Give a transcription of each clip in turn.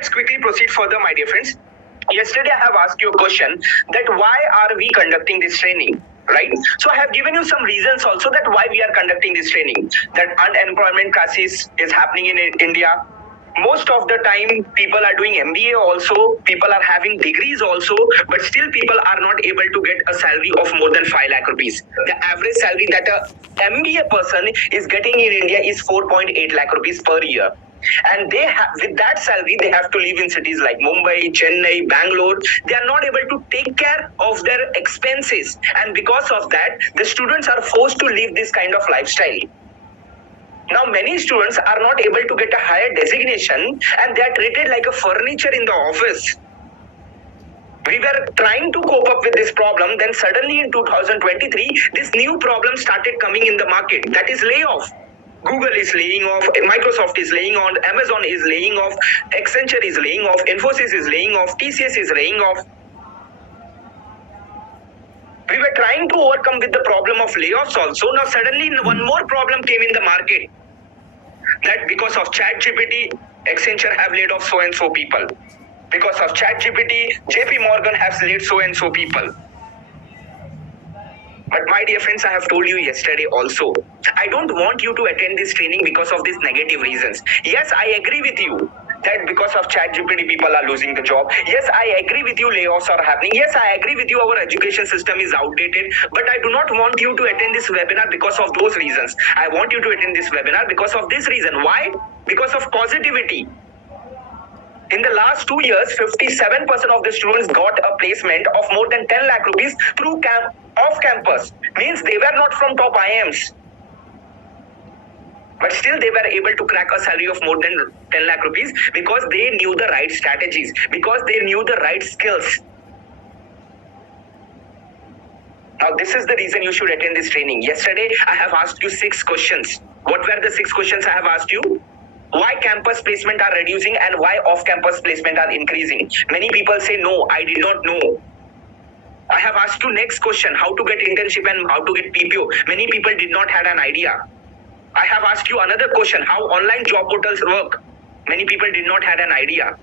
Let's quickly proceed further, my dear friends. Yesterday, I have asked you a question that why are we conducting this training? Right? So I have given you some reasons also that why we are conducting this training. That unemployment crisis is happening in India. Most of the time, people are doing MBA also, people are having degrees also, but still people are not able to get a salary of more than 5 lakh rupees. The average salary that a MBA person is getting in India is 4.8 lakh rupees per year. And they have, with that salary, they have to live in cities like Mumbai, Chennai, Bangalore. They are not able to take care of their expenses, and because of that, the students are forced to live this kind of lifestyle. Now, many students are not able to get a higher designation, and they are treated like a furniture in the office. We were trying to cope up with this problem, then suddenly in 2023, this new problem started coming in the market, that is layoff. Google is laying off, Microsoft is laying on, Amazon is laying off, Accenture is laying off, Infosys is laying off, TCS is laying off. We were trying to overcome with the problem of layoffs also. Now suddenly one more problem came in the market. That because of ChatGPT, Accenture have laid off so and so people. Because of ChatGPT, JP Morgan has laid so and so people. But my dear friends, I have told you yesterday also, I don't want you to attend this training because of these negative reasons. Yes, I agree with you that because of ChatGPT, people are losing the job. Yes, I agree with you, layoffs are happening. Yes, I agree with you, our education system is outdated. But I do not want you to attend this webinar because of those reasons. I want you to attend this webinar because of this reason. Why? Because of positivity. In the last 2 years, 57% of the students got a placement of more than 10 lakh rupees through off campus. Means they were not from top IIMs. But still they were able to crack a salary of more than 10 lakh rupees because they knew the right strategies, because they knew the right skills. Now this is the reason you should attend this training. Yesterday, I have asked you 6 questions. What were the 6 questions I have asked you? Why campus placement are reducing and why off-campus placement are increasing? Many people say, no, I did not know. I have asked you next question, how to get internship and how to get PPO. Many people did not have an idea. I have asked you another question, how online job portals work. Many people did not have an idea.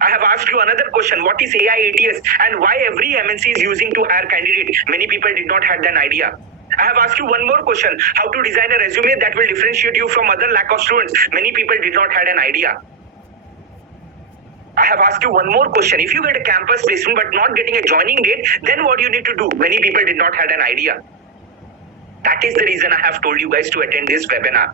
I have asked you another question, what is AI ATS and why every MNC is using to hire candidate. Many people did not have an idea. I have asked you one more question, how to design a resume that will differentiate you from other lack of students. Many people did not have an idea. I have asked you one more question, if you get a campus placement but not getting a joining date, then what do you need to do? Many people did not have an idea. That is the reason I have told you guys to attend this webinar.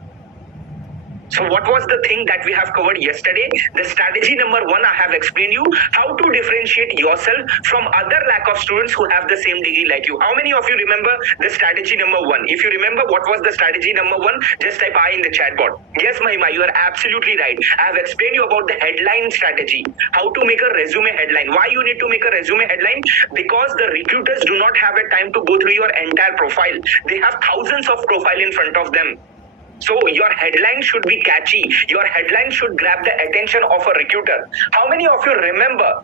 So what was the thing that we have covered yesterday? The strategy number 1, I have explained you how to differentiate yourself from other lack of students who have the same degree like you. How many of you remember the strategy number 1? If you remember what was the strategy number 1, just type I in the chat box. Yes, Mahima, you are absolutely right. I have explained you about the headline strategy. How to make a resume headline. Why you need to make a resume headline? Because the recruiters do not have a time to go through your entire profile. They have thousands of profile in front of them. So your headline should be catchy. Your headline should grab the attention of a recruiter. How many of you remember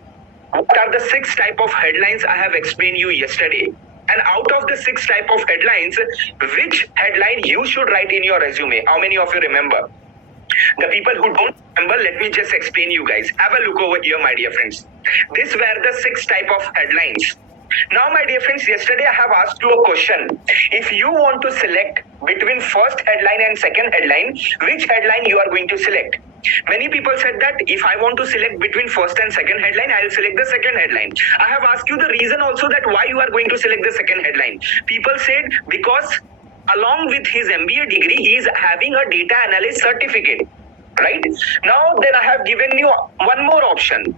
what are the 6 type of headlines I have explained you yesterday? And out of the 6 type of headlines, which headline you should write in your resume? How many of you remember? The people who don't remember, let me just explain you guys. Have a look over here, my dear friends. These were the 6 type of headlines. Now, my dear friends, yesterday I have asked you a question. If you want to select between first headline and second headline, which headline you are going to select? Many people said that if I want to select between first and second headline, I will select the second headline. I have asked you the reason also that why you are going to select the second headline. People said because along with his MBA degree, he is having a data analyst certificate. Right? Now, then I have given you one more option.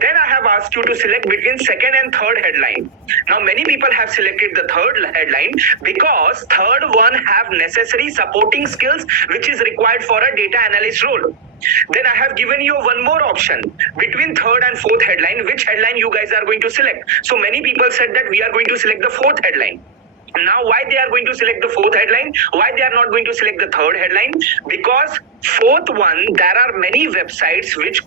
Then I have asked you to select between second and third headline. Now many people have selected the third headline because third one have necessary supporting skills which is required for a data analyst role. Then I have given you one more option between third and fourth headline, which headline you guys are going to select. So many people said that we are going to select the fourth headline. Now, why they are going to select the fourth headline? Why they are not going to select the third headline? Because fourth one, there are many websites which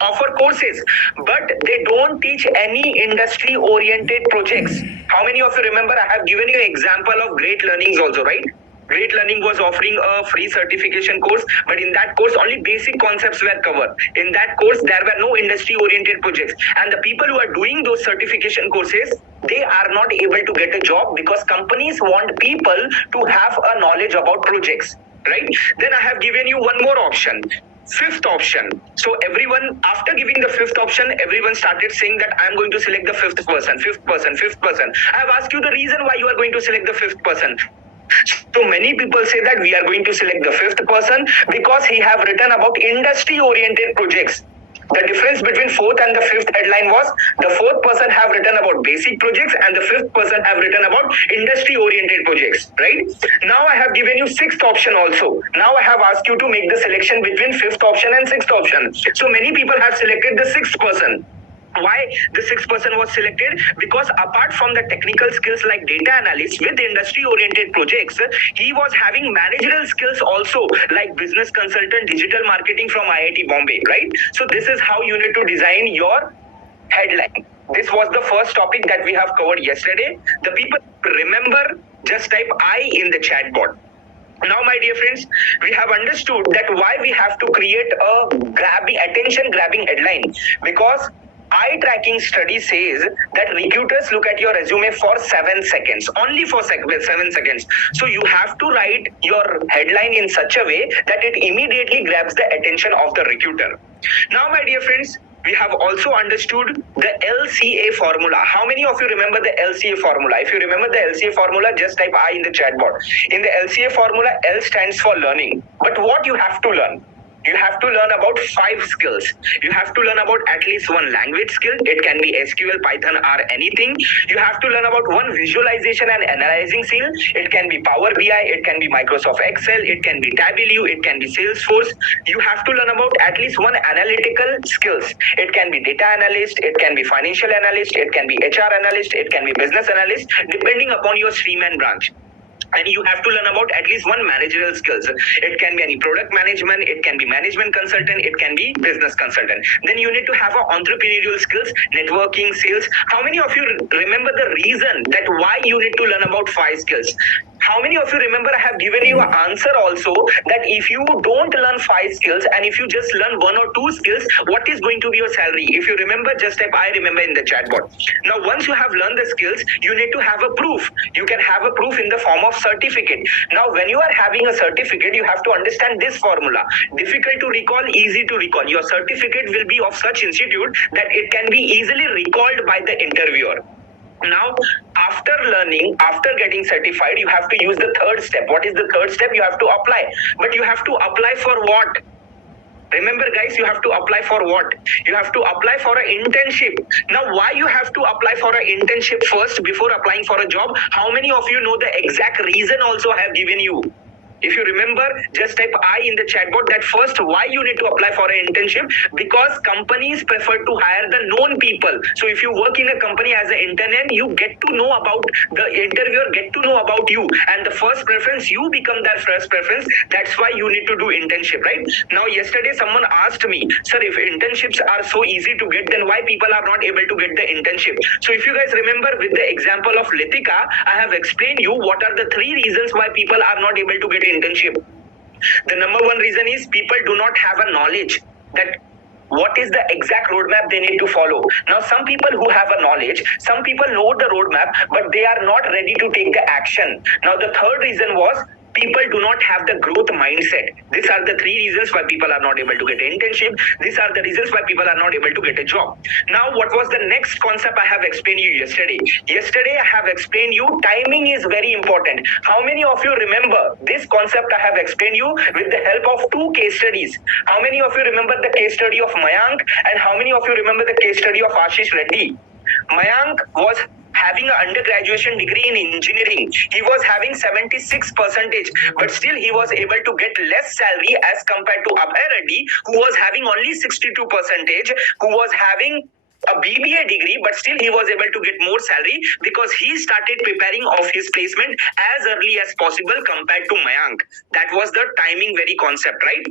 offer courses, but they don't teach any industry-oriented projects. How many of you remember? I have given you an example of Great Learnings also, right? Great Learning was offering a free certification course, but in that course, only basic concepts were covered. In that course, there were no industry-oriented projects. And the people who are doing those certification courses, they are not able to get a job because companies want people to have a knowledge about projects, right? Then I have given you one more option. Fifth option. So everyone, after giving the fifth option, everyone started saying that I'm going to select the fifth person, fifth person, fifth person. I have asked you the reason why you are going to select the fifth person. So many people say that we are going to select the fifth person because he have written about industry oriented projects. The difference between fourth and the fifth headline was the fourth person have written about basic projects and the fifth person have written about industry oriented projects, right? Now I have given you sixth option also. Now I have asked you to make the selection between fifth option and sixth option. So many people have selected the sixth person. Why the sixth person was selected? Because apart from the technical skills like data analyst with industry oriented projects, he was having managerial skills also like business consultant, digital marketing from IIT Bombay, right? So this is how you need to design your headline. This was the first topic that we have covered yesterday. The people remember, just type I in the chat box. Now, my dear friends, we have understood that why we have to create a attention grabbing headline, because eye tracking study says that recruiters look at your resume for 7 seconds, only for 7 seconds. So you have to write your headline in such a way that it immediately grabs the attention of the recruiter. Now, my dear friends, we have also understood the LCA formula. How many of you remember the LCA formula? If you remember the LCA formula, just type I in the chat box. In the LCA formula, L stands for learning. But what you have to learn? You have to learn about 5 skills. You have to learn about at least one language skill. It can be SQL, Python, or anything. You have to learn about one visualization and analyzing skill. It can be Power BI, it can be Microsoft Excel, it can be Tableau, it can be Salesforce. You have to learn about at least one analytical skills. It can be data analyst, it can be financial analyst, it can be HR analyst, it can be business analyst, depending upon your stream and branch. And you have to learn about at least one managerial skills. It can be any product management, it can be management consultant, it can be business consultant. Then you need to have a entrepreneurial skills, networking, sales. How many of you remember the reason that why you need to learn about 5 skills? How many of you remember I have given you an answer also that if you don't learn 5 skills and if you just learn 1 or 2 skills, what is going to be your salary? If you remember, just type I remember in the chat box. Now, once you have learned the skills, you need to have a proof. You can have a proof in the form of certificate. Now, when you are having a certificate, you have to understand this formula. Difficult to recall, easy to recall. Your certificate will be of such institute that it can be easily recalled by the interviewer. Now, after learning, after getting certified, you have to use the third step. What is the third step? You have to apply. But you have to apply for what? Remember, guys, you have to apply for what? You have to apply for an internship. Now, why you have to apply for an internship first before applying for a job? How many of you know the exact reason also I have given you? If you remember, just type I in the chat box that first why you need to apply for an internship, because companies prefer to hire the known people. So if you work in a company as an intern, you get to know about the interviewer, get to know about you, and the first preference, you become their first preference. That's why you need to do internship, right? Now, yesterday someone asked me, sir, if internships are so easy to get, then why people are not able to get the internship? So if you guys remember with the example of Litika, I have explained you what are the 3 reasons why people are not able to get internship. The number 1 reason is people do not have a knowledge that what is the exact roadmap they need to follow. Now, some people who have a knowledge, some people know the roadmap, but they are not ready to take the action. Now, the third reason was people do not have the growth mindset. These are the 3 reasons why people are not able to get an internship. These are the reasons why people are not able to get a job. Now, what was the next concept I have explained you yesterday? Yesterday, I have explained you timing is very important. How many of you remember this concept I have explained you with the help of 2 case studies? How many of you remember the case study of Mayank, and how many of you remember the case study of Ashish Reddy? Mayank was having an undergraduation degree in engineering. He was having 76%, but still he was able to get less salary as compared to Abhay Reddy, who was having only 62%, who was having a BBA degree, but still he was able to get more salary because he started preparing of his placement as early as possible compared to Mayank. That was the timing very concept, right?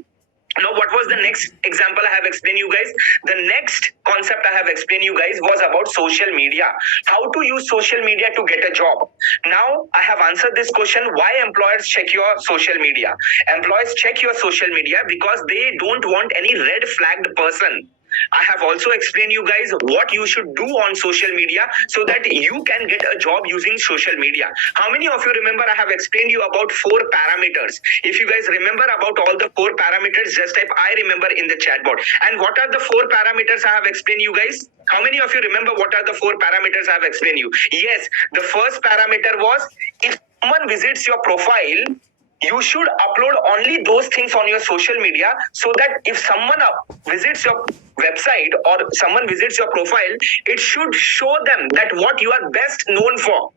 Now, what was the next example I have explained you guys? The next concept I have explained you guys was about social media. How to use social media to get a job. Now, I have answered this question, why employers check your social media. Employers check your social media because they don't want any red flagged person. I have also explained you guys what you should do on social media so that you can get a job using social media. How many of you remember I have explained you about 4 parameters? If you guys remember about all the 4 parameters, just type I remember in the chat box. And what are the 4 parameters I have explained you guys? How many of you remember what are the 4 parameters I have explained you? Yes, the first parameter was if someone visits your profile, you should upload only those things on your social media so that if someone visits your website or someone visits your profile, it should show them that what you are best known for.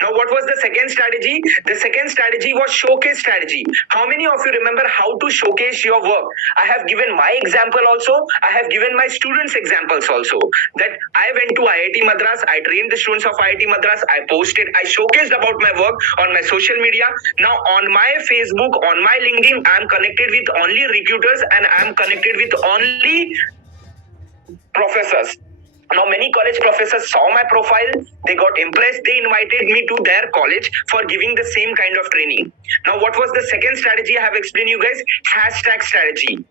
Now, what was the second strategy? The second strategy was showcase strategy. How many of you remember how to showcase your work? I have given my example also. I have given my students' examples also. That I went to IIT Madras. I trained the students of IIT Madras. I posted. I showcased about my work on my social media. Now, on my Facebook, on my LinkedIn, I am connected with only recruiters and I am connected with only professors. Now, many college professors saw my profile, they got impressed, they invited me to their college for giving the same kind of training. Now, what was the second strategy I have explained you guys? Hashtag strategy.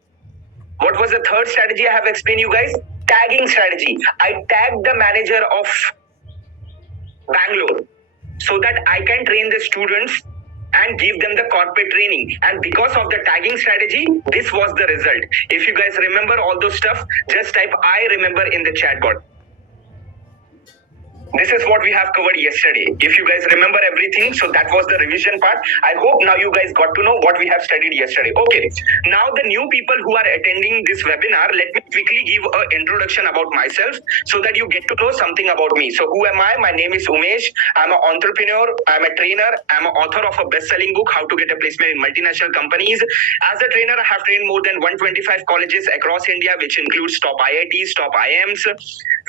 What was the third strategy I have explained you guys? Tagging strategy. I tagged the manager of Bangalore so that I can train the students and give them the corporate training. And because of the tagging strategy, this was the result. If you guys remember all those stuff, just type I remember in the chat box. This is what we have covered yesterday. If you guys remember everything, so that was the revision part. I hope now you guys got to know what we have studied yesterday. Okay, now the new people who are attending this webinar, let me quickly give an introduction about myself so that you get to know something about me. So who am I? My name is Umesh. I'm an entrepreneur. I'm a trainer. I'm an author of a best-selling book, How to Get a Placement in Multinational Companies. As a trainer, I have trained more than 125 colleges across India, which includes top IITs, top IIMs.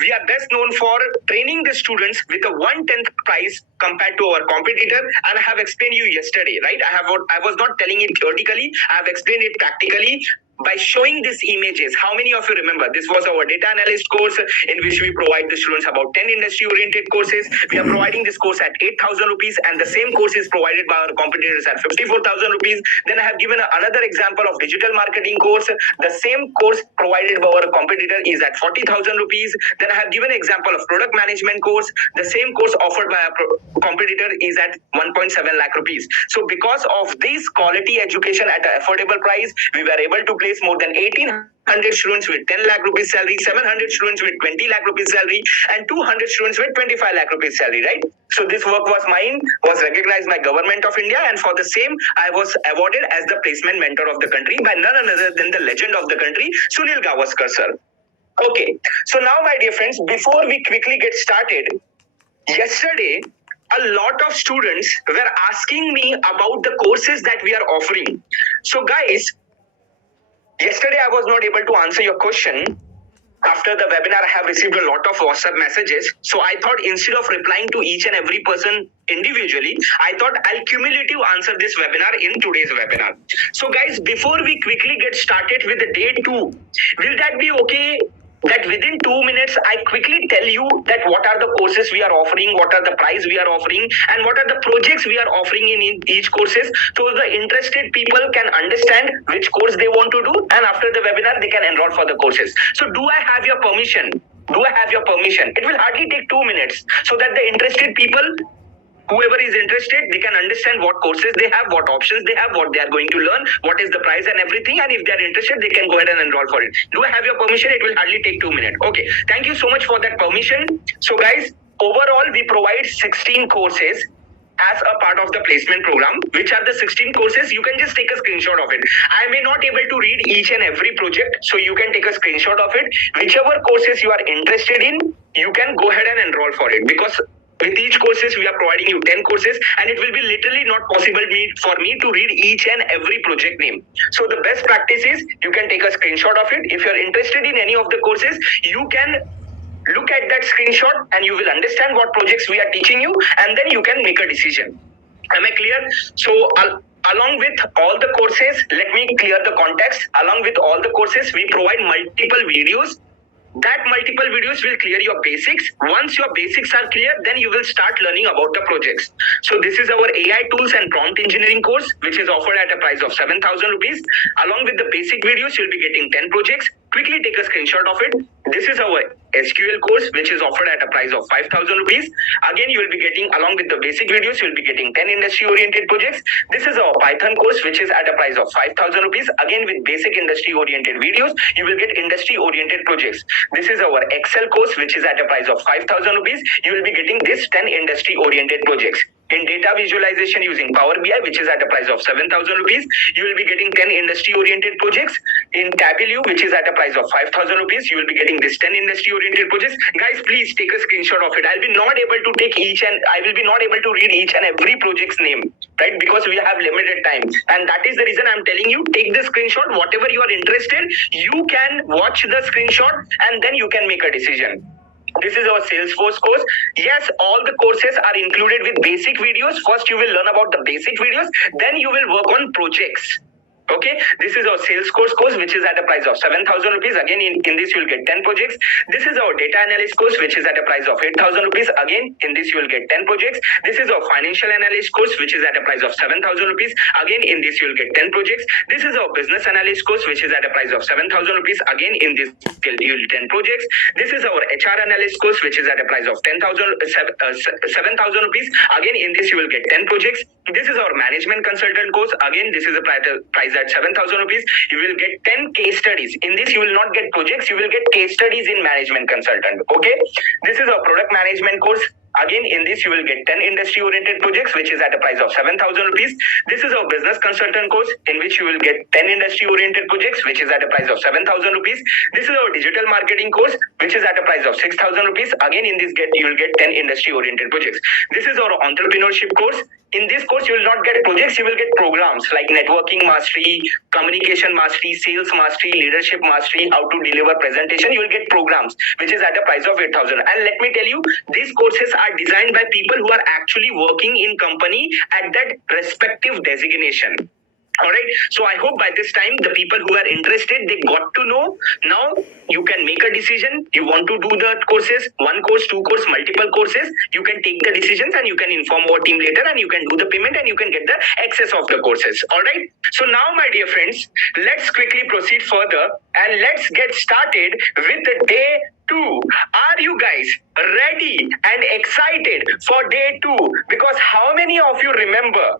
We are best known for training the students with a 1/10 price compared to our competitor, and I have explained you yesterday, right? I was not telling it theoretically, I have explained it practically by showing these images. How many of you remember this was our data analyst course in which we provide the students about 10 industry oriented courses. We are providing this course at 8,000 rupees, and the same course is provided by our competitors at 54,000 rupees. Then I have given another example of digital marketing course. The same course provided by our competitor is at 40,000 rupees. Then I have given an example of product management course. The same course offered by a competitor is at 1.7 lakh rupees. So because of this quality education at an affordable price, we were able to place more than 1,800 students with 10 lakh rupees salary, 700 students with 20 lakh rupees salary, and 200 students with 25 lakh rupees salary, right? So this work was mine, was recognized by Government of India, and for the same, I was awarded as the placement mentor of the country by none other than the legend of the country, Sunil Gavaskar sir. Okay, so now my dear friends, before we quickly get started, yesterday, a lot of students were asking me about the courses that we are offering. So guys, yesterday I was not able to answer your question. After the webinar, I have received a lot of WhatsApp messages. So I thought instead of replying to each and every person individually, I thought I'll cumulative answer this webinar in today's webinar. So guys, before we quickly get started with the day 2, will that be okay? That within 2 minutes, I quickly tell you that what are the courses we are offering, what are the price we are offering, and what are the projects we are offering in each courses, so the interested people can understand which course they want to do, and after the webinar, they can enroll for the courses. So do I have your permission? Do I have your permission? It will hardly take 2 minutes so that the interested people, whoever is interested, they can understand what courses they have, what options they have, what they are going to learn, what is the price and everything, and if they are interested, they can go ahead and enroll for it. Do I have your permission? It will hardly take 2 minutes. Okay, thank you so much for that permission. So guys, overall we provide 16 courses as a part of the placement program. Which are the 16 courses? You can just take a screenshot of it. I may not able to read each and every project, so you can take a screenshot of it. Whichever courses you are interested in, you can go ahead and enroll for it, because with each courses we are providing you 10 courses, and it will be literally not possible for me to read each and every project name. So the best practice is you can take a screenshot of it. If you are interested in any of the courses, you can look at that screenshot and you will understand what projects we are teaching you, and then you can make a decision. Am I clear? So Along with all the courses, let me clear the context. Along with all the courses, we provide multiple videos. That multiple videos will clear your basics. Once your basics are clear, then you will start learning about the projects. So this is our AI tools and prompt engineering course, which is offered at a price of 7,000 rupees. Along with the basic videos, you'll be getting 10 projects. Quickly take a screenshot of it. This is our SQL course, which is offered at a price of 5,000 rupees. Again, you will be getting, along with the basic videos, you'll be getting 10 industry-oriented projects. This is our Python course, which is at a price of 5,000 rupees. Again, with basic industry-oriented videos, you will get industry-oriented projects. This is our Excel course, which is at a price of 5,000 rupees. You will be getting this 10 industry-oriented projects. In data visualization using Power BI, which is at a price of 7,000 rupees, you will be getting 10 industry-oriented projects. In Tableau, which is at a price of 5,000 rupees, you will be getting this 10 industry-oriented projects. Guys, please take a screenshot of it. I will be not able to read each and every project's name, right? Because we have limited time. And that is the reason I'm telling you, take the screenshot. Whatever you are interested, you can watch the screenshot and then you can make a decision. This is our Salesforce course. Yes, all the courses are included with basic videos. First, you will learn about the basic videos. Then you will work on projects. Okay, this is our sales course, which is at a price of 7,000 rupees. Again, in this you will get 10 projects. This is our data analyst course, which is at a price of 8,000 rupees. Again, in this you will get 10 projects. This is our financial analyst course, which is at a price of 7,000 rupees. Again, in this you will get 10 projects. This is our business analyst course, which is at a price of 7,000 rupees. Again, in this you will 10 projects. This is our HR analyst course, which is at a price of 7,000 rupees. Again, in this you will get 10 projects. This is our management consultant course. Again, this is a price at 7,000 rupees. You will get 10 case studies. In this, you will not get projects. You will get case studies in management consultant. Okay. This is our product management course. Again, in this, you will get 10 industry-oriented projects, which is at a price of 7,000 rupees. This is our business consultant course, in which you will get 10 industry-oriented projects, which is at a price of 7,000 rupees. This is our digital marketing course, which is at a price of 6,000 rupees. Again, in this, you will get 10 industry-oriented projects. This is our entrepreneurship course. In this course, you will not get projects, you will get programs like networking mastery, communication mastery, sales mastery, leadership mastery, how to deliver presentation. You will get programs, which is at a price of 8,000. And let me tell you, these courses are designed by people who are actually working in company at that respective designation. All right. So I hope by this time, the people who are interested, they got to know. Now you can make a decision. You want to do the courses, one course, two course, multiple courses. You can take the decisions and you can inform our team later and you can do the payment and you can get the access of the courses. All right. So now, my dear friends, let's quickly proceed further and let's get started with the day 2. Are you guys ready and excited for day 2? Because how many of you remember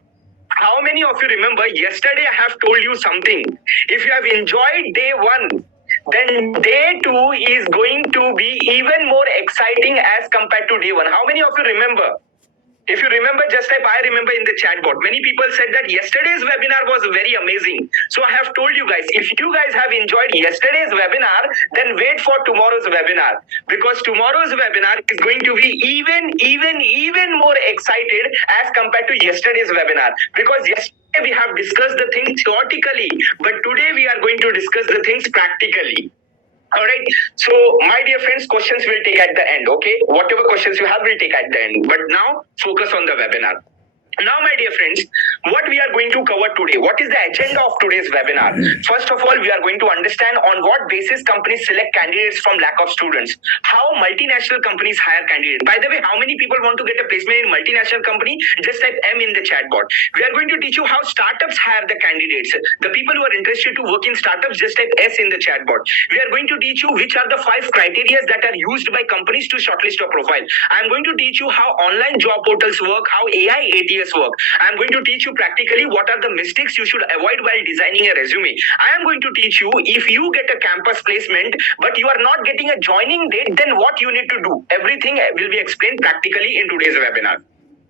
yesterday I have told you something? If you have enjoyed day 1, then day 2 is going to be even more exciting as compared to day 1. How many of you remember? If you remember, just type I remember in the chat box. Many people said that yesterday's webinar was very amazing. So I have told you guys, if you guys have enjoyed yesterday's webinar, then wait for tomorrow's webinar. Because tomorrow's webinar is going to be even more excited as compared to yesterday's webinar. Because yesterday we have discussed the things theoretically, but today we are going to discuss the things practically. All right. So, my dear friends, questions will take at the end. Okay. Whatever questions you have, will take at the end. But now, focus on the webinar. Now, my dear friends, what we are going to cover today, what is the agenda of today's webinar? First of all, we are going to understand on what basis companies select candidates from lack of students, how multinational companies hire candidates. By the way, how many people want to get a placement in multinational company? Just type M in the chat box. We are going to teach you how startups hire the candidates. The people who are interested to work in startups, just type S in the chat box. We are going to teach you which are the 5 criteria that are used by companies to shortlist your profile. I am going to teach you how online job portals work, how AI ATS work. I am going to teach you practically what are the mistakes you should avoid while designing a resume. I am going to teach you, if you get a campus placement but you are not getting a joining date, then what you need to do. Everything will be explained practically in today's webinar.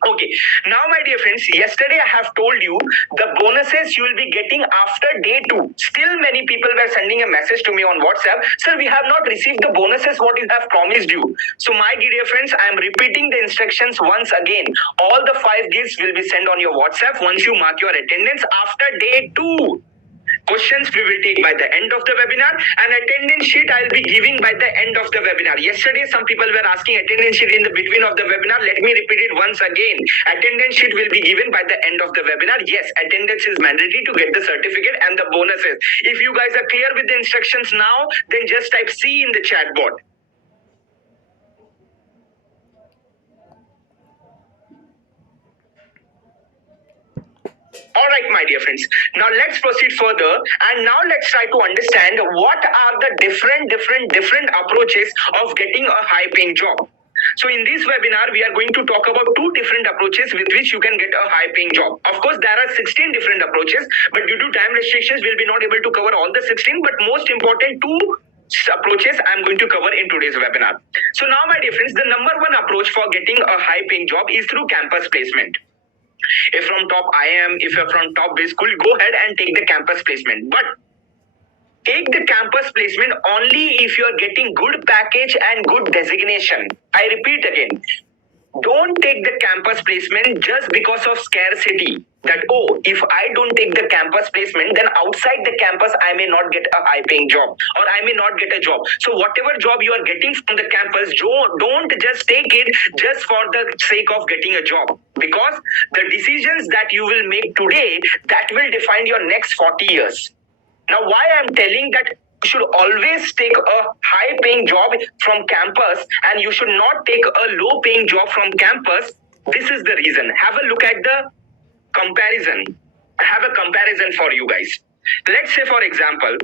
Okay, now my dear friends, yesterday I have told you the bonuses you will be getting after day 2. Still many people were sending a message to me on WhatsApp, sir, we have not received the bonuses what you have promised you. So my dear friends, I am repeating the instructions once again. All the 5 gifts will be sent on your WhatsApp once you mark your attendance after day 2. Questions we will take by the end of the webinar, and attendance sheet I'll be giving by the end of the webinar. Yesterday, some people were asking attendance sheet in the between of the webinar. Let me repeat it once again. Attendance sheet will be given by the end of the webinar. Yes, attendance is mandatory to get the certificate and the bonuses. If you guys are clear with the instructions now, then just type C in the chat board. All right, my dear friends. Now let's proceed further, and now let's try to understand what are the different approaches of getting a high-paying job. So in this webinar, we are going to talk about two different approaches with which you can get a high-paying job. Of course, there are 16 different approaches, but due to time restrictions, we'll be not able to cover all the 16. But most important, two approaches I'm going to cover in today's webinar. So now, my dear friends, the number one approach for getting a high-paying job is through campus placement. If from top IIM, if you're from top base school, go ahead and take the campus placement. But take the campus placement only if you are getting good package and good designation. I repeat again, don't take the campus placement just because of scarcity. That, oh, if I don't take the campus placement, then outside the campus, I may not get a high paying job or I may not get a job. So whatever job you are getting from the campus, don't just take it just for the sake of getting a job. Because the decisions that you will make today, that will define your next 40 years. Now, why I'm telling that you should always take a high paying job from campus and you should not take a low paying job from campus, this is the reason. Have a look at the comparison. I have a comparison for you guys. Let's say, for example,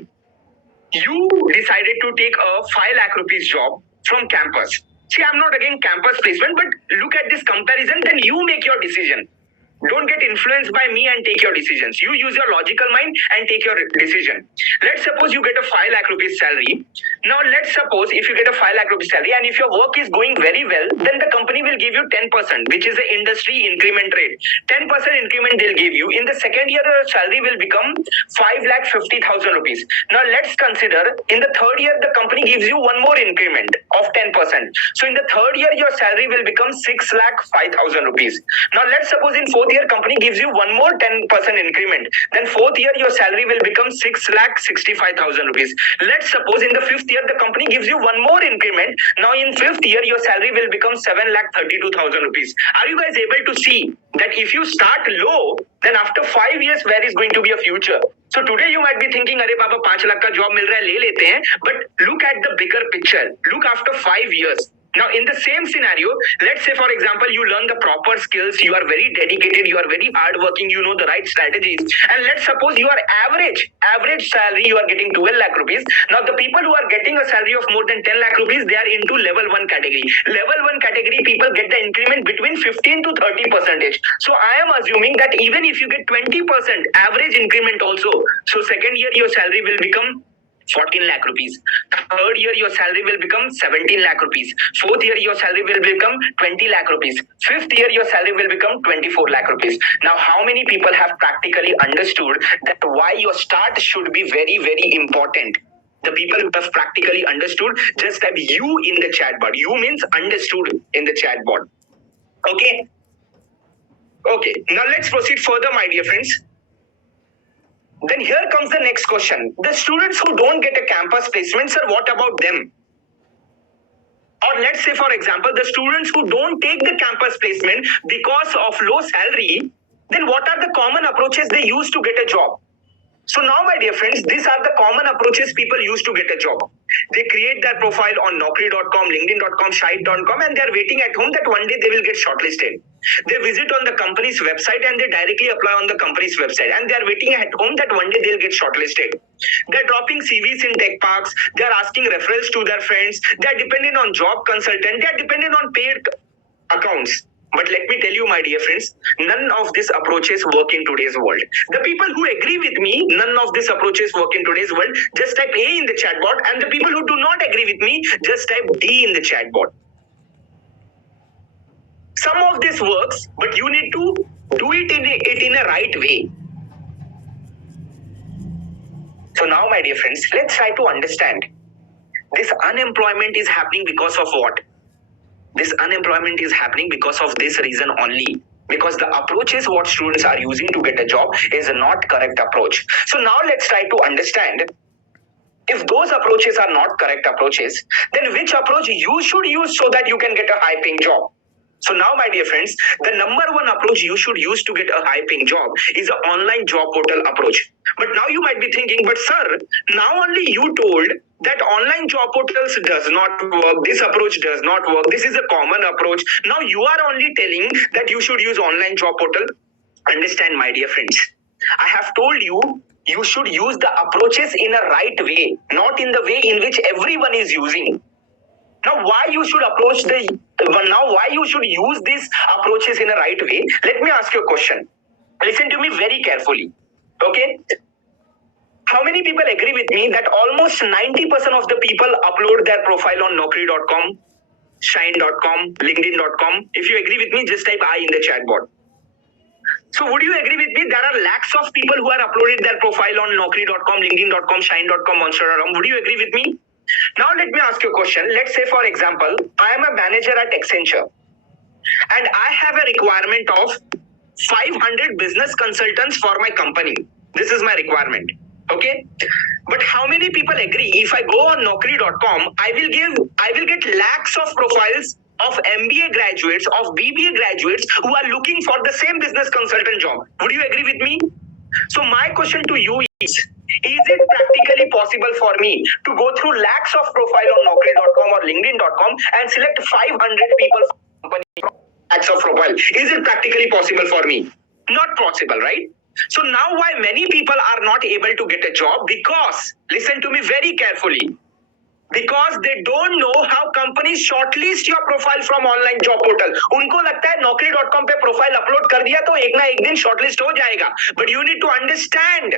you decided to take a 5 lakh rupees job from campus. See, I'm not against campus placement, but look at this comparison, then you make your decision. Don't get influenced by me and take your decisions. You use your logical mind and take your decision. Let's suppose you get a 5 lakh rupees salary. Now, let's suppose if you get a 5 lakh rupees salary and if your work is going very well, then the company will give you 10%, which is the industry increment rate. 10% increment they'll give you. In the second year, your salary will become 5,50,000 rupees. Now, let's consider in the third year, the company gives you one more increment of 10%. So, in the third year, your salary will become 6,05,000 rupees. Now, let's suppose in fourth year company gives you one more 10% increment, then fourth year your salary will become 6,65,000 rupees. Let's suppose in the fifth year the company gives you one more increment. Now in fifth year your salary will become 7,32,000 rupees. Are you guys able to see that if you start low, then after 5 years where is going to be a future? So today you might be thinking, अरे बाबा 5 लाख का job मिल रहा है ले लेते हैं, but look at the bigger picture. Look after 5 years. Now, in the same scenario, let's say, for example, you learn the proper skills, you are very dedicated, you are very hardworking, you know the right strategies, and let's suppose you are average salary, you are getting 12 lakh rupees. Now, the people who are getting a salary of more than 10 lakh rupees, they are into level 1 category. Level 1 category people get the increment between 15 to 30%. So, I am assuming that even if you get 20% average increment also, so second year your salary will become 14 lakh rupees. Third year, your salary will become 17 lakh rupees. Fourth year, your salary will become 20 lakh rupees. Fifth year, your salary will become 24 lakh rupees. Now, how many people have practically understood that why your start should be very, very important? The people who have practically understood, just type you in the chat board. You means understood in the chat board. Okay? Okay. Now, let's proceed further, my dear friends. Then here comes the next question. The students who don't get a campus placement, sir, what about them? Or let's say, for example, the students who don't take the campus placement because of low salary, then what are the common approaches they use to get a job? So now, my dear friends, these are the common approaches people use to get a job. They create their profile on Naukri.com, LinkedIn.com, Shite.com, and they are waiting at home that one day they will get shortlisted. They visit on the company's website and they directly apply on the company's website, and they are waiting at home that one day they'll get shortlisted. They're dropping CVs in tech parks. They're asking referrals to their friends. They're dependent on job consultant. They're dependent on paid accounts. But let me tell you, my dear friends, none of these approaches work in today's world. The people who agree with me, none of these approaches work in today's world, just type A in the chat board. And the people who do not agree with me, just type D in the chat board. Some of this works, but you need to do it in a right way. So now, my dear friends, let's try to understand. This unemployment is happening because of what? This unemployment is happening because of this reason only. because the approaches what students are using to get a job is not correct approach. So now let's try to understand, if those approaches are not correct approaches, then which approach you should use so that you can get a high paying job. So now, my dear friends, the number one approach you should use to get a high paying job is an online job portal approach. But now you might be thinking, but sir, now only you told that online job portals does not work, this approach does not work, this is a common approach. Now you are only telling that you should use online job portal. Understand, my dear friends, I have told you, you should use the approaches in a right way, not in the way in which everyone is using. Now, why you should why you should use these approaches in a right way? Let me ask you a question. Listen to me very carefully. Okay? How many people agree with me that almost 90% of the people upload their profile on Naukri.com, Shine.com, LinkedIn.com? If you agree with me, just type I in the chat box. So would you agree with me? There are lakhs of people who are uploaded their profile on Naukri.com, LinkedIn.com, Shine.com, Monster.com. Would you agree with me? Now let me ask you a question. Let's say, for example, I am a manager at Accenture and I have a requirement of 500 business consultants for my company. This is my requirement. Okay? But how many people agree if I go on Naukri.com, I will get lakhs of profiles of MBA graduates, of BBA graduates who are looking for the same business consultant job. Would you agree with me? So my question to you is it practically possible for me to go through lakhs of profile on Naukri.com or LinkedIn.com and select 500 people from lakhs of profile? Is it practically possible for me? Not possible, right? So now why many people are not able to get a job? Because, listen to me very carefully, because they don't know how companies shortlist your profile from online job portal. उनको लगता है naukri.com पे profile upload कर दिया तो एक ना एक दिन shortlist हो जाएगा. But you need to understand,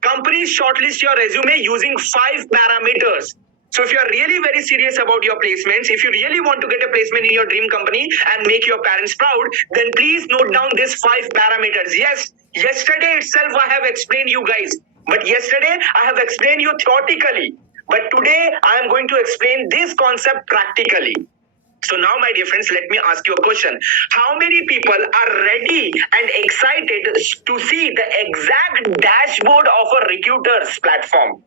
companies shortlist your resume using 5 parameters. So if you are really very serious about your placements, if you really want to get a placement in your dream company and make your parents proud, then please note down these 5 parameters. Yes, yesterday itself I have explained you guys. But yesterday I have explained you theoretically. But today I am going to explain this concept practically. So now, my dear friends, let me ask you a question. How many people are ready and excited to see the exact dashboard of a recruiter's platform?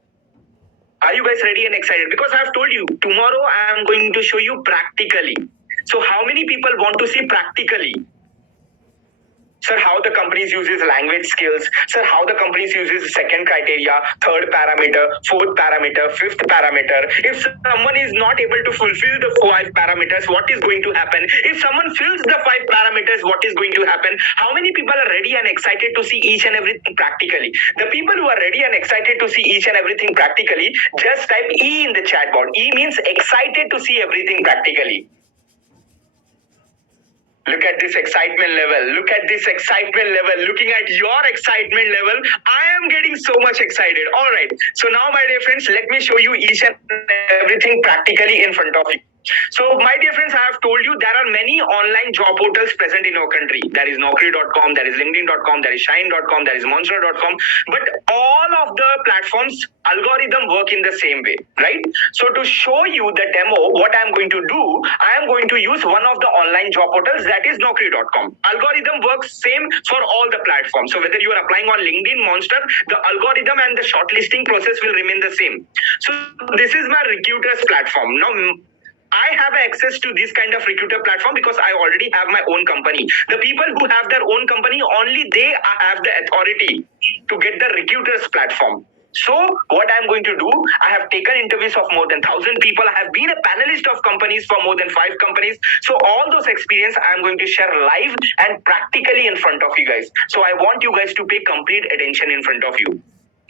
Are you guys ready and excited? Because I have told you, tomorrow I am going to show you practically. So how many people want to see practically? Sir, how the companies uses language skills. Sir, how the companies uses second criteria, third parameter, fourth parameter, fifth parameter. If someone is not able to fulfill the 5 parameters, what is going to happen? If someone fills the 5 parameters, what is going to happen? How many people are ready and excited to see each and everything practically? The people who are ready and excited to see each and everything practically, just type E in the chat box. E means excited to see everything practically. Look at this excitement level. Look at this excitement level. Looking at your excitement level, I am getting so much excited. All right. So now, my dear friends, let me show you each and everything practically in front of you. So, my dear friends, I have told you there are many online job portals present in our country. There is Naukri.com, there is LinkedIn.com, there is Shine.com, there is Monster.com. But all of the platforms algorithm work in the same way, right? So to show you the demo, what I'm going to do, I am going to use one of the online job portals, that is Naukri.com. Algorithm works same for all the platforms. So whether you are applying on LinkedIn, Monster, the algorithm and the shortlisting process will remain the same. So this is my recruiter's platform. Now, I have access to this kind of recruiter platform because I already have my own company. The people who have their own company, only they have the authority to get the recruiter's platform. So what I'm going to do, I have taken interviews of more than 1,000 people. I have been a panelist of companies for more than 5 companies. So all those experience I'm going to share live and practically in front of you guys. So I want you guys to pay complete attention in front of you.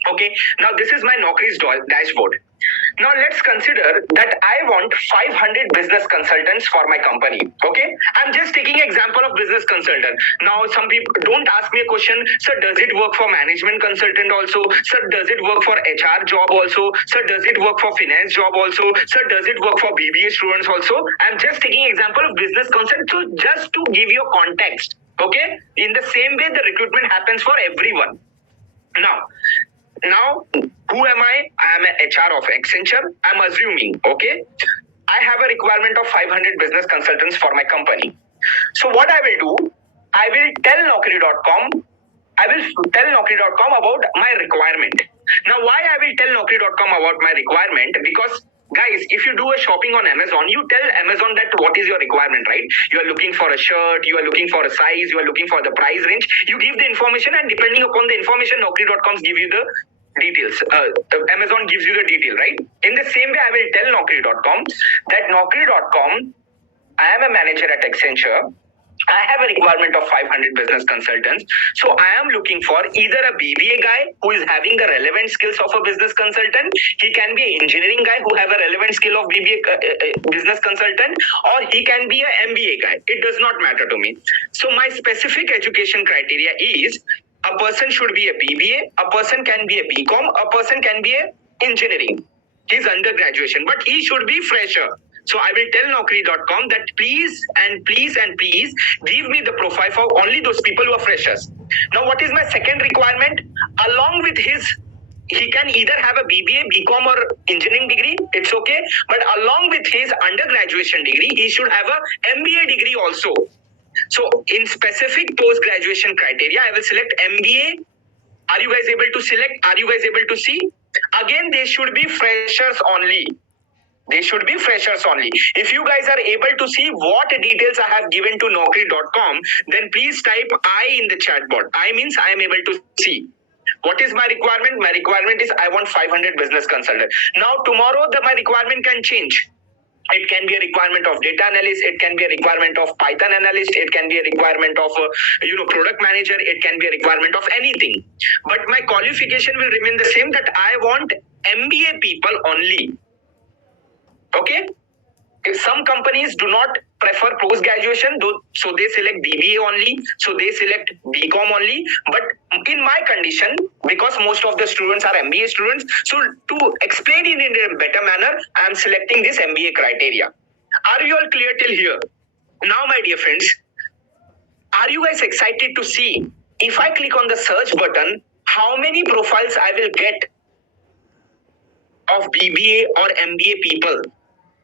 Okay, now this is my Naukri's dashboard. Now let's consider that I want 500 business consultants for my company. Okay, I'm just taking example of business consultant. Now some people don't ask me a question, sir, does it work for management consultant also? Sir, does it work for HR job also? Sir, does it work for finance job also? Sir, does it work for BBA students also? I'm just taking example of business consultant, so just to give you a context. Okay, in the same way the recruitment happens for everyone. Now, who am I? I am an HR of Accenture. I'm assuming, okay? I have a requirement of 500 business consultants for my company. So what I will do, I will tell Naukri.com. I will tell Naukri.com about my requirement. Now, why I will tell Naukri.com about my requirement? Because guys, if you do a shopping on Amazon, you tell Amazon that what is your requirement, right? You are looking for a shirt, you are looking for a size, you are looking for the price range. You give the information, and depending upon the information, Naukri.com give you the details. Amazon gives you the detail, right? In the same way, I will tell Naukri.com that Naukri.com, I am a manager at Accenture. I have a requirement of 500 business consultants. So I am looking for either a BBA guy who is having the relevant skills of a business consultant. He can be an engineering guy who have a relevant skill of BBA business consultant, or he can be an MBA guy. It does not matter to me. So my specific education criteria is a person should be a BBA, a person can be a BCom, a person can be a engineering. He's under graduation, but he should be fresher. So I will tell Naukri.com that please and please and please give me the profile for only those people who are freshers. Now, what is my second requirement? Along with his, he can either have a BBA, BCom, or engineering degree. It's okay. But along with his undergraduation degree, he should have a MBA degree also. So in specific post-graduation criteria, I will select MBA. Are you guys able to select? Are you guys able to see? Again, they should be freshers only. They should be freshers only. If you guys are able to see what details I have given to Naukri.com, then please type I in the chat box. I means I am able to see. What is my requirement? My requirement is I want 500 business consultants. Now tomorrow my requirement can change. It can be a requirement of data analyst. It can be a requirement of Python analyst. It can be a requirement of product manager. It can be a requirement of anything. But my qualification will remain the same, that I want MBA people only. Okay? If some companies do not prefer post-graduation, so they select BBA only, so they select BCom only. But in my condition, because most of the students are MBA students, so to explain it in a better manner, I am selecting this MBA criteria. Are you all clear till here? Now, my dear friends, are you guys excited to see, if I click on the search button, how many profiles I will get of BBA or MBA people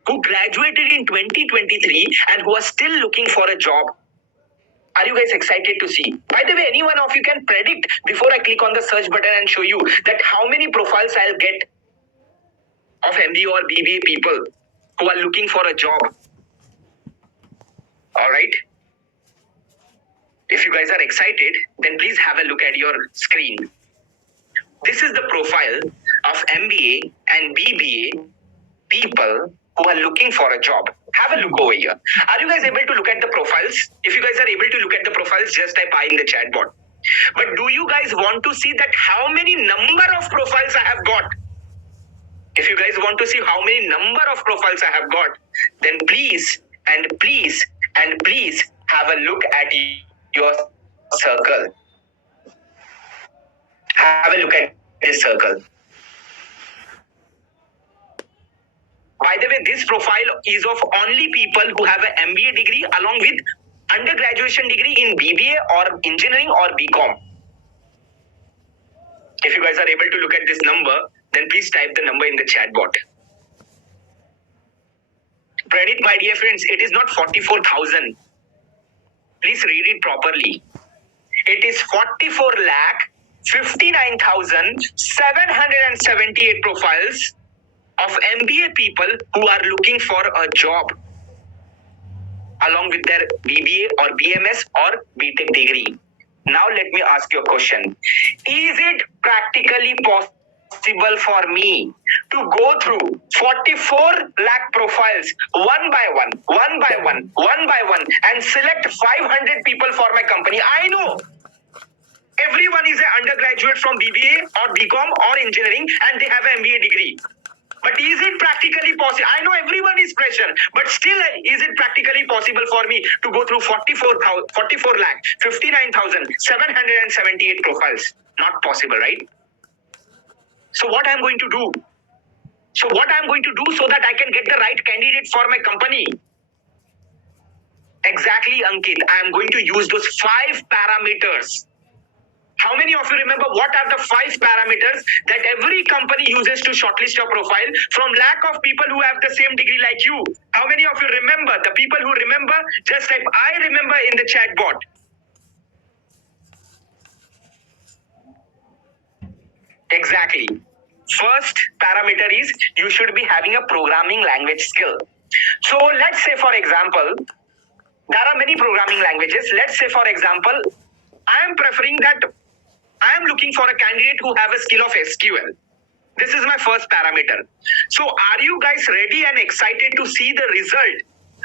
who graduated in 2023 and who are still looking for a job? Are you guys excited to see? By the way, any one of you can predict before I click on the search button and show you that how many profiles I'll get of MBA or BBA people who are looking for a job. All right. If you guys are excited, then please have a look at your screen. This is the profile of MBA and BBA people who are looking for a job. Have a look over here. Are you guys able to look at the profiles? If you guys are able to look at the profiles, just type I in the chat box. But do you guys want to see that how many number of profiles I have got? If you guys want to see how many number of profiles I have got, then please and please and please have a look at your circle. Have a look at this circle. By the way, this profile is of only people who have an MBA degree along with undergraduation degree in BBA or engineering or BCom. If you guys are able to look at this number, then please type the number in the chat bot. Pranit, my dear friends, it is not 44,000. Please read it properly. It is 44 lakh 59,778 profiles of MBA people who are looking for a job along with their BBA or BMS or BTech degree. Now let me ask you a question. Is it practically possible for me to go through 44 lakh profiles one by one, and select 500 people for my company? I know everyone is an undergraduate from BBA or BCom or engineering and they have an MBA degree. But is it practically possible? I know everyone is fresher, but still, is it practically possible for me to go through 44 lakh 59,778 profiles? Not possible, right? So what I'm going to do? So that I can get the right candidate for my company? Exactly, Ankit. I am going to use those 5 parameters. How many of you remember what are the 5 parameters that every company uses to shortlist your profile from lack of people who have the same degree like you? How many of you remember? The people who remember, just type I remember in the chat bot. Exactly. First parameter is you should be having a programming language skill. So let's say, for example, there are many programming languages. Let's say, for example, I am preferring that I am looking for a candidate who have a skill of SQL. This is my first parameter. So are you guys ready and excited to see the result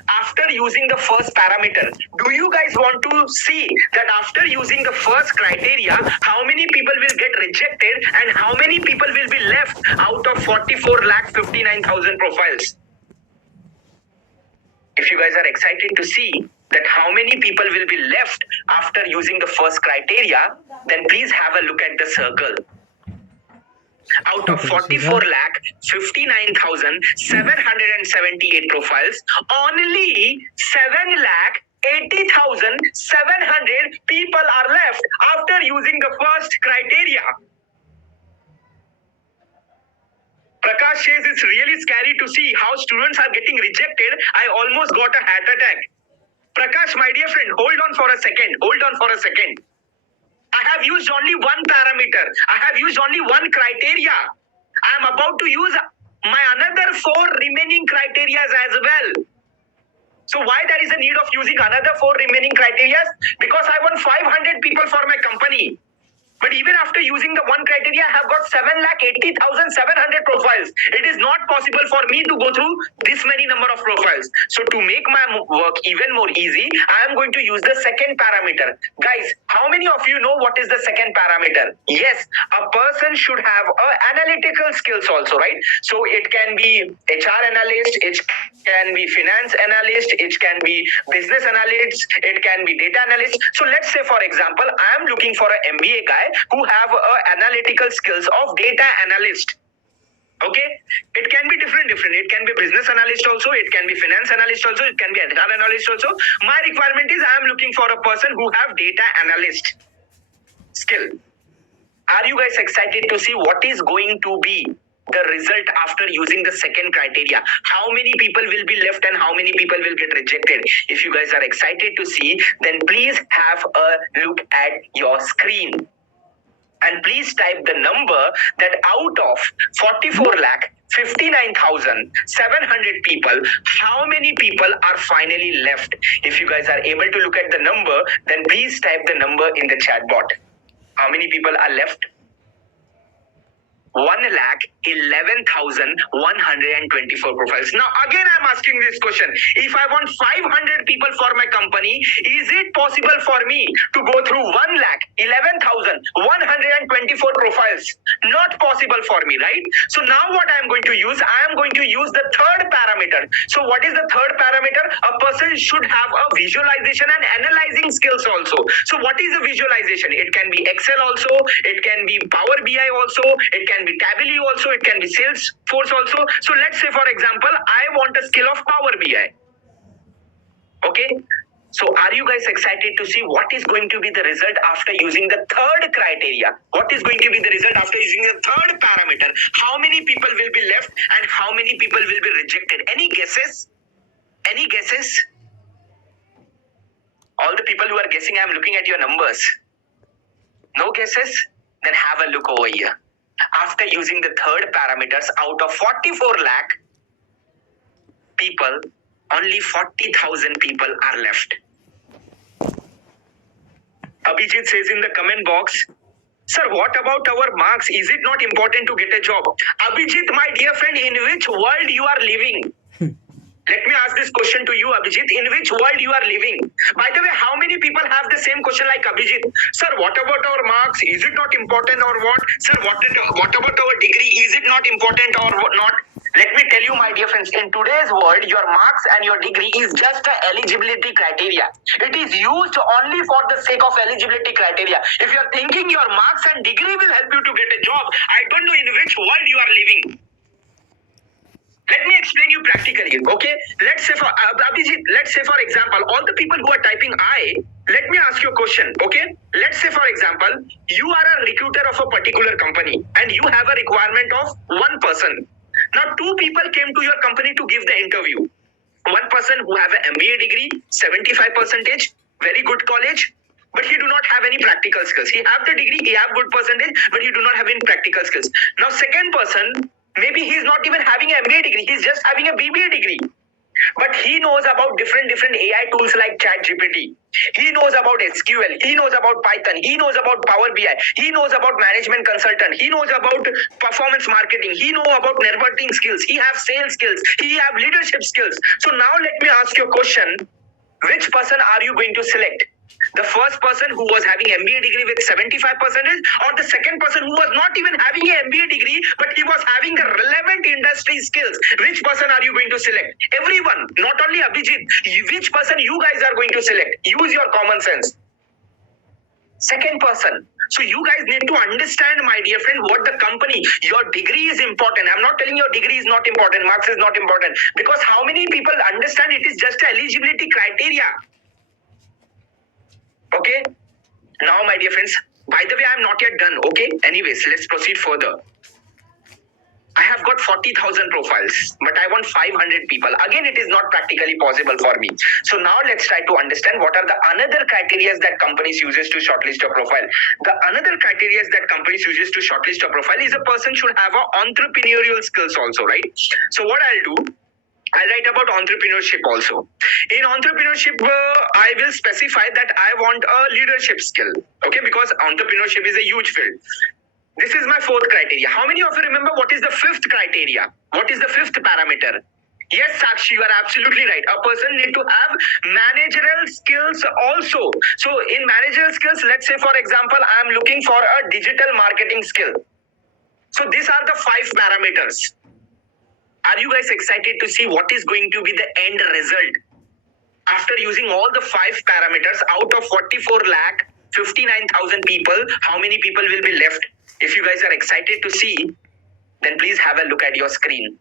after using the first parameter? Do you guys want to see that after using the first criteria, how many people will get rejected and how many people will be left out of 44,59,000 profiles? If you guys are excited to see that how many people will be left after using the first criteria, then please have a look at the circle. Out of 44 lakh 59,778 profiles, only 7 lakh 80,700 people are left after using the first criteria. Prakash says it's really scary to see how students are getting rejected. I almost got a heart attack. Prakash, my dear friend, hold on for a second. Hold on for a second. I have used only one parameter. I have used only one criteria. I am about to use my another 4 remaining criteria as well. So why there is a need of using another 4 remaining criteria? Because I want 500 people for my company. But even after using the one criteria, I have got 7,80,700 profiles. It is not possible for me to go through this many number of profiles. So to make my work even more easy, I am going to use the second parameter. Guys, how many of you know what is the second parameter? Yes, a person should have analytical skills also, right? So it can be HR analyst, it can be finance analyst, it can be business analyst, it can be data analyst. So let's say, for example, I am looking for an MBA guy who have analytical skills of data analyst. Okay, it can be different. It can be business analyst also, it can be finance analyst also, it can be HR analyst also. My requirement is I am looking for a person who have data analyst skill. Are you guys excited to see what is going to be the result after using the second criteria? How many people will be left and how many people will get rejected? If you guys are excited to see, then please have a look at your screen. And please type the number that out of 44 lakh 59,700 people, how many people are finally left? If you guys are able to look at the number, then please type the number in the chat bot. How many people are left? 1,11,124 profiles. Now again I'm asking this question. If I want 500 people for my company, is it possible for me to go through 1,11,124 profiles? Not possible for me, right? So now what I am going to use? I am going to use the third parameter. So what is the third parameter? A person should have a visualization and analyzing skills also. So what is a visualization? It can be Excel also, it can be Power BI also, it can be Tableau also, it can be Salesforce also. So let's say, for example, I want a skill of Power BI. Okay. So are you guys excited to see what is going to be the result after using the third criteria? What is going to be the result after using the third parameter? How many people will be left and how many people will be rejected? Any guesses? Any guesses? All the people who are guessing, I am looking at your numbers. No guesses? Then have a look over here. After using the third parameters, out of 44 lakh people, only 40,000 people are left. Abhijit says in the comment box, sir, what about our marks? Is it not important to get a job? Abhijit, my dear friend, in which world you are living? Let me ask this question to you, Abhijit. In which world you are living? By the way, how many people have the same question like Abhijit? Sir, what about our marks? Is it not important or what? Sir, what about our degree? Is it not important or not? Let me tell you, my dear friends, in today's world, your marks and your degree is just an eligibility criteria. It is used only for the sake of eligibility criteria. If you are thinking your marks and degree will help you to get a job, I don't know in which world you are living. Let me explain you practically, okay? Let's say for Abhijit, let's say for example, all the people who are typing I, let me ask you a question, okay? Let's say for example, you are a recruiter of a particular company and you have a requirement of one person. Now, 2 people came to your company to give the interview. One person who have an MBA degree, 75%, very good college, but he do not have any practical skills. He have the degree, he have good percentage, but he do not have any practical skills. Now second person, maybe he's not even having an MBA degree, he's just having a BBA degree. But he knows about different AI tools like ChatGPT. He knows about SQL. He knows about Python. He knows about Power BI. He knows about management consultant. He knows about performance marketing. He knows about networking skills. He have sales skills. He have leadership skills. So now let me ask you a question. Which person are you going to select? The first person who was having MBA degree with 75%, or the second person who was not even having an MBA degree, but he was having the relevant industry skills? Which person are you going to select? Everyone, not only Abhijit. Which person you guys are going to select? Use your common sense. Second person. So you guys need to understand, my dear friend, what the company, your degree is important. I'm not telling your degree is not important, marks is not important. Because how many people understand it is just an eligibility criteria? Okay. Now, my dear friends, by the way, I'm not yet done. Okay. Anyways, let's proceed further. I have got 40,000 profiles, but I want 500 people. Again, it is not practically possible for me. So now let's try to understand what are the another criteria that companies uses to shortlist a profile. The another criteria that companies uses to shortlist a profile is a person should have a entrepreneurial skills also, right? So what I'll do, I write about entrepreneurship also. In entrepreneurship, I will specify that I want a leadership skill. Okay, because entrepreneurship is a huge field. This is my fourth criteria. How many of you remember what is the fifth criteria? What is the fifth parameter? Yes, Sakshi, you are absolutely right. A person need to have managerial skills also. So in managerial skills, let's say for example, I am looking for a digital marketing skill. So these are the 5 parameters. Are you guys excited to see what is going to be the end result? After using all the 5 parameters out of 44 lakh, 59,000 people, how many people will be left? If you guys are excited to see, then please have a look at your screen.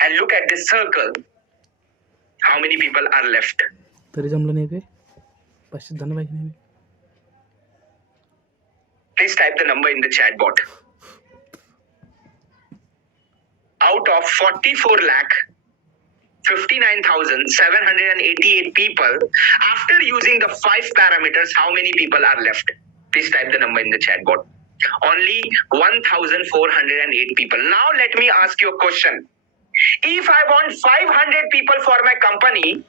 And look at this circle. How many people are left? Please type the number in the chat bot. Out of 44 lakh, 59,788 people, after using the 5 parameters, how many people are left? Please type the number in the chat bot. Only 1,408 people. Now let me ask you a question. If I want 500 people for my company,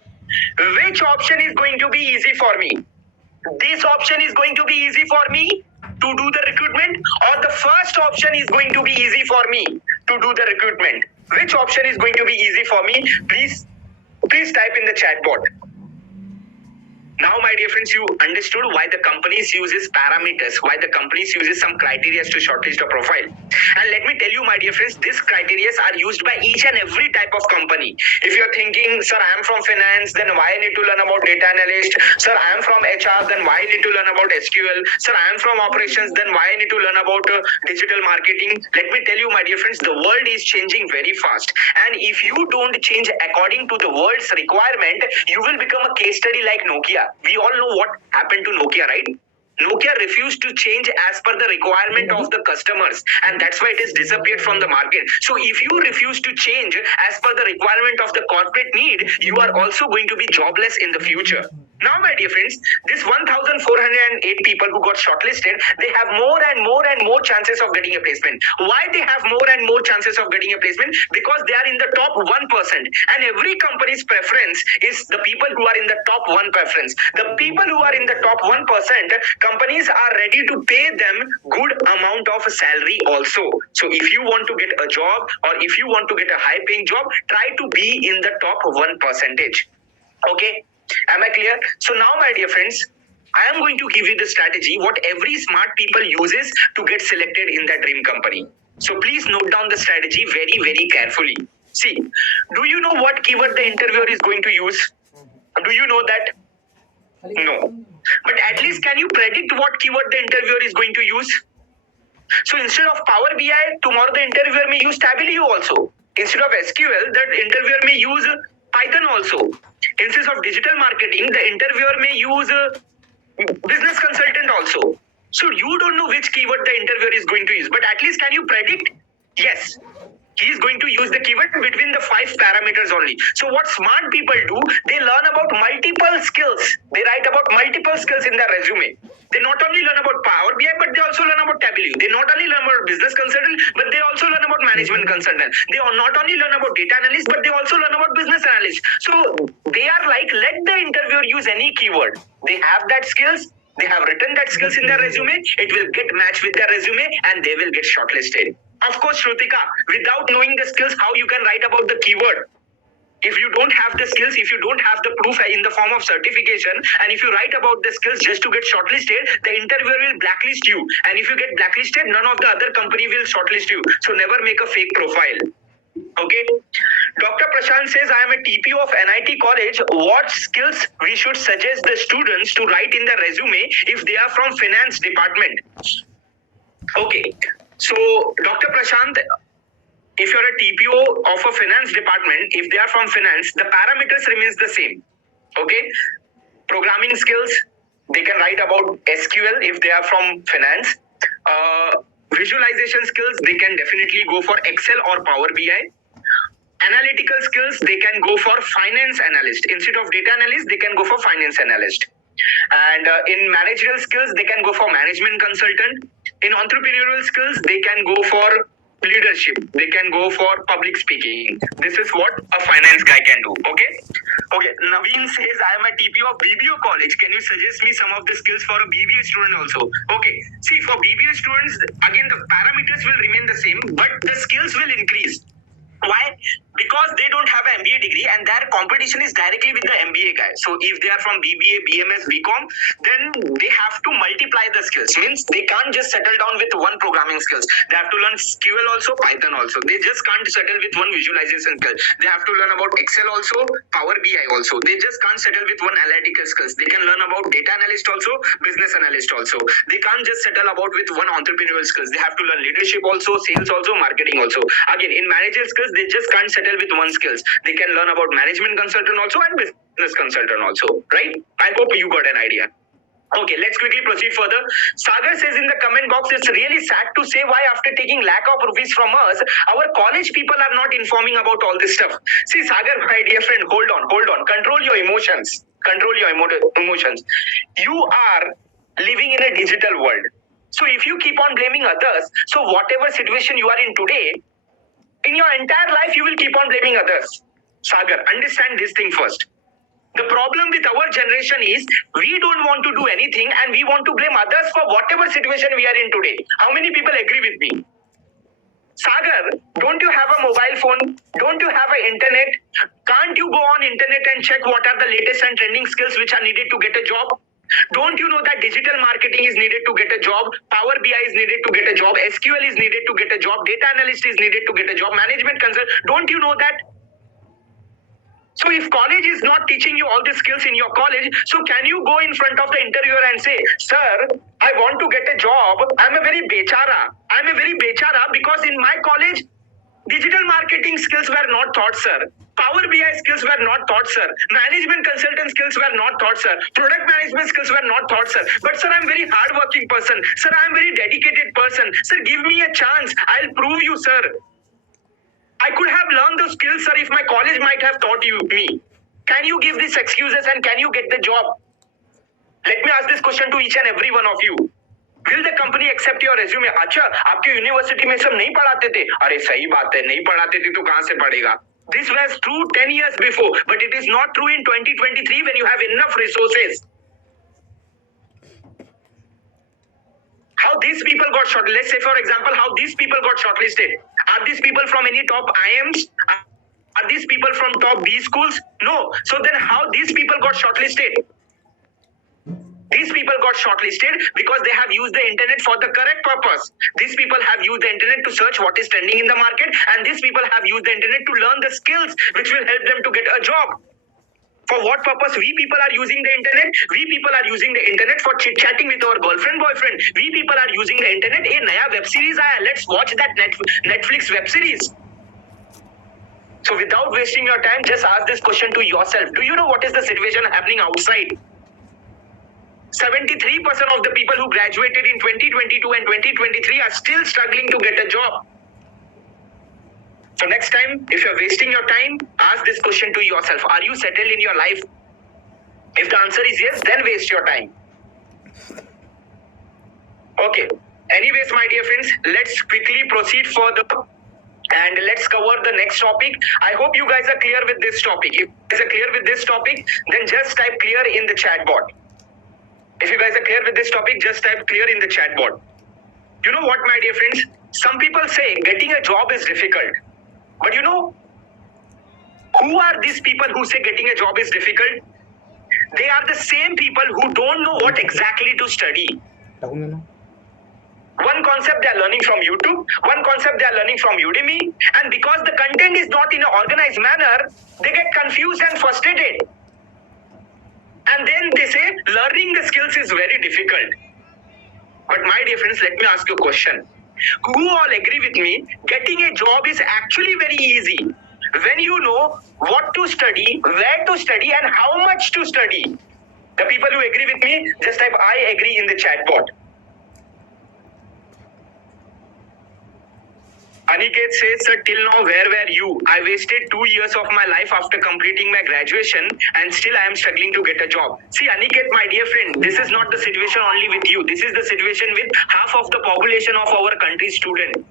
which option is going to be easy for me? This option is going to be easy for me to do the recruitment, or the first option is going to be easy for me to do the recruitment? Which option is going to be easy for me? Please type in the chat bot. Now, my dear friends, you understood why the companies uses parameters, why the companies uses some criteria to shortlist a profile. And let me tell you, my dear friends, these criteria are used by each and every type of company. If you're thinking, sir, I am from finance, then why I need to learn about data analyst? Sir, I am from HR, then why I need to learn about SQL? Sir, I am from operations, then why I need to learn about digital marketing? Let me tell you, my dear friends, the world is changing very fast. And if you don't change according to the world's requirement, you will become a case study like Nokia. We all know what happened to Nokia, right? Nokia refused to change as per the requirement of the customers, and that's why it has disappeared from the market. So if you refuse to change as per the requirement of the corporate need, you are also going to be jobless in the future. Now, my dear friends, this 1,408 people who got shortlisted, they have more and more chances of getting a placement. Why they have more and more chances of getting a placement? Because they are in the top 1%. And every company's preference is the people who are in the top 1%. The people who are in the top 1%, companies are ready to pay them good amount of salary also. So if you want to get a job, or if you want to get a high paying job, try to be in the top 1%. Okay? Am I clear? So now, my dear friends, I am going to give you the strategy what every smart people uses to get selected in that dream company. So please note down the strategy very carefully. See, do you know what keyword the interviewer is going to use? Do you know that? No. But at least can you predict what keyword the interviewer is going to use? So instead of Power BI, tomorrow the interviewer may use Tableau also. Instead of SQL, the interviewer may use Python also. Instead of digital marketing, the interviewer may use business consultant also. So you don't know which keyword the interviewer is going to use, but at least can you predict? Yes. He is going to use the keyword between the 5 parameters only. So what smart people do, they learn about multiple skills. They write about multiple skills in their resume. They not only learn about Power BI, but they also learn about Tableau. They not only learn about business consultant, but they also learn about management consultant. They not only learn about data analyst, but they also learn about business analyst. So they are like, let the interviewer use any keyword. They have that skills. They have written that skills in their resume. It will get matched with their resume, and they will get shortlisted. Of course, Shrutika, without knowing the skills, how you can write about the keyword? If you don't have the skills, if you don't have the proof in the form of certification, and if you write about the skills just to get shortlisted, the interviewer will blacklist you. And if you get blacklisted, none of the other company will shortlist you. So never make a fake profile. Okay. Dr. Prashant says, I am a TPO of NIT college. What skills we should suggest the students to write in their resume if they are from finance department? Okay. So, Dr. Prashant, if you're a TPO of a finance department, if they are from finance, the parameters remains the same. Okay. Programming skills, they can write about SQL if they are from finance. Visualization skills, they can definitely go for Excel or Power BI. Analytical skills, they can go for finance analyst. Instead of data analyst, they can go for finance analyst. And in managerial skills, they can go for management consultant. In entrepreneurial skills, they can go for leadership. They can go for public speaking. This is what a finance guy can do. Okay. Okay. Naveen says, I am a TPO of BBO college. Can you suggest me some of the skills for a BBA student also? Okay. See, for BBA students, again, the parameters will remain the same, but the skills will increase. Why? Because they don't have an MBA degree and their competition is directly with the MBA guy. So if they are from BBA, BMS, BCom, then they have to multiply the skills. Means they can't just settle down with one programming skills. They have to learn SQL also, Python also. They just can't settle with one visualization skill. They have to learn about Excel also, Power BI also. They just can't settle with one analytical skills. They can learn about data analyst also, business analyst also. They can't just settle about with one entrepreneurial skills. They have to learn leadership also, sales also, marketing also. Again, in managerial skills, they just can't settle with one skills. They can learn about management consultant also and business consultant also, right? I hope you got an idea. Okay, let's quickly proceed further. Sagar says in the comment box, it's really sad to say why after taking lakh of rupees from us, our college people are not informing about all this stuff. See, Sagar, my dear friend, hold on. Control your emotions. Control your emotions. You are living in a digital world. So if you keep on blaming others, so whatever situation you are in today, in your entire life, you will keep on blaming others. Sagar, understand this thing first. The problem with our generation is we don't want to do anything and we want to blame others for whatever situation we are in today. How many people agree with me? Sagar, don't you have a mobile phone? Don't you have an internet? Can't you go on internet and check what are the latest and trending skills which are needed to get a job? Don't you know that digital marketing is needed to get a job? Power BI is needed to get a job. SQL is needed to get a job. Data analyst is needed to get a job. Management consult. Don't you know that? So if college is not teaching you all these skills in your college, so can you go in front of the interviewer and say, sir, I want to get a job. I'm a very bechara because in my college, digital marketing skills were not taught, sir. Power BI skills were not taught, sir. Management consultant skills were not taught, sir. Product management skills were not taught, sir. But sir, I'm very hardworking person. Sir, I'm very dedicated person. Sir, give me a chance. I'll prove you, sir. I could have learned those skills, sir, if my college might have taught me. Can you give these excuses and can you get the job? Let me ask this question to each and every one of you. Will the company accept your resume? अच्छा, आपके university में सब नहीं पढ़ाते थे? अरे सही बात है, नहीं पढ़ाते थे तो कहाँ से पढ़ेगा? This was true 10 years before, but it is not true in 2023 when you have enough resources. How these people got shortlisted? Let's say, for example, how these people got shortlisted. Are these people from any top IIMs? Are these people from top B schools? No. So then how these people got shortlisted? These people got shortlisted because they have used the internet for the correct purpose. These people have used the internet to search what is trending in the market, and these people have used the internet to learn the skills which will help them to get a job. For what purpose we people are using the internet? We people are using the internet for chit-chatting with our girlfriend, boyfriend. We people are using the internet. A naya web series aaya. Let's watch that Netflix web series. So without wasting your time, just ask this question to yourself. Do you know what is the situation happening outside? 73% of the people who graduated in 2022 and 2023 are still struggling to get a job. So next time, if you're wasting your time, ask this question to yourself. Are you settled in your life? If the answer is yes, then waste your time. Okay. Anyways, my dear friends, let's quickly proceed further and let's cover the next topic. I hope you guys are clear with this topic. If you guys are clear with this topic, then just type clear in the chat box. If you guys are clear with this topic, just type clear in the chat box. You know what, my dear friends? Some people say getting a job is difficult. But you know, who are these people who say getting a job is difficult? They are the same people who don't know what exactly to study. One concept they are learning from YouTube, one concept they are learning from Udemy, and because the content is not in an organized manner, they get confused and frustrated. And then they say learning the skills is very difficult. But my dear friends, let me ask you a question. Who all agree with me? Getting a job is actually very easy when you know what to study, where to study, and how much to study. The people who agree with me, just type I agree in the chat box. Aniket says, sir, till now, where were you? I wasted 2 years of my life after completing my graduation and still I am struggling to get a job. See, Aniket, my dear friend, this is not the situation only with you. This is the situation with half of the population of our country's student.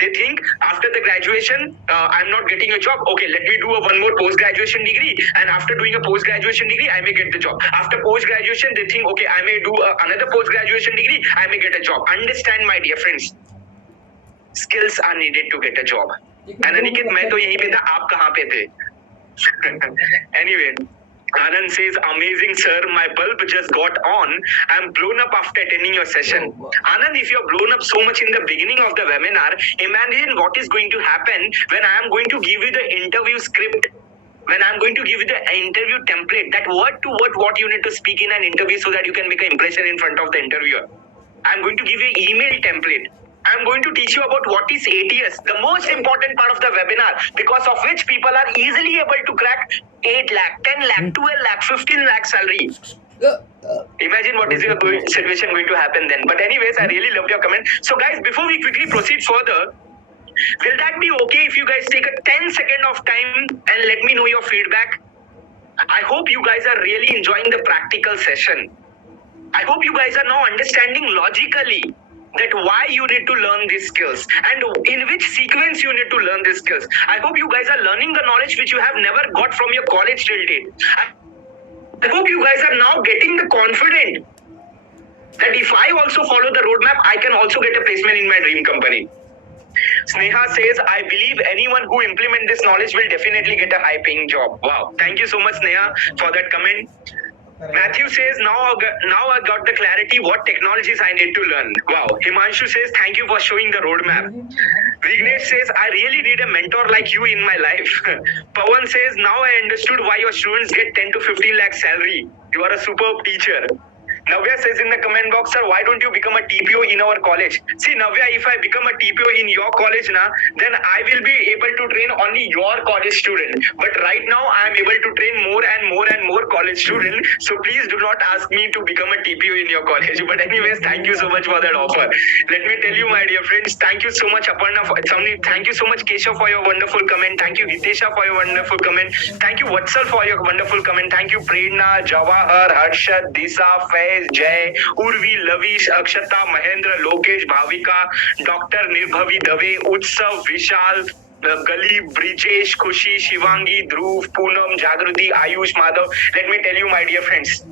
They think after the graduation, I'm not getting a job. Okay, let me do one more post-graduation degree. And after doing a post-graduation degree, I may get the job. After post-graduation, they think, okay, I may do another post-graduation degree. I may get a job. Understand, my dear friends. Skills are needed to get a job. And Aniket, मैं तो यहीं पे था, आप कहाँ पे थे? Anyway, Anand says, amazing sir, my bulb just got on. I'm blown up after attending your session. Anand, if you're blown up so much in the beginning of the webinar, imagine what is going to happen when I am going to give you the interview script. When I'm going to give you the interview template, that word to word what you need to speak in an interview so that you can make an impression in front of the interviewer. I'm going to give you an email template. I'm going to teach you about what is ATS, the most important part of the webinar, because of which people are easily able to crack 8 lakh, 10 lakh, 12 lakh, 15 lakh salary. Imagine what is your situation going to happen then. But anyways, I really love your comment. So guys, before we quickly proceed further, will that be okay if you guys take a 10-second of time and let me know your feedback? I hope you guys are really enjoying the practical session. I hope you guys are now understanding logically that why you need to learn these skills and in which sequence you need to learn these skills. I hope you guys are learning the knowledge which you have never got from your college till date. I hope you guys are now getting the confidence that if I also follow the roadmap, I can also get a placement in my dream company. Sneha says, I believe anyone who implement this knowledge will definitely get a high paying job. Wow. Thank you so much, Sneha, for that comment. Matthew says, now I got the clarity what technologies I need to learn. Wow. Himanshu says, thank you for showing the roadmap. Vignesh says, I really need a mentor like you in my life. Pawan says, now I understood why your students get 10 to 15 lakh salary. You are a superb teacher. Navya says in the comment box, sir, why don't you become a TPO in our college? See, Navya, if I become a TPO in your college, then I will be able to train only your college student. But right now, I am able to train more and more and more college students. So please do not ask me to become a TPO in your college. But anyways, thank you so much for that offer. Let me tell you, my dear friends, thank you so much, Aparna. Thank you so much, Keshav, for your wonderful comment. Thank you, Hitesha, for your wonderful comment. Thank you, Vatsal, for your wonderful comment. Thank you, Prerna, Jawahar, Harshad, Disa, Faiz, Jay, Urvi, Lavish, Akshata, Mahendra, Lokesh, Bhavika, Dr. Nirbhavi Dave, Utsav, Vishal, Galib, Brijesh, Khushi, Shivangi, Dhruv, Poonam, Jagruti, Ayush, Madhav. Let me tell you, my dear friends,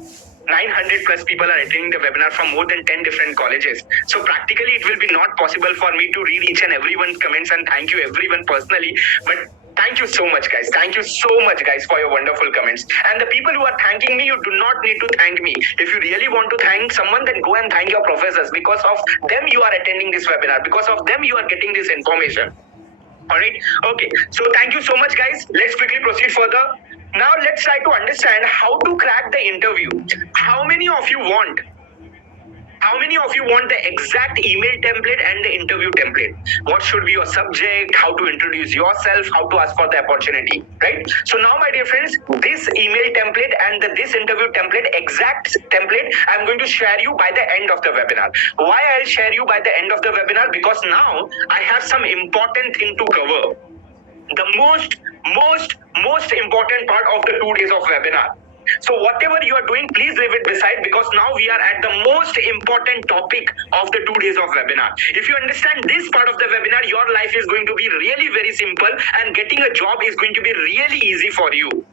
900 plus people are attending the webinar from more than 10 different colleges. So practically it will be not possible for me to read each and everyone's comments and thank you everyone personally. But thank you so much, guys. Thank you so much, guys, for your wonderful comments. And the people who are thanking me, you do not need to thank me. If you really want to thank someone, then go and thank your professors. Because of them, you are attending this webinar. Because of them, you are getting this information. All right. Okay. So thank you so much, guys. Let's quickly proceed further. Now let's try to understand how to crack the interview. How many of you want? How many of you want the exact email template and the interview template? What should be your subject? How to introduce yourself? How to ask for the opportunity? Right? So now, my dear friends, this email template and this interview template, exact template, I'm going to share you by the end of the webinar. Why I'll share you by the end of the webinar? Because now I have some important thing to cover. The most important part of the 2 days of webinar. So whatever you are doing, please leave it beside, because now we are at the most important topic of the 2 days of webinar. If you understand this part of the webinar, your life is going to be really very simple, and getting a job is going to be really easy for you.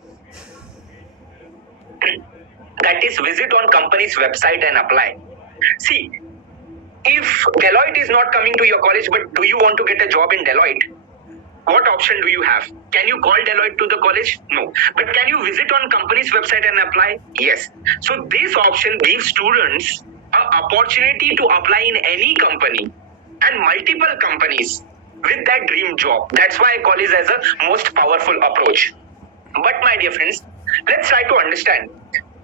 That is, visit on company's website and apply. See, if Deloitte is not coming to your college, but do you want to get a job in Deloitte? What option do you have? Can you call Deloitte to the college? No. But can you visit on company's website and apply? Yes. So this option gives students an opportunity to apply in any company and multiple companies with that dream job. That's why I call it as a most powerful approach. But my dear friends, let's try to understand.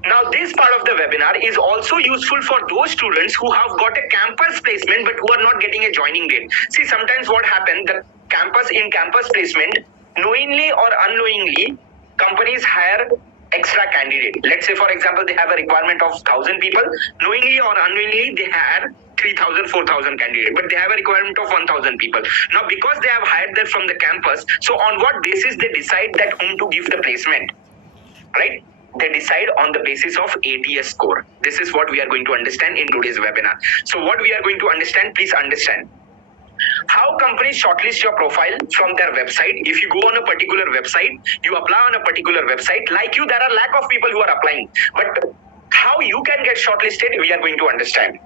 Now, this part of the webinar is also useful for those students who have got a campus placement but who are not getting a joining date. See, sometimes what happens, the campus placement, knowingly or unknowingly, companies hire extra candidate. Let's say, for example, they have a requirement of 1,000 people. Knowingly or unknowingly, they hire 3,000, 4,000 candidates, but they have a requirement of 1,000 people. Now, because they have hired them from the campus, so on what basis they decide that whom to give the placement, right? They decide on the basis of ATS score. This is what we are going to understand in today's webinar. So what we are going to understand, please understand. How companies shortlist your profile from their website. If you go on a particular website, you apply on a particular website. Like you, there are lack of people who are applying. But how you can get shortlisted, we are going to understand.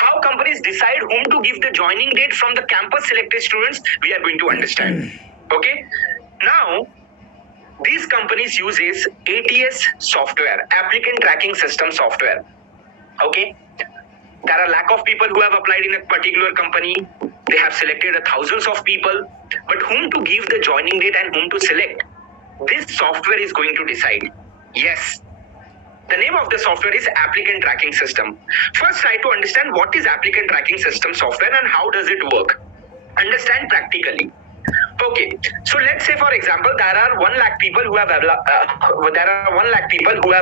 How companies decide whom to give the joining date from the campus selected students, we are going to understand. Okay? Now, these companies uses ATS software, applicant tracking system software. Okay? There are lack of people who have applied in a particular company. They have selected thousands of people, but whom to give the joining date and whom to select, this software is going to decide. Yes. The name of the software is applicant tracking system. First, try to understand what is applicant tracking system software and how does it work. Understand practically. Okay, so let's say, for example, there are 1 lakh people who have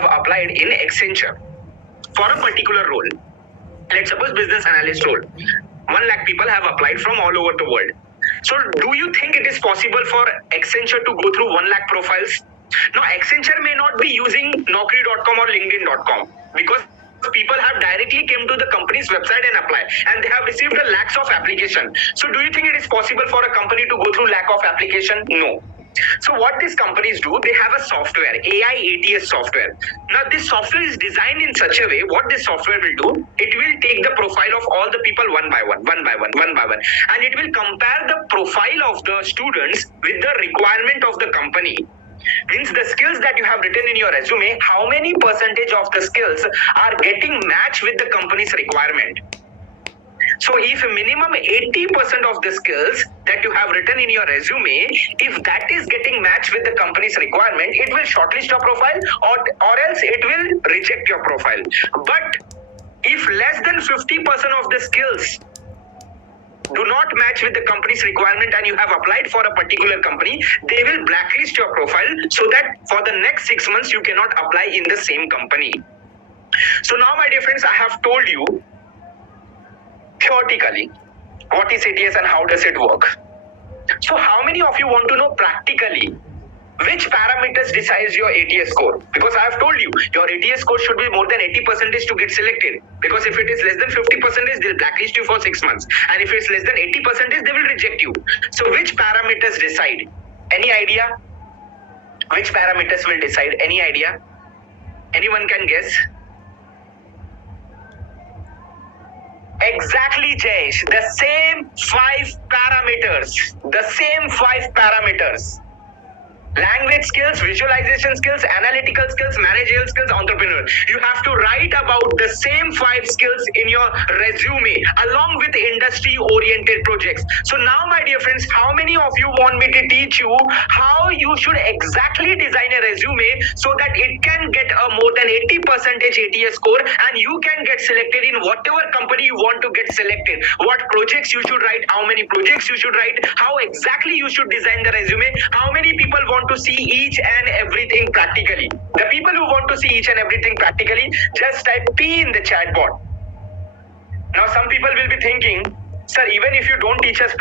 applied in Accenture for a particular role. Let's suppose business analyst role. 1 lakh people have applied from all over the world. So do you think it is possible for Accenture to go through 1 lakh profiles? Now, Accenture may not be using Naukri.com or LinkedIn.com, because people have directly came to the company's website and apply, and they have received a lakhs of application. So do you think it is possible for a company to go through lakh of application? No. So what these companies do, they have a software, AI ATS software. Now this software is designed in such a way, what this software will do, it will take the profile of all the people one by one, and it will compare the profile of the students with the requirement of the company. Means the skills that you have written in your resume, how many percentage of the skills are getting matched with the company's requirement. So if minimum 80% of the skills that you have written in your resume, if that is getting matched with the company's requirement, it will shortlist your profile, or else it will reject your profile. But if less than 50% of the skills do not match with the company's requirement and you have applied for a particular company, they will blacklist your profile so that for the next 6 months you cannot apply in the same company. So now, my dear friends, I have told you theoretically what is ATS and how does it work. So how many of you want to know practically which parameters decides your ATS score? Because I have told you, your ATS score should be more than 80% to get selected. Because if it is less than 50%, they'll blacklist you for 6 months. And if it's less than 80%, they will reject you. So which parameters decide? Any idea? Which parameters will decide? Any idea? Anyone can guess? Exactly, Jayesh. The same 5 parameters. The same 5 parameters. Language skills, visualization skills, analytical skills, managerial skills, entrepreneur. You have to write about the same 5 skills in your resume along with industry-oriented projects. So now, my dear friends, how many of you want me to teach you how you should exactly design a resume so that it can get a more than 80% ATS score and you can get selected in whatever company you want to get selected? What projects you should write, how many projects you should write, how exactly you should design the resume, how many people want to see each and everything practically. The people who want to see each and everything practically, just type P in the chat box. Now some people will be thinking, Sir, even if you don't teach us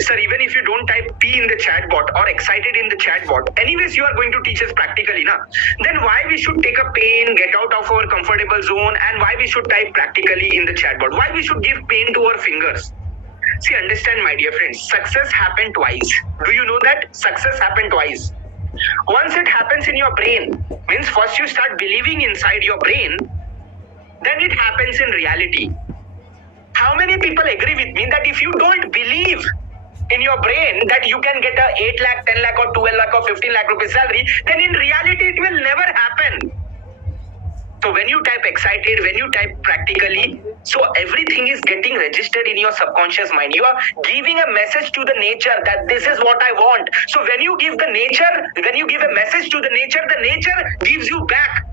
sir, even if you don't type P in the chat bot or excited in the chat bot, anyways you are going to teach us practically, na? Then why we should take a pain, get out of our comfortable zone, and why we should type practically in the chat bot? Why we should give pain to our fingers? See, understand, my dear friends, success happened twice. Do you know that? Success happened twice. Once it happens in your brain, means first you start believing inside your brain, then it happens in reality. How many people agree with me that if you don't believe in your brain that you can get a 8 lakh, 10 lakh or 12 lakh or 15 lakh rupees salary, then in reality it will never happen. So when you type excited, when you type practically, so everything is getting registered in your subconscious mind. You are giving a message to the nature that this is what I want. So when you give the nature, when you give a message to the nature gives you back.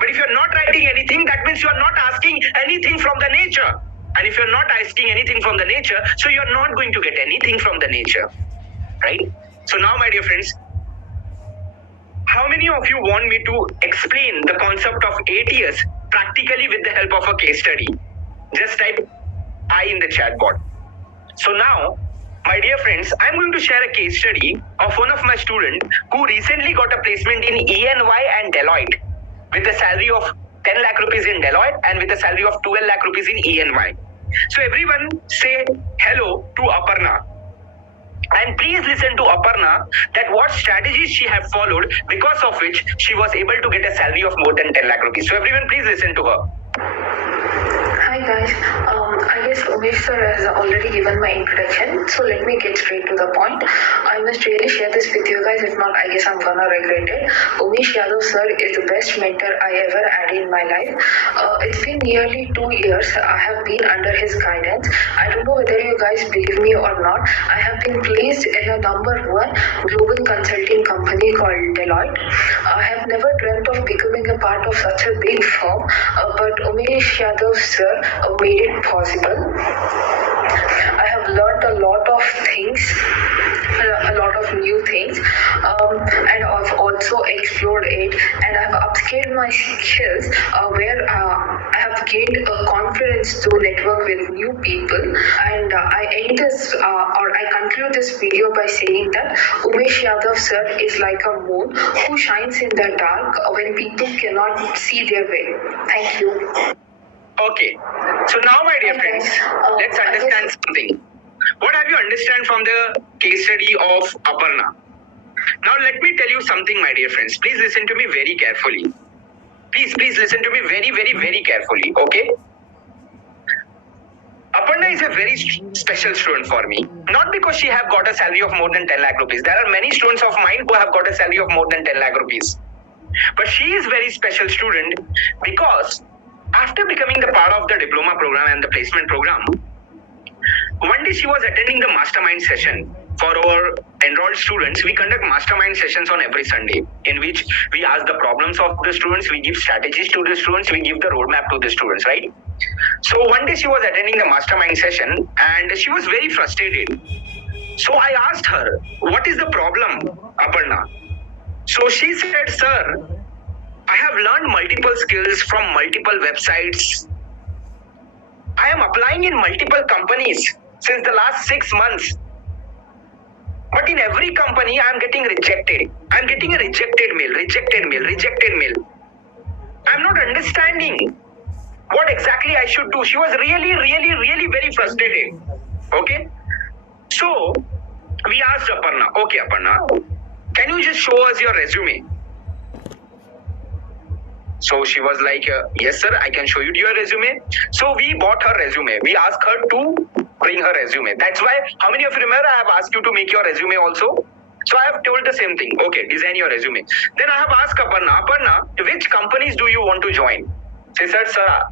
But if you're not writing anything, that means you're not asking anything from the nature. And if you're not asking anything from the nature, so you're not going to get anything from the nature. Right? So now, my dear friends, how many of you want me to explain the concept of ATS practically with the help of a case study? Just type I in the chat bot. So now, my dear friends, I'm going to share a case study of one of my students who recently got a placement in ENY and Deloitte with a salary of 10 lakh rupees in Deloitte and with a salary of 12 lakh rupees in ENY. So everyone say hello to Aparna. And please listen to Aparna that what strategies she have followed, because of which she was able to get a salary of more than 10 lakh rupees. So everyone please listen to her. Hi guys, I guess Umesh sir has already given my introduction, so let me get straight to the point. I must really share this with you guys, if not I guess I'm gonna regret it. Umesh Yadav sir is the best mentor I ever had in my life. It's been nearly 2 years I have been under his guidance. I don't know whether you guys believe me or not. I have been placed in a #1 global consulting company called Deloitte. I have never dreamt of becoming a part of such a big firm, but Umesh Yadav sir made it possible. I have learned a lot of things, a lot of new things, and I've also explored it, and I've upscaled my skills where I have gained confidence to network with new people. And I end this or I conclude this video by saying that Umesh Yadav sir is like a moon who shines in the dark when people cannot see their way. Thank you. Okay. So now, my dear friends, let's understand something. What have you understand from the case study of Aparna? Now let me tell you something, my dear friends. Please listen to me very carefully. Please listen to me very carefully. Okay? Aparna is a very special student for me. Not because she have got a salary of more than 10 lakh rupees. There are many students of mine who have got a salary of more than 10 lakh rupees. But she is very special student because after becoming the part of the diploma program and the placement program, one day she was attending the mastermind session. For our enrolled students, we conduct mastermind sessions on every Sunday, in which we ask the problems of the students, we give strategies to the students, we give the roadmap to the students, right? So one day she was attending the mastermind session and she was very frustrated. So I asked her, what is the problem, Aparna? So she said, sir, I have learned multiple skills from multiple websites. I am applying in multiple companies since the last 6 months. But in every company, I am getting rejected. I am getting a rejected mail. I am not understanding what exactly I should do. She was really very frustrated. Okay? So, we asked Aparna, okay Aparna, can you just show us your resume? So she was like, yes sir, I can show you your resume. So we bought her resume. We asked her to bring her resume. That's why, how many of you remember I have asked you to make your resume also? So I have told the same thing. Okay, design your resume. Then I have asked Aparna, which companies do you want to join? She said, sir,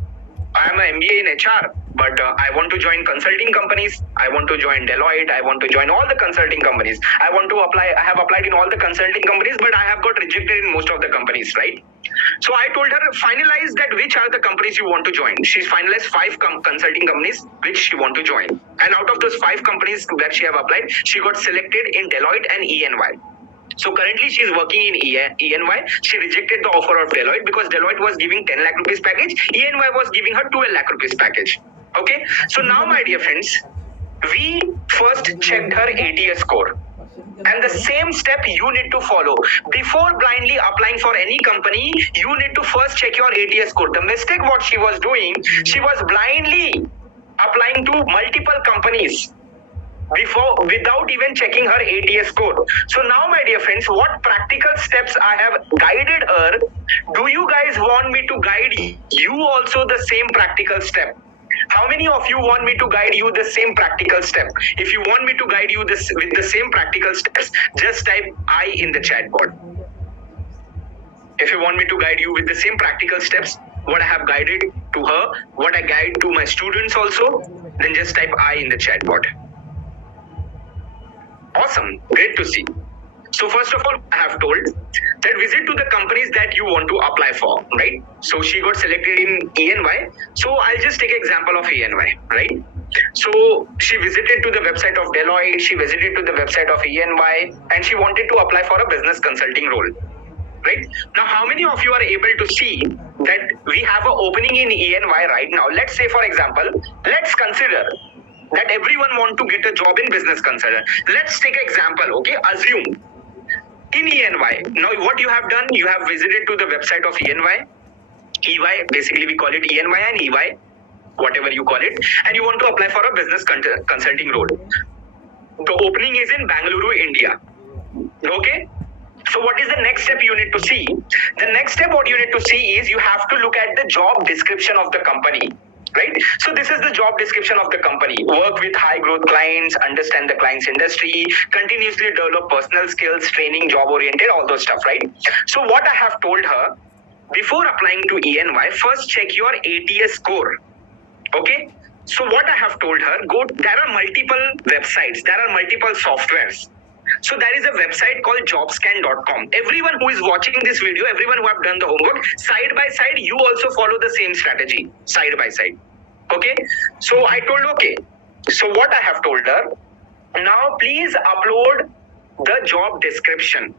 I am an MBA in HR, but I want to join consulting companies. I want to join Deloitte. I want to join all the consulting companies. I have applied in all the consulting companies, but I have got rejected in most of the companies, right? So I told her, finalize that which are the companies you want to join. She finalized 5 consulting companies which she want to join. And out of those 5 companies that she have applied, she got selected in Deloitte and ENY. So currently she is working in ENY. She rejected the offer of Deloitte because Deloitte was giving 10 lakh rupees package. ENY was giving her 12 lakh rupees package. Okay. So now, my dear friends, We first checked her ATS score. And the same step you need to follow. Before blindly applying for any company, you need to first check your ATS score. The mistake what she was doing, she was blindly applying to multiple companies before without even checking her ATS score. So now, my dear friends, what practical steps I have guided her? Do you guys want me to guide you also the same practical step? How many of you want me to guide you the same practical step? If you want me to guide you this with the same practical steps, just type I in the chat board. If you want me to guide you with the same practical steps, what I have guided to her, what I guide to my students also, then just type I in the chat board. Awesome, great to see. So first of all, I have told that visit to the companies that you want to apply for, right? So she got selected in ENY. So I'll just take example of ENY, right? So she visited to the website of Deloitte, she visited to the website of ENY, and she wanted to apply for a business consulting role, right? Now, how many of you are able to see that we have an opening in ENY right now? Let's say, for example, let's consider that everyone want to get a job in business consultant. Let's take example, okay? Assume in ENY. Now, what you have done, you have visited to the website of ENY. EY, basically we call it ENY and EY, whatever you call it, and you want to apply for a business consulting role. The opening is in Bangalore, India. Okay? So what is the next step you need to see? The next step what you need to see is you have to look at the job description of the company. Right? So this is the job description of the company. Work with high growth clients, understand the client's industry, continuously develop personal skills, training, job oriented, all those stuff, right? So what I have told her, before applying to ENY, first check your ATS score. Okay? So what I have told her, there are multiple websites, there are multiple softwares. So there is a website called jobscan.com. Everyone who is watching this video, everyone who have done the homework, side by side, you also follow the same strategy, side by side. Okay? So I told, okay. So what I have told her, now please upload the job description.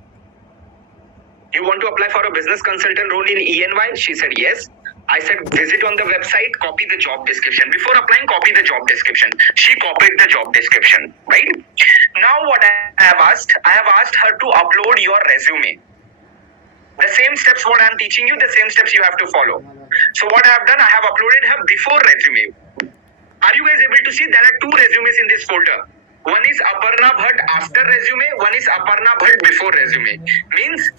You want to apply for a business consultant role in ENY? She said yes. I said visit on the website, copy the job description. Before applying, copy the job description. She copied the job description, right? Now what I have asked her to upload your resume. The same steps what I am teaching you, the same steps you have to follow. So what I have done, I have uploaded her before resume. Are you guys able to see there are two resumes in this folder? One is Aparna Bhatt after resume, one is Aparna Bhatt before resume. Means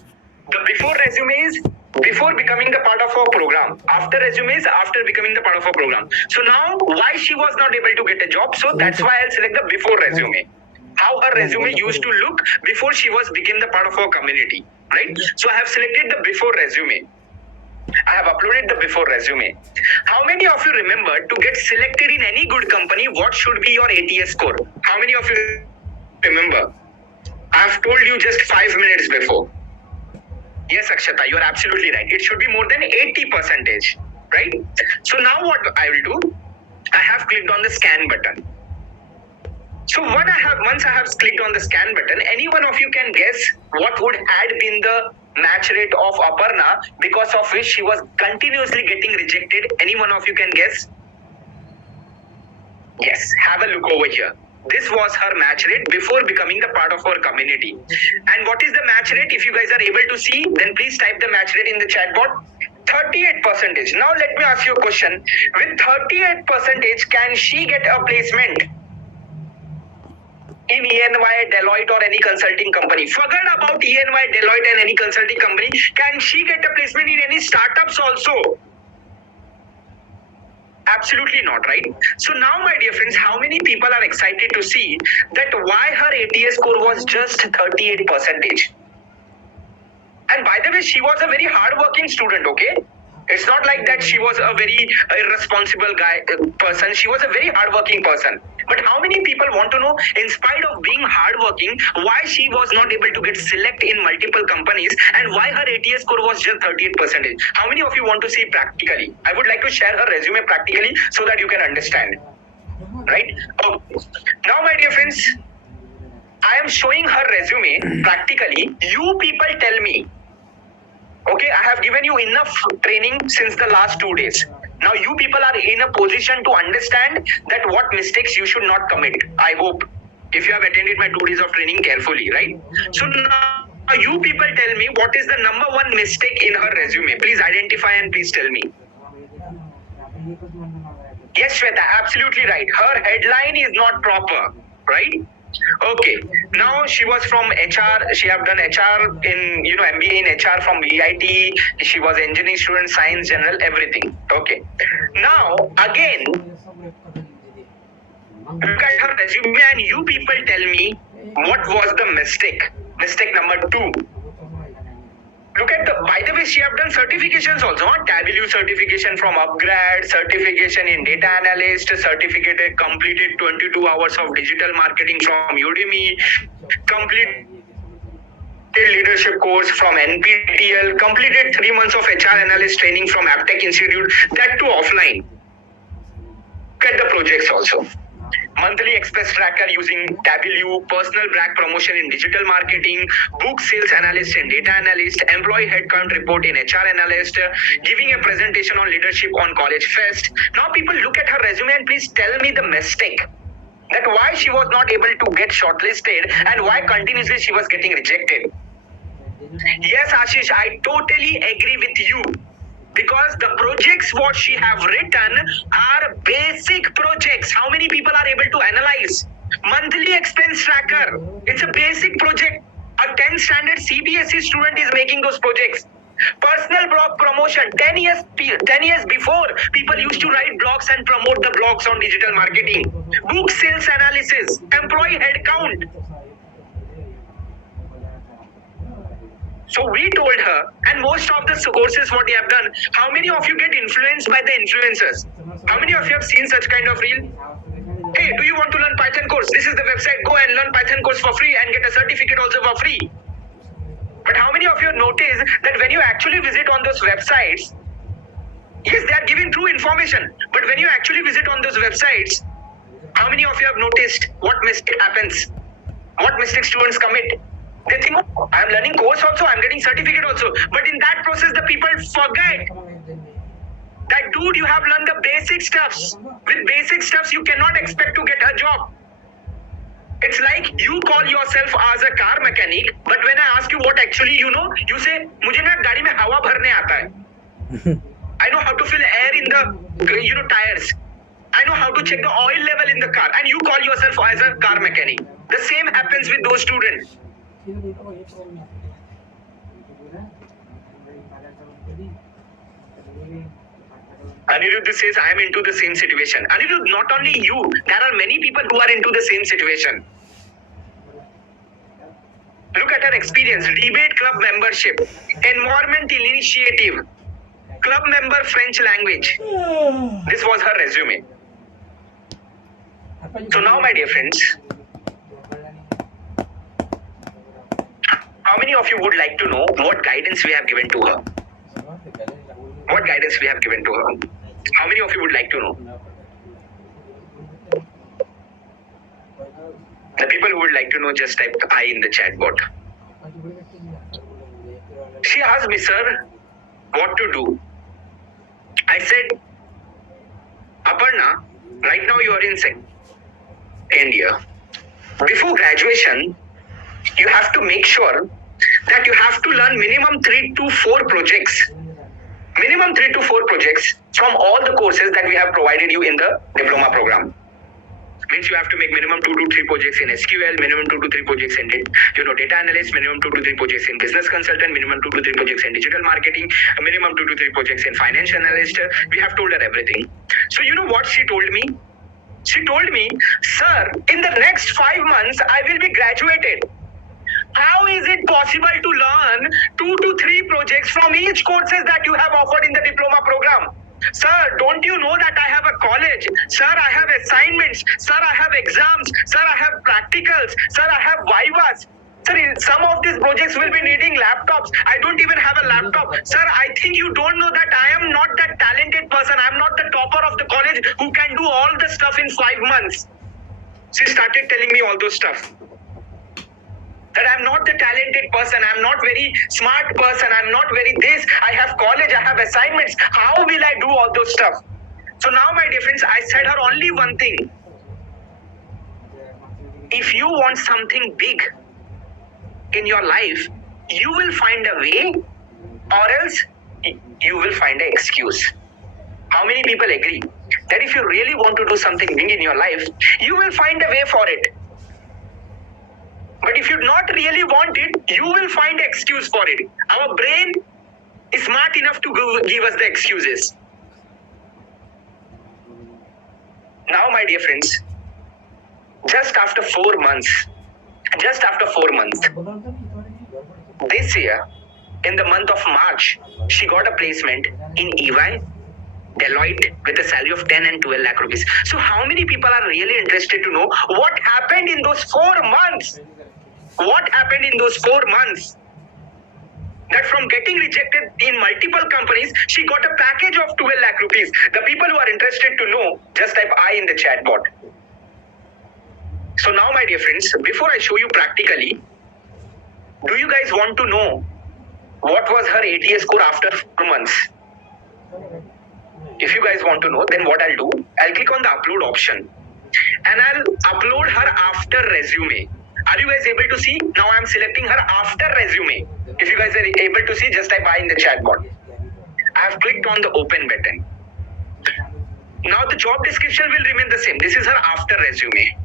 the before resume is before becoming the part of our program. After resume is after becoming the part of our program. So now why she was not able to get a job? So that's why I'll select the before resume. How her resume used to look before she became the part of our community, right? So I have selected the before resume. I have uploaded the before resume. How many of you remember to get selected in any good company, what should be your ATS score? How many of you remember? I have told you just 5 minutes before. Yes, Akshata, you are absolutely right. It should be more than 80%, right? So now what I will do, I have clicked on the scan button. So once I have clicked on the scan button, any one of you can guess what would had been the match rate of Aparna because of which she was continuously getting rejected. Any one of you can guess? Yes, have a look over here. This was her match rate before becoming the part of our community. And what is the match rate? If you guys are able to see, then please type the match rate in the chat box. 38%. Now let me ask you a question. With 38%, can she get a placement in ENY, Deloitte or any consulting company? Forget about ENY, Deloitte and any consulting company. Can she get a placement in any startups also? Absolutely not, right? So now, my dear friends, how many people are excited to see that why her ATS score was just 38%? And by the way, she was a very hardworking student, okay? It's not like that she was a very irresponsible person. She was a very hardworking person. But how many people want to know, in spite of being hardworking, why she was not able to get selected in multiple companies and why her ATS score was just 38%? How many of you want to see practically? I would like to share her resume practically so that you can understand. Right? Oh. Now, my dear friends, I am showing her resume practically. You people tell me. Okay, I have given you enough training since the last 2 days. Now you people are in a position to understand that what mistakes you should not commit. I hope if you have attended my 2 days of training carefully, right? So now you people tell me what is the number one mistake in her resume. Please identify and please tell me. Yes, Shweta, absolutely right. Her headline is not proper, right? Okay. Now she was from HR. She have done HR in MBA in HR from VIT. She was engineering student, science, general, everything. Okay. Now again, look at her resume and you people tell me what was the mistake. Mistake number 2. Look at by the way, she have done certifications also. Tableau certification from Upgrad, certification in data analyst, certificate completed 22 hours of digital marketing from Udemy, completed leadership course from NPTEL, completed 3 months of HR analyst training from Aptech Institute, that too offline. Look at the projects also. Monthly express tracker using Tableau, personal brand promotion in digital marketing, book sales analyst and data analyst, employee headcount report in HR analyst, giving a presentation on leadership on college fest. Now people look at her resume and please tell me the mistake. That why she was not able to get shortlisted and why continuously she was getting rejected. Yes, Ashish, I totally agree with you. Because the projects what she have written are basic projects. How many people are able to analyze? Monthly expense tracker. It's a basic project. A 10 standard CBSE student is making those projects. Personal blog promotion. 10 years before, people used to write blogs and promote the blogs on digital marketing. Book sales analysis. Employee head count. So we told her, and most of the courses what they have done, how many of you get influenced by the influencers? How many of you have seen such kind of reel? Hey, do you want to learn Python course? This is the website. Go and learn Python course for free and get a certificate also for free. But how many of you notice that when you actually visit on those websites, yes, they are giving true information. But when you actually visit on those websites, how many of you have noticed what mistake happens? What mistake students commit? They think, oh, I'm learning course also, I'm getting certificate also. But in that process, the people forget that, dude, you have learned the basic stuffs. With basic stuffs, you cannot expect to get a job. It's like you call yourself as a car mechanic, but when I ask you what actually you know, you say, मुझे ना गाड़ी में हवा भरने आता है. I know how to fill air in the tires. I know how to check the oil level in the car, and you call yourself as a car mechanic. The same happens with those students. Anirudh says, I am into the same situation. Anirudh, not only you, there are many people who are into the same situation. Look at her experience. Debate club membership, environment initiative, club member French language. This was her resume. So now, my dear friends, how many of you would like to know what guidance we have given to her? What guidance we have given to her? How many of you would like to know? The people who would like to know, just type I in the chat bot. She asked me, sir, what to do? I said, Aparna, right now you are in second year. Before graduation, you have to make sure that you have to learn minimum 3 to 4 projects. Minimum 3 to 4 projects from all the courses that we have provided you in the diploma program. Means you have to make minimum 2 to 3 projects in SQL, minimum 2 to 3 projects in data analyst, minimum 2 to 3 projects in business consultant, minimum 2 to 3 projects in digital marketing, minimum 2 to 3 projects in financial analyst. We have told her everything. So you know what she told me? She told me, sir, in the next 5 months, I will be graduated. How is it possible to learn 2 to 3 projects from each courses that you have offered in the diploma program? Sir, don't you know that I have a college? Sir, I have assignments. Sir, I have exams. Sir, I have practicals. Sir, I have vivas. Sir, some of these projects will be needing laptops. I don't even have a laptop. Sir, I think you don't know that I am not that talented person. I am not the topper of the college who can do all the stuff in 5 months. She started telling me all those stuff. That I'm not the talented person, I'm not very smart person, I'm not very this, I have college, I have assignments. How will I do all those stuff? So now, my dear friends, I said her only one thing. If you want something big in your life, you will find a way, or else you will find an excuse. How many people agree that if you really want to do something big in your life, you will find a way for it? But if you not really want it, you will find an excuse for it. Our brain is smart enough to give us the excuses. Now, my dear friends, just after 4 months, this year, in the month of March, she got a placement in EY, Deloitte, with a salary of 10 and 12 lakh rupees. So how many people are really interested to know what happened in those 4 months? What happened in those 4 months? That from getting rejected in multiple companies, she got a package of 12 lakh rupees. The people who are interested to know, just type I in the chat bot. So now, my dear friends, before I show you practically, do you guys want to know what was her ATS score after 4 months? If you guys want to know, then what I'll do, I'll click on the upload option and I'll upload her after resume. Are you guys able to see? Now I'm selecting her after resume. If you guys are able to see, just type I in the chat bot. I have clicked on the open button. Now the job description will remain the same. This is her after resume.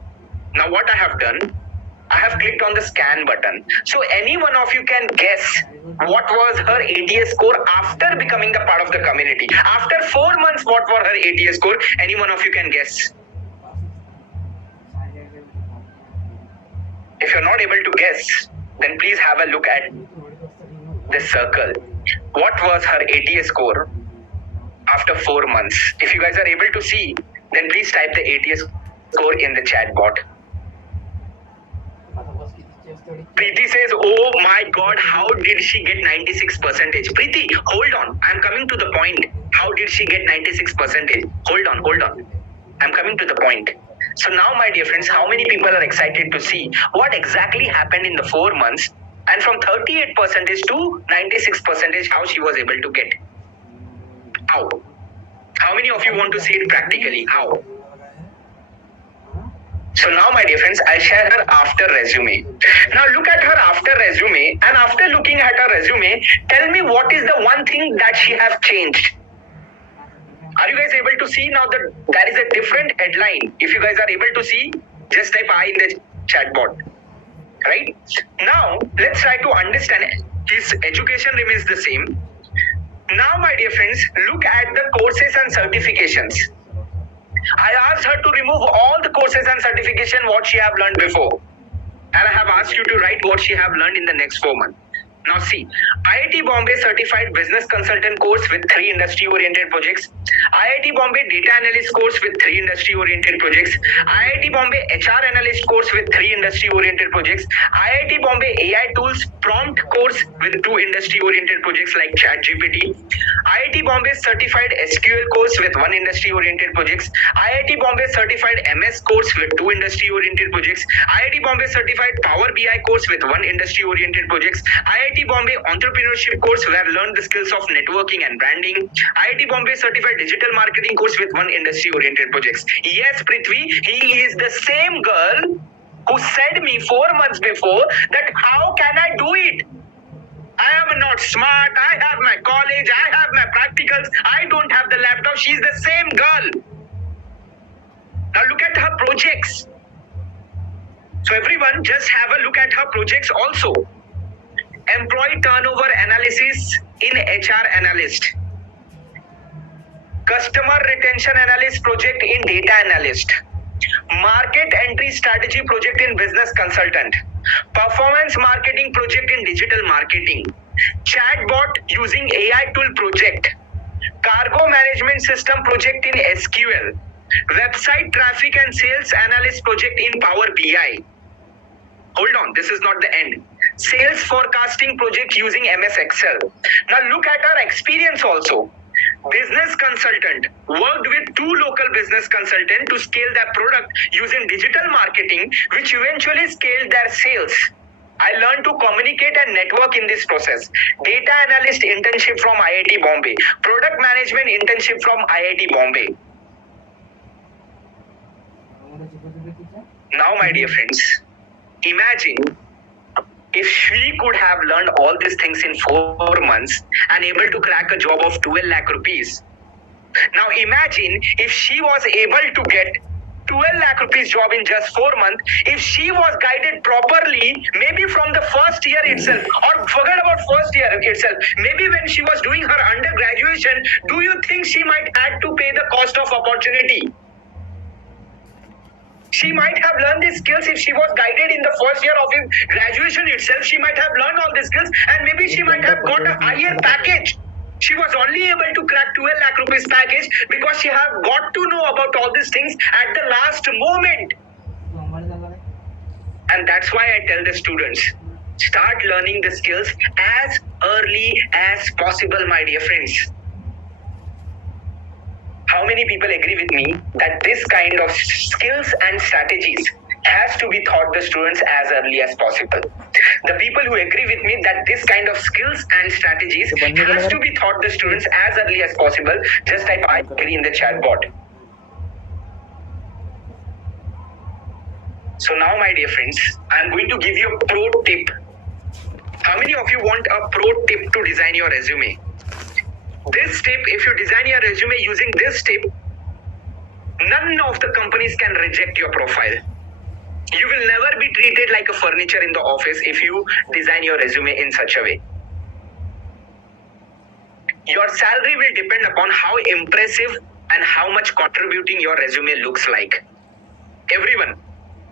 Now what I have done, I have clicked on the scan button. So any one of you can guess what was her ATS score after becoming the part of the community. After 4 months, what was her ATS score? Any one of you can guess. If you're not able to guess, then please have a look at this circle. What was her ATS score after 4 months? If you guys are able to see, then please type the ATS score in the chat bot. Preeti says, oh my god, how did she get 96%? Preeti, hold on. I'm coming to the point. How did she get 96%? Hold on. I'm coming to the point. So now, my dear friends, how many people are excited to see what exactly happened in the 4 months and from 38% to 96% how she was able to get? How? How many of you want to see it practically? How? So now, my dear friends, I'll share her after resume. Now look at her after resume, and after looking at her resume, tell me what is the one thing that she have changed. Are you guys able to see now that there is a different headline? If you guys are able to see, just type I in the chat bot. Right? Now, let's try to understand. His education remains the same. Now, my dear friends, look at the courses and certifications. I asked her to remove all the courses and certification what she have learned before. And I have asked you to write what she have learned in the next 4 months. Now see, IIT Bombay Certified Business Consultant course with 3 industry-oriented projects, IIT Bombay Data Analyst course with 3 industry-oriented projects, IIT Bombay HR Analyst course with 3 industry-oriented projects, IIT Bombay AI Tools Prompt course with 2 industry-oriented projects like ChatGPT, IIT Bombay Certified SQL course with 1 industry-oriented projects, IIT Bombay Certified MS course with 2 industry-oriented projects, IIT Bombay Certified Power BI course with 1 industry-oriented projects, IIT Bombay Entrepreneurship course where I've learned the skills of networking and branding, IIT Bombay Certified Digital Marketing course with 1 industry-oriented projects. Yes, Prithvi, he is the same girl who said me 4 months before that how can I do it? I am not smart, I have my college, I have my practicals, I don't have the laptop. She's the same girl. Now look at her projects. So everyone just have a look at her projects also. Employee turnover analysis in HR analyst. Customer retention analyst project in data analyst. Market entry strategy project in business consultant. Performance marketing project in digital marketing. Chatbot using AI tool project. Cargo management system project in SQL. Website traffic and sales analyst project in Power BI. Hold on, this is not the end. Sales forecasting project using MS Excel. Now look at our experience also. Business consultant worked with 2 local business consultants to scale their product using digital marketing, which eventually scaled their sales. I learned to communicate and network in this process. Data analyst internship from IIT Bombay. Product management internship from IIT Bombay. Now, my dear friends, imagine if she could have learned all these things in 4 months and able to crack a job of 12 lakh rupees. Now imagine if she was able to get 12 lakh rupees job in just 4 months, if she was guided properly, maybe from the first year itself, or forget about first year itself, maybe when she was doing her undergraduation, do you think she might had to pay the cost of opportunity? She might have learned these skills if she was guided in the first year of his graduation itself. She might have learned all these skills and maybe she might have got a higher package. She was only able to crack 12 lakh rupees package because she have got to know about all these things at the last moment. And that's why I tell the students, start learning the skills as early as possible, my dear friends. How many people agree with me that this kind of skills and strategies has to be taught the students as early as possible? The people who agree with me that this kind of skills and strategies has to be taught the students as early as possible, just type I agree in the chat board. So now, my dear friends, I'm going to give you a pro tip. How many of you want a pro tip to design your resume? This tip, if you design your resume using this tip, none of the companies can reject your profile. You will never be treated like a furniture in the office if you design your resume in such a way. Your salary will depend upon how impressive and how much contributing your resume looks like. Everyone,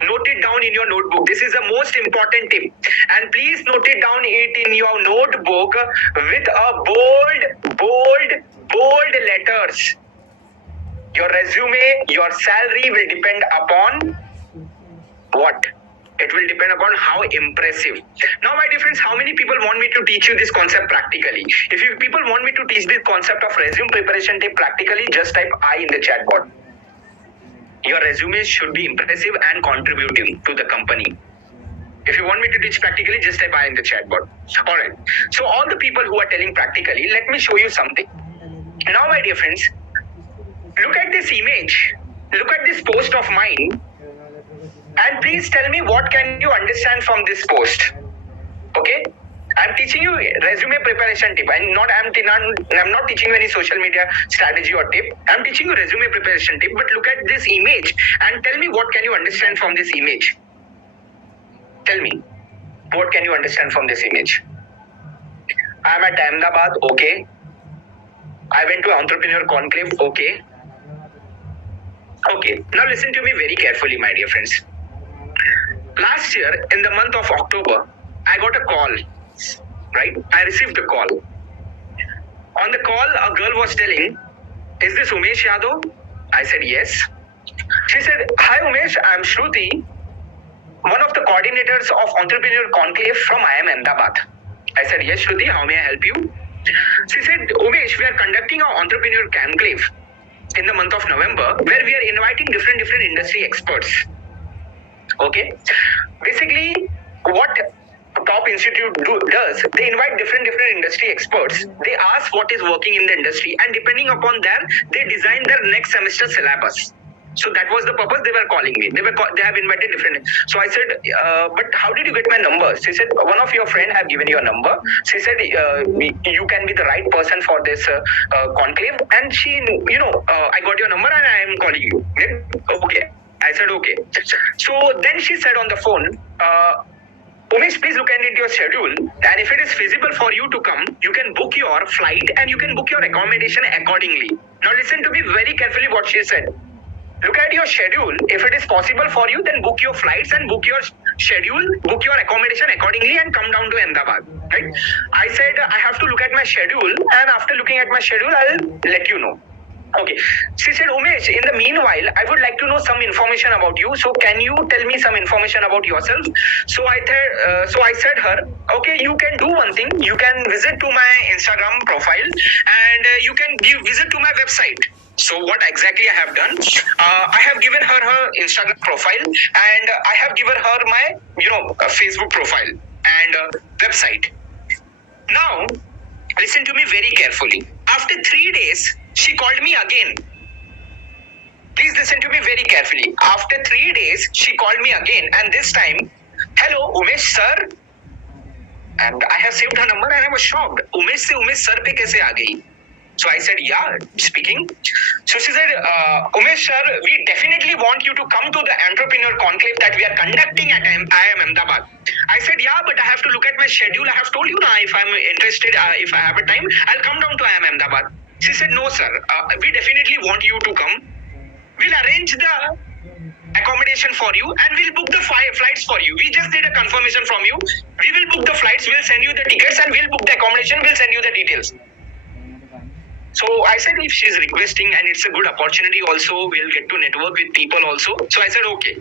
note it down in your notebook. This is the most important tip. And please note it down in your notebook with a bold letters. Your resume, your salary will depend upon what? It will depend upon how impressive. Now, my dear friends, how many people want me to teach you this concept practically? If you people want me to teach this concept of resume preparation tip practically, just type I in the chat board. Your resume should be impressive and contributing to the company. If you want me to teach practically, just type I in the chat board. Alright. So all the people who are telling practically, let me show you something. Now, my dear friends, look at this image. Look at this post of mine. And please tell me what can you understand from this post. Okay? I'm teaching you resume preparation tip. I'm not teaching you any social media strategy or tip. I'm teaching you resume preparation tip. But look at this image and tell me what can you understand from this image. Tell me, what can you understand from this image? I'm at Ahmedabad. Okay. I went to Entrepreneur Conclave. Okay. Okay. Now listen to me very carefully, my dear friends. Last year, in the month of October, I got a call. Right? I received a call. On the call, a girl was telling, is this Umesh Yadav? I said, yes. She said, hi Umesh, I'm Shruti, one of the coordinators of Entrepreneur Conclave from IIM Ahmedabad. I said, yes Shruti, how may I help you? She said, Umesh, we are conducting our Entrepreneur Conclave in the month of November, where we are inviting different industry experts. Okay? Basically, what top institute does, they invite different industry experts. They ask what is working in the industry, and depending upon that, they design their next semester syllabus. So that was the purpose they were calling me. They have invited different. So I said, but how did you get my number? She said, one of your friend have given your number. She said, you can be the right person for this conclave. And she, I got your number and I am calling you. Okay. I said, okay. So then she said on the phone, Umesh, please look into your schedule, and if it is feasible for you to come, you can book your flight and you can book your accommodation accordingly. Now listen to me very carefully what she said. Look at your schedule. If it is possible for you, then book your flights and book your schedule, book your accommodation accordingly and come down to Ahmedabad. Right? I said, I have to look at my schedule, and after looking at my schedule, I'll let you know. Okay. She said, Umesh, in the meanwhile, I would like to know some information about you. So can you tell me some information about yourself? So I said her, okay, you can do one thing. You can visit to my Instagram profile and you can visit to my website. So what exactly I have done? I have given her Instagram profile and I have given her my, Facebook profile and website. Now, listen to me very carefully. After 3 days, she called me again. Please listen to me very carefully. After 3 days, she called me again, and this time, hello, Umesh sir. And I have saved her number, and I was shocked. Umesh se Umesh sir pe kaise aa gayi? So I said, yeah, speaking. So she said, Umesh sir, we definitely want you to come to the entrepreneur conclave that we are conducting at IIM Ahmedabad. I said, yeah, but I have to look at my schedule. I have told you now, if I'm interested, if I have a time, I'll come down to IIM Ahmedabad. She said, no, sir, we definitely want you to come. We'll arrange the accommodation for you and we'll book the flights for you. We just need a confirmation from you. We will book the flights, we'll send you the tickets, and we'll book the accommodation, we'll send you the details. So I said, if she's requesting and it's a good opportunity also, we'll get to network with people also. So I said, okay.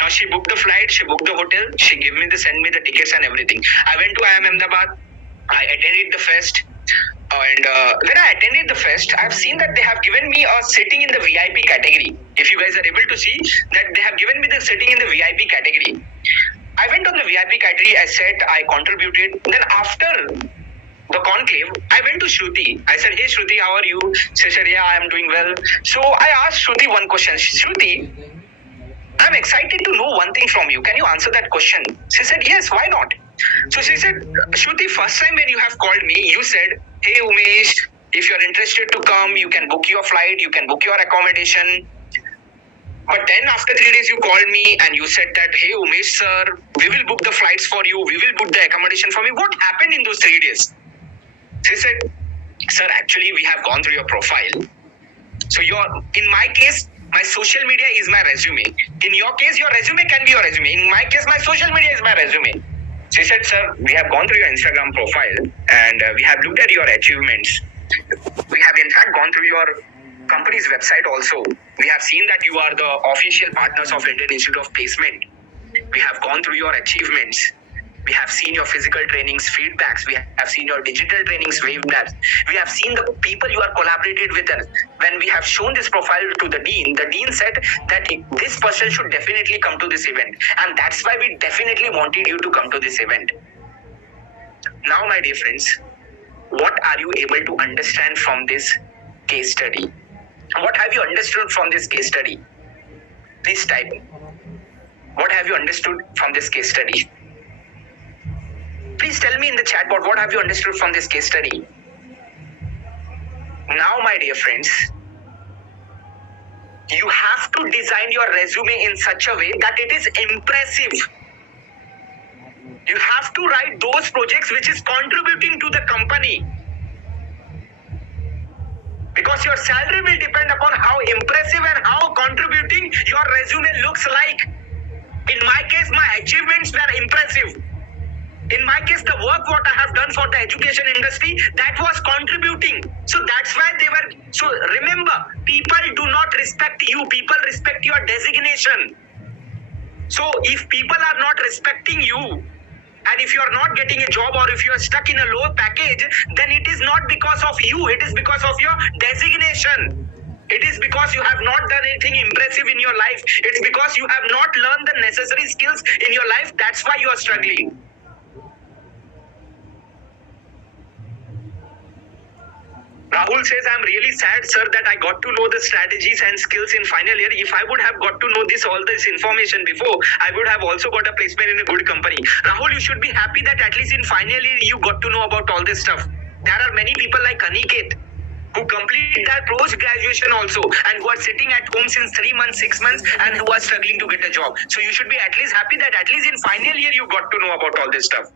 Now she booked the flight, she booked the hotel, she sent me the tickets and everything. I went to IIM Ahmedabad, I attended the fest. And when I attended the fest, I've seen that they have given me a sitting in the VIP category. If you guys are able to see that they have given me the sitting in the VIP category. I went on the VIP category, I sat, I contributed. Then after the conclave, I went to Shruti. I said, hey Shruti, how are you? She said, yeah, I am doing well. So I asked Shruti one question. Shruti, I'm excited to know one thing from you. Can you answer that question? She said, yes, why not? So she said, Shruti, first time when you have called me, you said, hey Umesh, if you're interested to come, you can book your flight, you can book your accommodation. But then after 3 days, you called me and you said that, hey Umesh sir, we will book the flights for you, we will book the accommodation for me. What happened in those 3 days? She said, sir, actually we have gone through your profile. So in my case, my social media is my resume. In your case, your resume can be your resume. In my case, my social media is my resume. She said, sir, we have gone through your Instagram profile and we have looked at your achievements. We have in fact gone through your company's website also. We have seen that you are the official partners of Indian Institute of Placement. We have gone through your achievements. We have seen your physical trainings feedbacks. We have seen your digital trainings feedbacks. We have seen the people you are collaborated with. When we have shown this profile to the dean said that this person should definitely come to this event. And that's why we definitely wanted you to come to this event. Now, my dear friends, what are you able to understand from this case study? What have you understood from this case study? Please type. What have you understood from this case study? Please tell me in the chat box, what have you understood from this case study? Now, my dear friends, you have to design your resume in such a way that it is impressive. You have to write those projects which is contributing to the company. Because your salary will depend upon how impressive and how contributing your resume looks like. In my case, my achievements were impressive. In my case, the work what I have done for the education industry, that was contributing. So that's why they were. So remember, people do not respect you. People respect your designation. So if people are not respecting you, and if you are not getting a job or if you are stuck in a low package, then it is not because of you. It is because of your designation. It is because you have not done anything impressive in your life. It's because you have not learned the necessary skills in your life. That's why you are struggling. Rahul says, I'm really sad, sir, that I got to know the strategies and skills in final year. If I would have got to know all this information before, I would have also got a placement in a good company. Rahul, you should be happy that at least in final year, you got to know about all this stuff. There are many people like Aniket who complete their post-graduation also and who are sitting at home since 3 months, 6 months and who are struggling to get a job. So you should be at least happy that at least in final year, you got to know about all this stuff.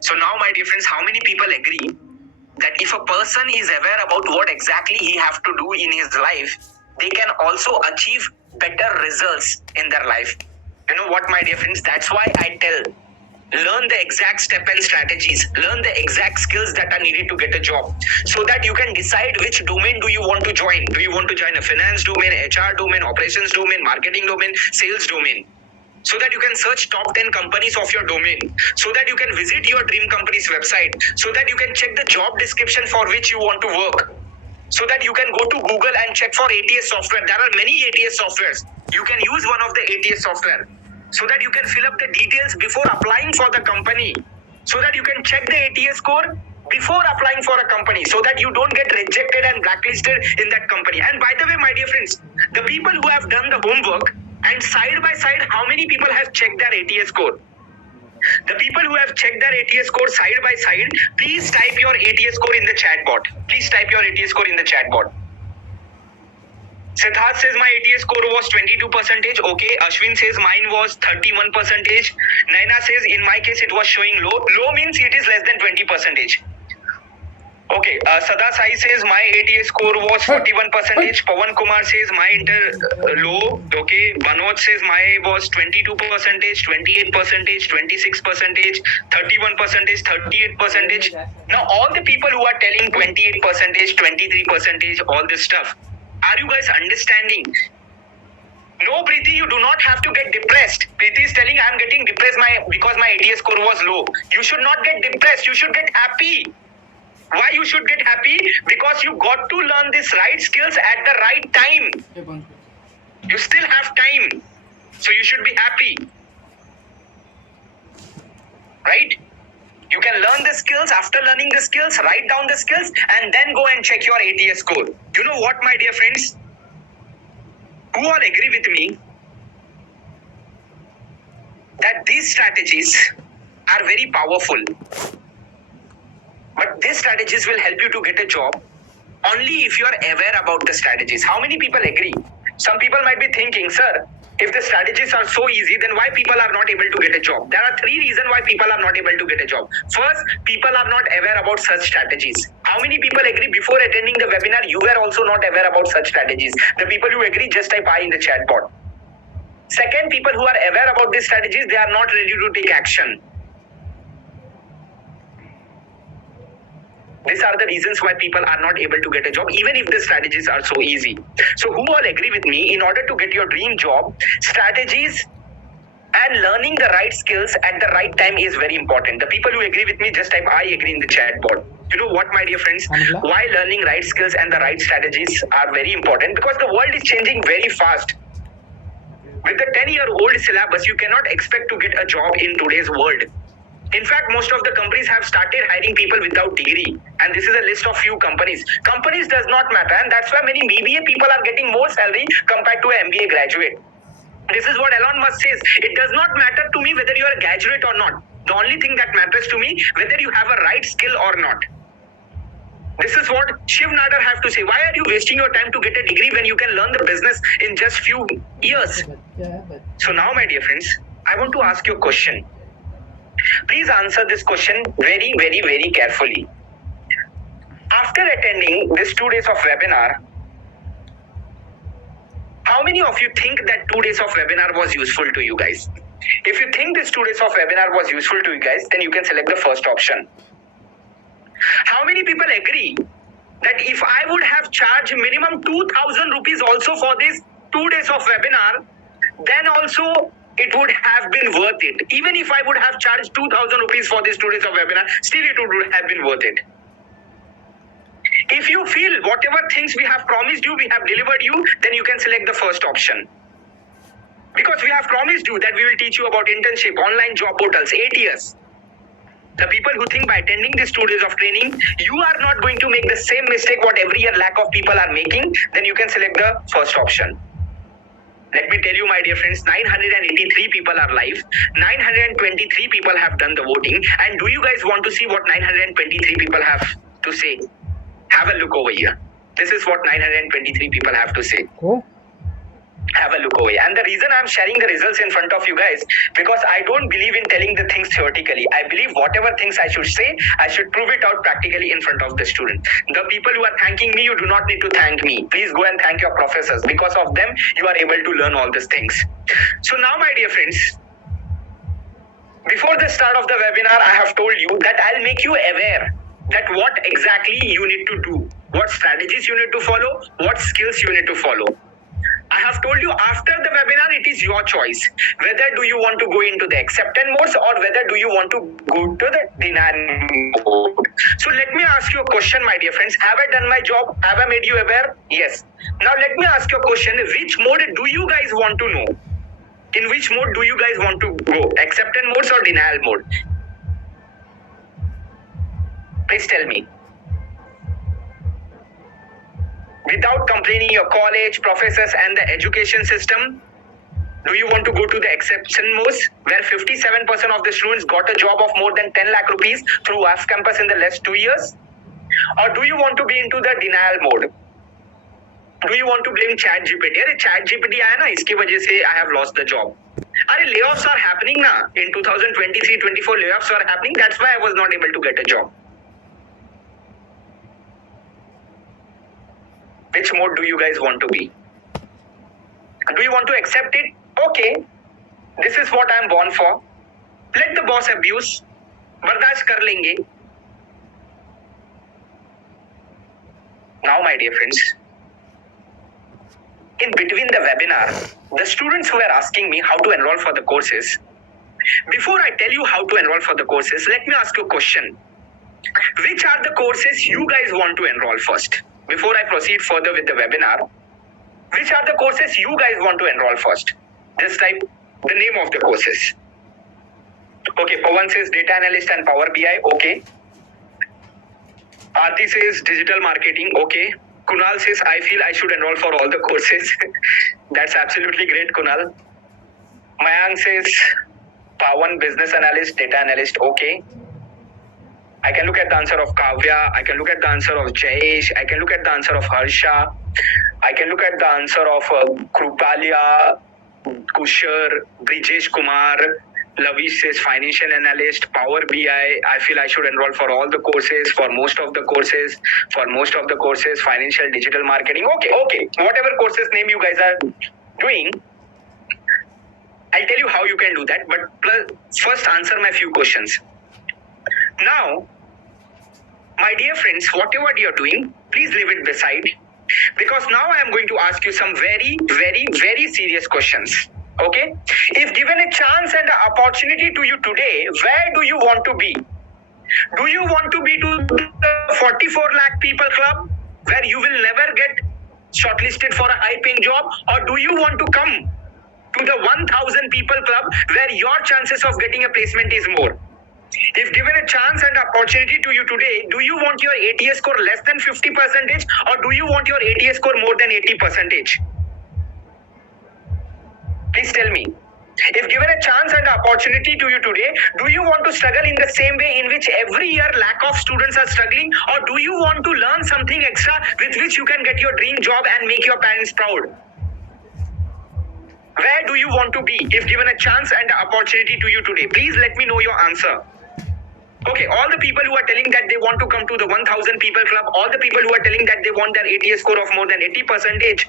So now, my dear friends, how many people agree that if a person is aware about what exactly he have to do in his life, they can also achieve better results in their life? You know what, my dear friends, that's why I tell, learn the exact step and strategies, learn the exact skills that are needed to get a job, so that you can decide which domain do you want to join. Do you want to join a finance domain, HR domain, operations domain, marketing domain, sales domain? So that you can search top 10 companies of your domain, so that you can visit your dream company's website, so that you can check the job description for which you want to work, so that you can go to Google and check for ATS software. There are many ATS softwares. You can use one of the ATS software, so that you can fill up the details before applying for the company, so that you can check the ATS score before applying for a company so that you don't get rejected and blacklisted in that company. And by the way, my dear friends, the people who have done the homework and side by side, how many people have checked their ATS score? The people who have checked their ATS score side by side, please type your ATS score in the chat bot. Please type your ATS score in the chat bot. Siddharth says my ATS score was 22%. Okay. Ashwin says mine was 31%. Naina says in my case it was showing low. Low means it is less than 20%. Okay, Sada Sai says my ATS score was 41%. Pawan Kumar says my low. Okay, Manoj says my was 22%, 28%, 26%, 31%, 38%. Now all the people who are telling 28%, 23%, all this stuff, are you guys understanding? No, Preeti, you do not have to get depressed. Preeti is telling I am getting depressed because my ATS score was low. You should not get depressed. You should get happy. Why you should get happy? Because you got to learn these right skills at the right time. You still have time. So you should be happy. Right? You can learn the skills. After learning the skills, write down the skills and then go and check your ATS score. You know what, my dear friends? Who all agree with me that these strategies are very powerful? But these strategies will help you to get a job only if you are aware about the strategies. How many people agree? Some people might be thinking, sir, if the strategies are so easy, then why people are not able to get a job? There are 3 reasons why people are not able to get a job. First, people are not aware about such strategies. How many people agree before attending the webinar, you were also not aware about such strategies? The people who agree, just type I in the chat box. Second, people who are aware about these strategies, they are not ready to take action. These are the reasons why people are not able to get a job, even if the strategies are so easy. So who all agree with me, in order to get your dream job, strategies and learning the right skills at the right time is very important. The people who agree with me, just type I agree in the chat box. You know what, my dear friends? Why learning right skills and the right strategies are very important? Because the world is changing very fast. With the 10-year-old syllabus, you cannot expect to get a job in today's world. In fact, most of the companies have started hiring people without degree. And this is a list of few companies. Companies does not matter. And that's why many BBA people are getting more salary compared to an MBA graduate. This is what Elon Musk says. It does not matter to me whether you are a graduate or not. The only thing that matters to me, whether you have a right skill or not. This is what Shiv Nadar have to say. Why are you wasting your time to get a degree when you can learn the business in just few years? So now, my dear friends, I want to ask you a question. Please answer this question very, very, very carefully. After attending this 2 days of webinar, how many of you think that 2 days of webinar was useful to you guys? If you think this 2 days of webinar was useful to you guys, then you can select the first option. How many people agree that if I would have charged minimum 2,000 rupees also for this 2 days of webinar, then also it would have been worth it. Even if I would have charged 2,000 rupees for this 2 days of webinar, still it would have been worth it. If you feel whatever things we have promised you, we have delivered you, then you can select the first option. Because we have promised you that we will teach you about internship, online job portals, ATS. The people who think by attending these 2 days of training, you are not going to make the same mistake what every year lakh of people are making, then you can select the first option. Let me tell you, my dear friends, 983 people are live. 923 people have done the voting. And do you guys want to see what 923 people have to say? Have a look over here. This is what 923 people have to say. Cool. Have a look over here. And the reason I'm sharing the results in front of you guys, because I don't believe in telling the things theoretically. I believe whatever things I should say, I should prove it out practically in front of the student. The people who are thanking me, you do not need to thank me. Please go and thank your professors. Because of them, you are able to learn all these things. So now, my dear friends, before the start of the webinar, I have told you that I'll make you aware that what exactly you need to do, what strategies you need to follow, what skills you need to follow. I have told you after the webinar, it is your choice. Whether do you want to go into the acceptance modes or whether do you want to go to the denial mode. So let me ask you a question, my dear friends. Have I done my job? Have I made you aware? Yes. Now let me ask you a question. Which mode do you guys want to know? In which mode do you guys want to go? Acceptance modes or denial mode? Please tell me. Without complaining your college, professors and the education system, do you want to go to the exception most, where 57% of the students got a job of more than 10 lakh rupees through off campus in the last 2 years? Or do you want to be into the denial mode? Do you want to blame chat GPT? अरे chat GPT आया ना, इसकी वजह से I have lost the job. अरे layoffs are happening ना, in 2023-24 layoffs are happening, that's why I was not able to get a job. Which mode do you guys want to be? Do you want to accept it? Okay, this is what I am born for. Let the boss abuse. बर्दाश्त कर लेंगे. Now, my dear friends, in between the webinar, the students who are asking me how to enroll for the courses, before I tell you how to enroll for the courses, let me ask you a question. Which are the courses you guys want to enroll first? Before I proceed further with the webinar, which are the courses you guys want to enroll first? Just type the name of the courses. Okay, Pawan says data analyst and Power BI. Okay. Aarti says digital marketing. Okay. Kunal says I feel I should enroll for all the courses. That's absolutely great, Kunal. Mayank says Pawan business analyst, data analyst. Okay. I can look at the answer of Kavya. I can look at the answer of Jayesh. I can look at the answer of Harsha. I can look at the answer of Krupalia, Kushar, Brijesh Kumar. Lavish says financial analyst, Power BI. I feel I should enroll for all the courses, for most of the courses, financial digital marketing. Okay. Whatever courses name you guys are doing, I'll tell you how you can do that. But first answer my few questions. Now, my dear friends, whatever you're doing, please leave it beside. Because now I am going to ask you some very, very, very serious questions. Okay? If given a chance and an opportunity to you today, where do you want to be? Do you want to be to the 44 lakh people club, where you will never get shortlisted for a high paying job? Or do you want to come to the 1000 people club, where your chances of getting a placement is more? If given a chance and opportunity to you today, do you want your ATS score less than 50% or do you want your ATS score more than 80%? Please tell me. If given a chance and opportunity to you today, do you want to struggle in the same way in which every year lack of students are struggling, or do you want to learn something extra with which you can get your dream job and make your parents proud? Where do you want to be if given a chance and opportunity to you today? Please let me know your answer. Okay, all the people who are telling that they want to come to the 1000 people club, all the people who are telling that they want their ATS score of more than 80%,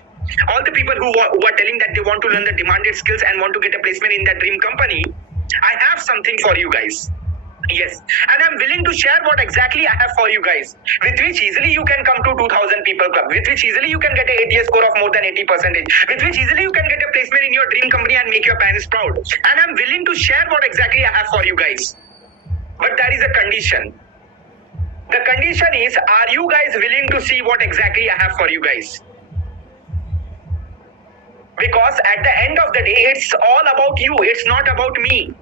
all the people who are telling that they want to learn the demanded skills and want to get a placement in that dream company, I have something for you guys. Yes, and I'm willing to share what exactly I have for you guys, with which easily you can come to 2000 people club, with which easily you can get a ATS score of more than 80%, with which easily you can get a placement in your dream company and make your parents proud. And I'm willing to share what exactly I have for you guys. But there is a condition. The condition is, are you guys willing to see what exactly I have for you guys? Because at the end of the day, it's all about you. It's not about me.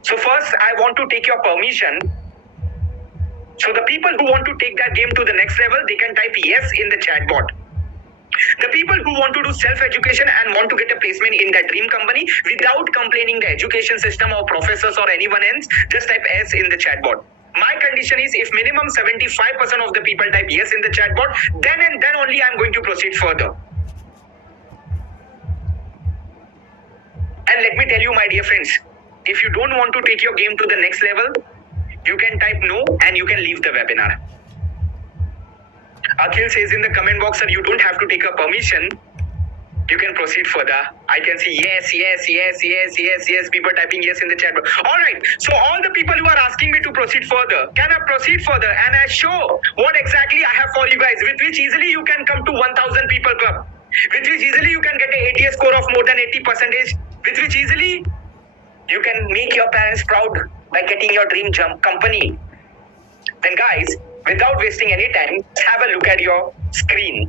So first, I want to take your permission. So the people who want to take that game to the next level, they can type yes in the chat bot. The people who want to do self-education and want to get a placement in that dream company without complaining the education system or professors or anyone else, just type yes in the chat bot. My condition is, if minimum 75% of the people type yes in the chat bot, then and then only I'm going to proceed further. And let me tell you, my dear friends, if you don't want to take your game to the next level, you can type no and you can leave the webinar. Akhil says in the comment box, sir, you don't have to take a permission. You can proceed further. I can see yes. People typing yes in the chat box. All right. So all the people who are asking me to proceed further, can I proceed further? And I show what exactly I have for you guys, with which easily you can come to 1000 people club, with which easily you can get an ATS score of more than 80%, with which easily you can make your parents proud by getting your dream company. Then guys, without wasting any time, let's have a look at your screen.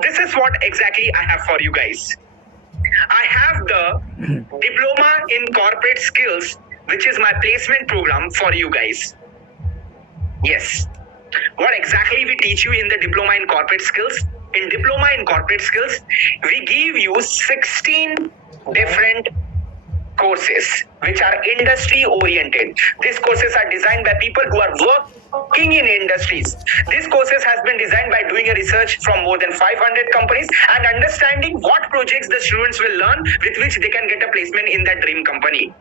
This is what exactly I have for you guys. I have the Diploma in Corporate Skills, which is my placement program for you guys. Yes. What exactly we teach you in the diploma in corporate skills? In diploma in corporate skills, we give you 16 different courses which are industry oriented. These courses are designed by people who are working in industries. These courses has been designed by doing a research from more than 500 companies and understanding what projects the students will learn with which they can get a placement in that dream company.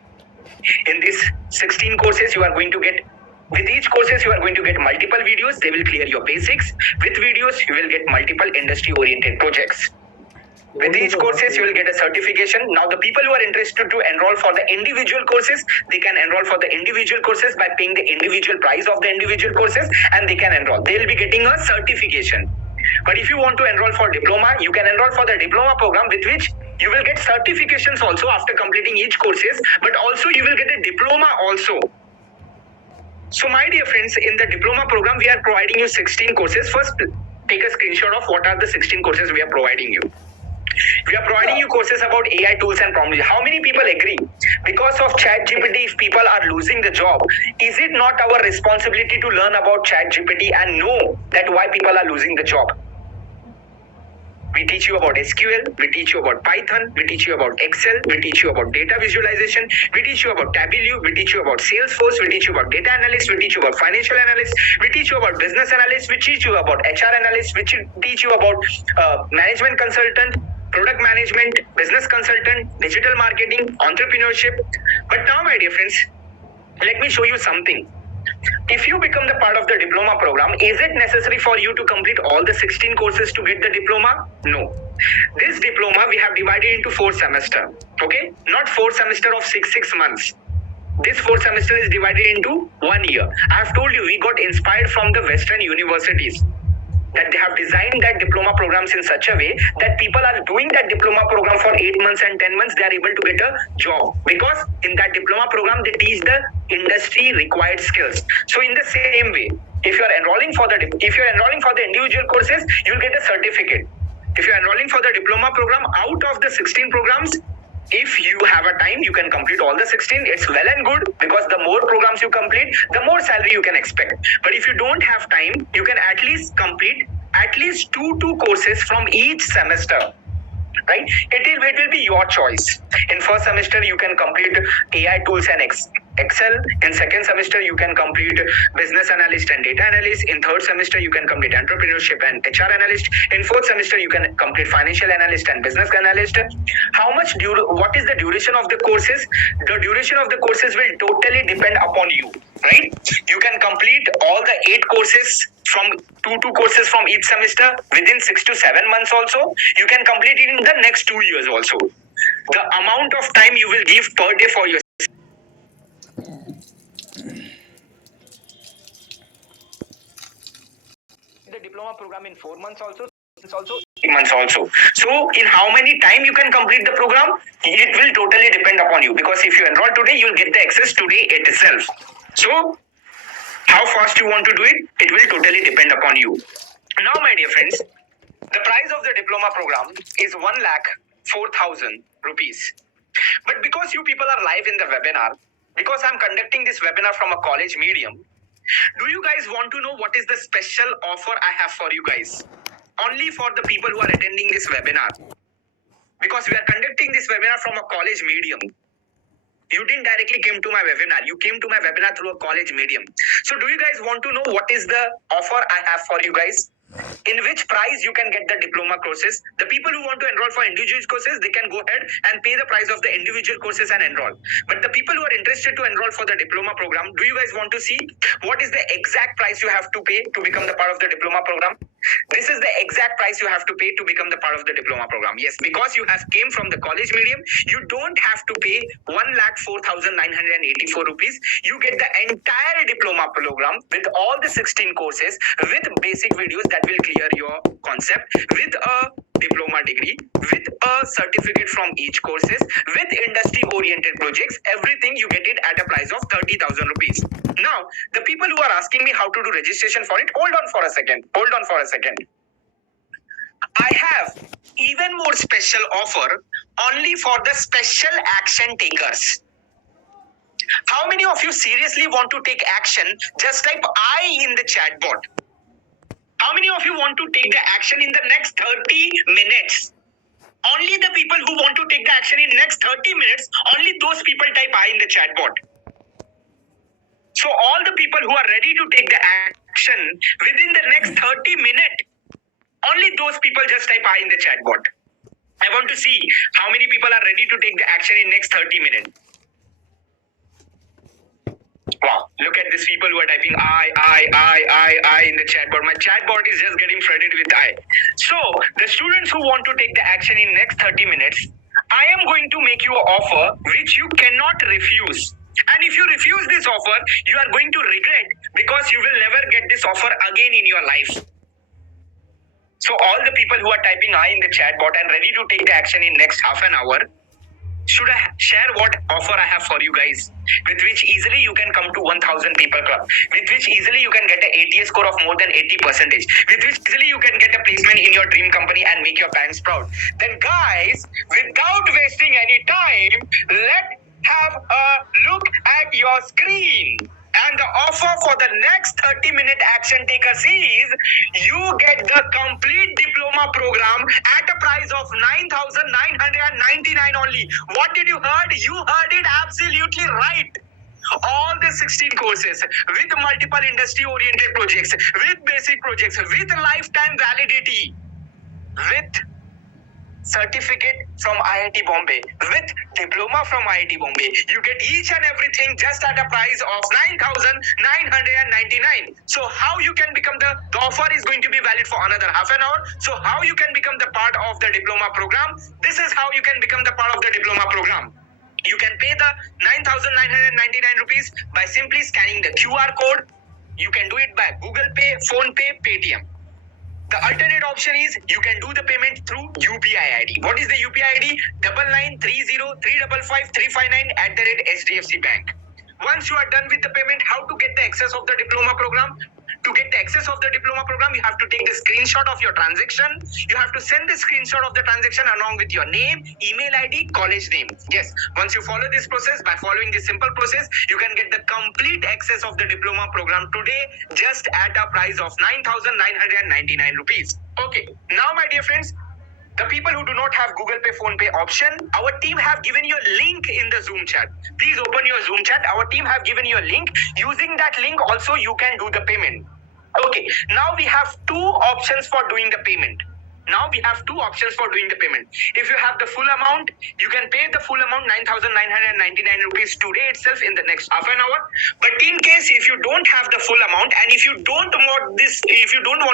In these 16 courses, you are going to get with each courses you are going to get multiple videos. They will clear your basics. With videos, you will get multiple industry oriented projects. With each courses, you will get a certification. Now, the people who are interested to enroll for the individual courses, they can enroll for the individual courses by paying the individual price of the individual courses, and they can enroll. They will be getting a certification. But if you want to enroll for diploma, you can enroll for the diploma program with which you will get certifications also after completing each courses, but also you will get a diploma also. So my dear friends, in the diploma program, we are providing you 16 courses. First, take a screenshot of what are the 16 courses we are providing you. We are providing you courses about AI tools and prompt. How many people agree? Because of ChatGPT, if people are losing the job, is it not our responsibility to learn about ChatGPT and know that why people are losing the job? We teach you about SQL, we teach you about Python, we teach you about Excel, we teach you about data visualization, we teach you about Tableau, we teach you about Salesforce, we teach you about data analyst, we teach you about financial analyst, we teach you about business analyst, we teach you about HR analyst, we teach you about management consultant, product management, business consultant, digital marketing, entrepreneurship. But now, my dear friends, let me show you something. If you become the part of the diploma program, is it necessary for you to complete all the 16 courses to get the diploma? No. This diploma we have divided into 4 semesters. Okay? Not 4 semesters of six months. This 4 semester is divided into 1 year. I have told you we got inspired from the Western universities that they have designed that diploma programs in such a way that people are doing that diploma program for 8 months and 10 months, they are able to get a job, because in that diploma program they teach the industry required skills. So in the same way, if you are enrolling for the individual courses, you'll get a certificate. If you are enrolling for the diploma program, out of the 16 programs, if you have a time, you can complete all the 16. It's well and good, because the more programs you complete, the more salary you can expect. But if you don't have time, you can at least complete at least two courses from each semester. Right? It will be your choice. In first semester, you can complete AI tools and Excel. In second semester, you can complete business analyst and data analyst. In third semester, you can complete entrepreneurship and HR analyst. In fourth semester, you can complete financial analyst and business analyst. What is the duration of the courses? The duration of the courses will totally depend upon you. Right? You can complete all the 8 courses from two courses from each semester within 6 to 7 months also. You can complete it in the next 2 years also. The amount of time you will give per day for your the diploma program in 4 months also. It's also 8 months also. So in how many time you can complete the program, it will totally depend upon you, because if you enroll today, you'll get the access today itself. So how fast you want to do it, it will totally depend upon you. Now, my dear friends, the price of the diploma program is 1,04,000 rupees. But because you people are live in the webinar, because I'm conducting this webinar from a college medium, do you guys want to know what is the special offer I have for you guys? Only for the people who are attending this webinar. Because we are conducting this webinar from a college medium. You didn't directly came to my webinar. You came to my webinar through a college medium. So do you guys want to know what is the offer I have for you guys? In which price you can get the diploma courses? The people who want to enroll for individual courses, they can go ahead and pay the price of the individual courses and enroll. But the people who are interested to enroll for the diploma program, do you guys want to see what is the exact price you have to pay to become the part of the diploma program? This is the exact price you have to pay to become the part of the diploma program. Yes, because you have came from the college medium, you don't have to pay 1,04,984 rupees. You get the entire diploma program with all the 16 courses, with basic videos that will clear your concept, with a diploma degree, with a certificate from each courses, with industry oriented projects. Everything you get it at a price of 30,000 rupees. Now, the people who are asking me how to do registration for it, hold on for a second. I have even more special offer only for the special action takers. How many of you seriously want to take action? Just type I in the chat bot. How many of you want to take the action in the next 30 minutes? Only the people who want to take the action in next 30 minutes, only those people type I in the chat bot. So all the people who are ready to take the action within the next 30 minutes, only those people just type I in the chat bot. I want to see how many people are ready to take the action in next 30 minutes. Wow, look at these people who are typing I in the chat board. My chat board is just getting flooded with I. So, the students who want to take the action in next 30 minutes, I am going to make you an offer which you cannot refuse. And if you refuse this offer, you are going to regret because you will never get this offer again in your life. So, all the people who are typing I in the chat bot and ready to take the action in next half an hour, should I share what offer I have for you guys, with which easily you can come to 1000 people club, with which easily you can get an ATS score of more than 80%, with which easily you can get a placement in your dream company and make your parents proud. Then guys, without wasting any time, let's have a look at your screen. And the offer for the next 30-minute action takers is you get the complete diploma program at a price of 9,999 only. What did you heard? You heard it absolutely right. All the 16 courses with multiple industry-oriented projects, with basic projects, with lifetime validity, with certificate from IIT Bombay, with diploma from IIT Bombay. You get each and everything just at a price of 9,999. So how you can become the offer is going to be valid for another half an hour. So how you can become the part of the diploma program? This is how you can become the part of the diploma program. You can pay the 9,999 rupees by simply scanning the QR code. You can do it by Google Pay, Phone Pay, Paytm. The alternate option is you can do the payment through UPI ID. What is the UPI ID? 9930355359 @HDFC Bank. Once you are done with the payment, how to get the access of the diploma program? To get the access of the diploma program, you have to take the screenshot of your transaction. You have to send the screenshot of the transaction along with your name, email ID, college name. Yes, once you follow this process, by following this simple process, you can get the complete access of the diploma program today just at a price of 9,999 rupees. Okay, now my dear friends, the people who do not have Google Pay, Phone Pay option, our team have given you a link in the Zoom chat. Please open your Zoom chat. Our team have given you a link. Using that link also you can do the payment. Okay, now we have two options for doing the payment. If you have the full amount, you can pay the full amount 9,999 rupees today itself in the next half an hour. But in case if you don't have the full amount and if you don't want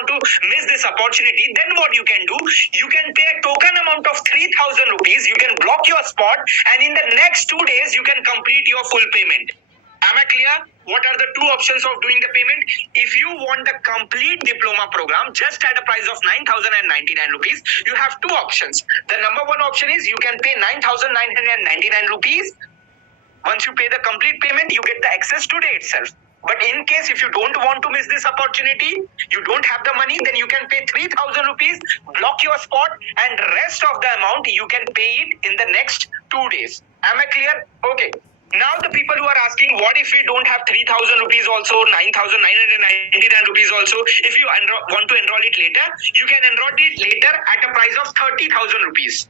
to miss this opportunity, then what you can do, you can pay a token amount of 3,000 rupees. You can block your spot and in the next 2 days you can complete your full payment. Am I clear? What are the two options of doing the payment? If you want the complete diploma program just at a price of 9,099 rupees, you have two options. The number one option is you can pay 9,999 rupees. Once you pay the complete payment, you get the access today itself. But in case if you don't want to miss this opportunity, you don't have the money, then you can pay 3,000 rupees, block your spot, and rest of the amount you can pay it in the next 2 days. Am I clear? Okay. Now the people who are asking, what if we don't have 3,000 rupees also, 9,999 rupees also? If you want to enroll it later, you can enroll it later at a price of 30,000 rupees.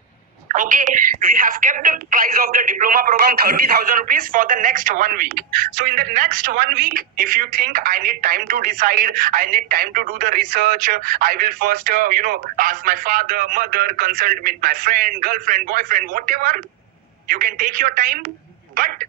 Okay, we have kept the price of the diploma program 30,000 rupees for the next 1 week. So in the next 1 week, if you think I need time to decide, I need time to do the research, I will first, ask my father, mother, consult with my friend, girlfriend, boyfriend, whatever. You can take your time, but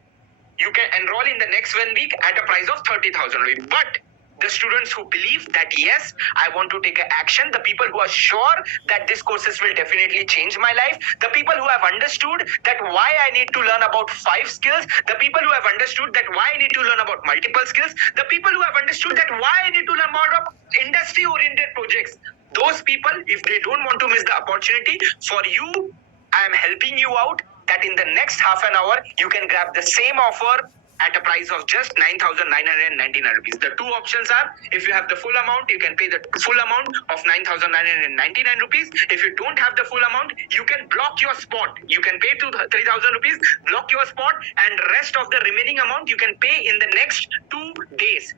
you can enroll in the next 1 week at a price of 30,000 rupees. But the students who believe that yes, I want to take action, the people who are sure that these courses will definitely change my life, the people who have understood that why I need to learn about 5 skills, the people who have understood that why I need to learn about multiple skills, the people who have understood that why I need to learn about industry-oriented projects, those people, if they don't want to miss the opportunity, for you, I am helping you out that in the next half an hour, you can grab the same offer at a price of just 9,999 rupees. The two options are, if you have the full amount, you can pay the full amount of 9,999 rupees. If you don't have the full amount, you can block your spot. You can pay 3,000 rupees, block your spot, and rest of the remaining amount you can pay in the next 2 days.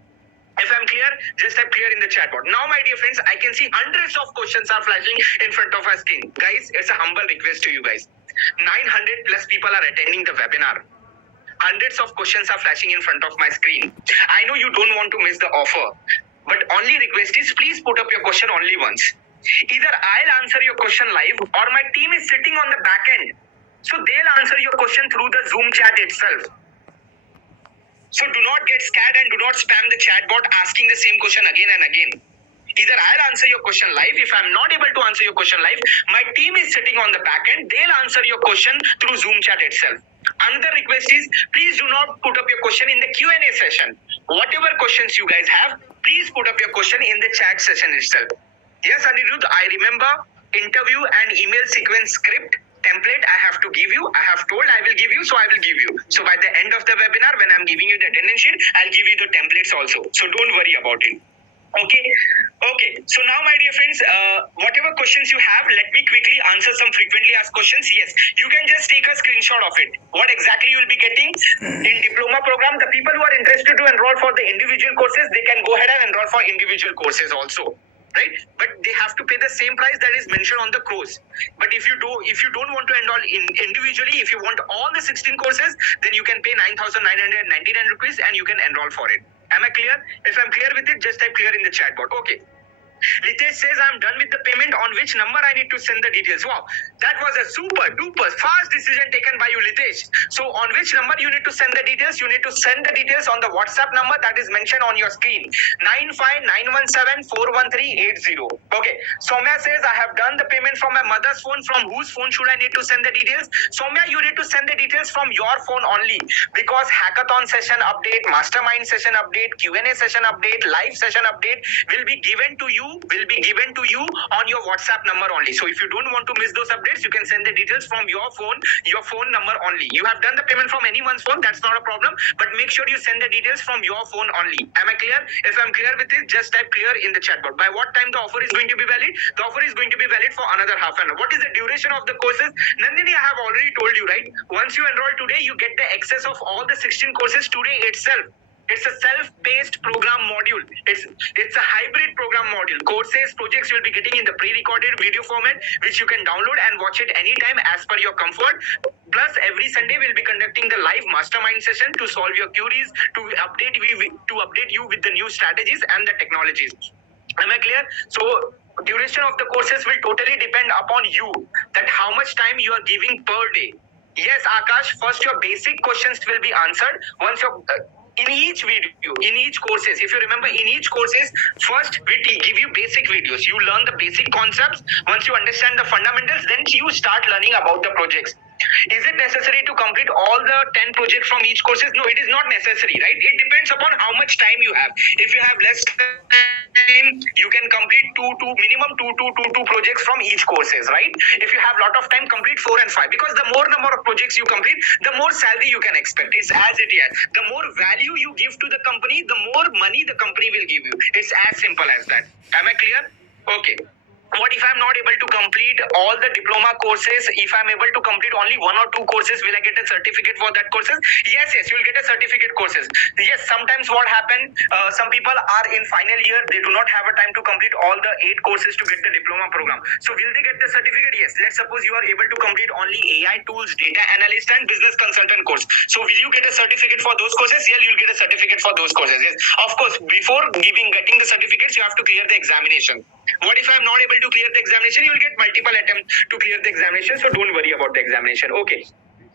If I'm clear, just type clear in the chat box. Now, my dear friends, I can see hundreds of questions are flashing in front of our screen. Guys, it's a humble request to you guys. 900 plus people are attending the webinar. Hundreds of questions are flashing in front of my screen. I know you don't want to miss the offer, but only request is please put up your question only once. Either I'll answer your question live or my team is sitting on the back end. So they'll answer your question through the Zoom chat itself. So do not get scared and do not spam the chat bot asking the same question again and again. Either I'll answer your question live. If I'm not able to answer your question live, my team is sitting on the back end. They'll answer your question through Zoom chat itself. Another request is, please do not put up your question in the Q&A session. Whatever questions you guys have, please put up your question in the chat session itself. Yes, Anirudh, I remember interview and email sequence script template I have to give you. I have told I will give you, so I will give you. So by the end of the webinar, when I'm giving you the attendance sheet, I'll give you the templates also. So don't worry about it. Okay. So now, my dear friends, whatever questions you have, let me quickly answer some frequently asked questions. Yes, you can just take a screenshot of it. What exactly you will be getting in diploma program? The people who are interested to enroll for the individual courses, they can go ahead and enroll for individual courses also. Right, but they have to pay the same price that is mentioned on the course. But if you don't want to enroll individually, if you want all the 16 courses, then you can pay 9,999 rupees and you can enroll for it. Am I clear? If I'm clear with it, just type clear in the chat box. Okay. Litesh says, I'm done with the payment. On which number I need to send the details? Wow, that was a super duper fast decision taken by you, Litesh. So on which number you need to send the details? You need to send the details on the WhatsApp number that is mentioned on your screen, 959174130. Okay. Soumya says, I have done the payment from my mother's phone. From whose phone should I need to send the details? Soumya, you need to send the details from your phone only, because hackathon session update, mastermind session update, Q&A session update, live session update will be given to you on your WhatsApp number only. So if you don't want to miss those updates, you can send the details from your phone number only. You have done the payment from anyone's phone, that's not a problem, but make sure you send the details from your phone only. Am I clear? If I'm clear with it, just type clear in the chat box. By what time the offer is going to be valid? The offer is going to be valid for another half an hour. What is the duration of the courses? Nandini, I have already told you, right? Once you enroll today, you get the access of all the 16 courses today itself. It's a self-paced program module. It's a hybrid program module. Courses, projects you'll be getting in the pre-recorded video format, which you can download and watch it anytime as per your comfort. Plus, every Sunday we'll be conducting the live mastermind session to solve your queries, to update you with the new strategies and the technologies. Am I clear? So, duration of the courses will totally depend upon you, that how much time you are giving per day. Yes, Akash, first your basic questions will be answered. Once your in each video, in each courses, if you remember, in each courses, first we give you basic videos. You learn the basic concepts. Once you understand the fundamentals, then you start learning about the projects. Is it necessary to complete all the 10 projects from each courses? No, it is not necessary, right? It depends upon how much time you have. If you have less time, you can complete minimum two projects from each courses, right? If you have lot of time, complete 4 and 5, because the more number of projects you complete, the more salary you can expect. It's as it is. The more value you give to the company, the more money the company will give you. It's as simple as that. Am I clear? Okay. What if I'm not able to complete all the diploma courses? If I'm able to complete only 1 or 2 courses, will I get a certificate for that courses? Yes, you'll get a certificate courses. Yes, sometimes what happen, some people are in final year, they do not have a time to complete all the 8 courses to get the diploma program. So will they get the certificate? Yes. Let's suppose you are able to complete only AI tools, data analyst and business consultant course. So will you get a certificate for those courses? Yeah, you'll get a certificate for those courses. Yes. Of course, before getting the certificates, you have to clear the examination. What if I'm not able to clear the examination? You will get multiple attempts to clear the examination, so don't worry about the examination. Okay.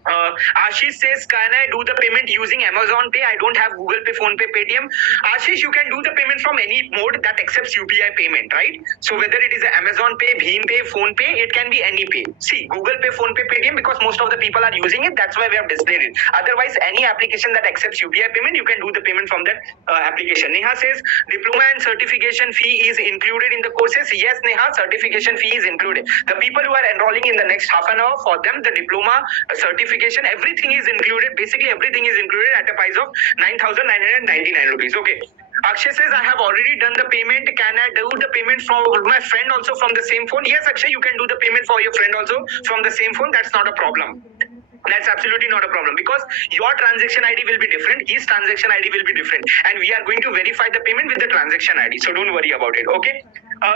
Ashish says, can I do the payment using Amazon Pay? I don't have Google Pay, Phone Pay, Paytm. Ashish, you can do the payment from any mode that accepts UPI payment, right? So whether it is Amazon Pay, Bheem Pay, Phone Pay, it can be any pay. See, Google Pay, Phone Pay, Paytm, because most of the people are using it, that's why we have displayed it. Otherwise, any application that accepts UPI payment, you can do the payment from that application. Neha says, diploma and certification fee is included in the courses. Yes, Neha, certification fee is included. The people who are enrolling in the next half an hour, for them, the diploma certification certification, everything is included. Basically, everything is included at a price of 9,999 rupees. Okay. Akshay says, I have already done the payment. Can I do the payment from my friend also from the same phone? Yes, Akshay, you can do the payment for your friend also from the same phone. That's not a problem. That's absolutely not a problem because your transaction ID will be different, his transaction ID will be different, and we are going to verify the payment with the transaction ID. So don't worry about it. Okay.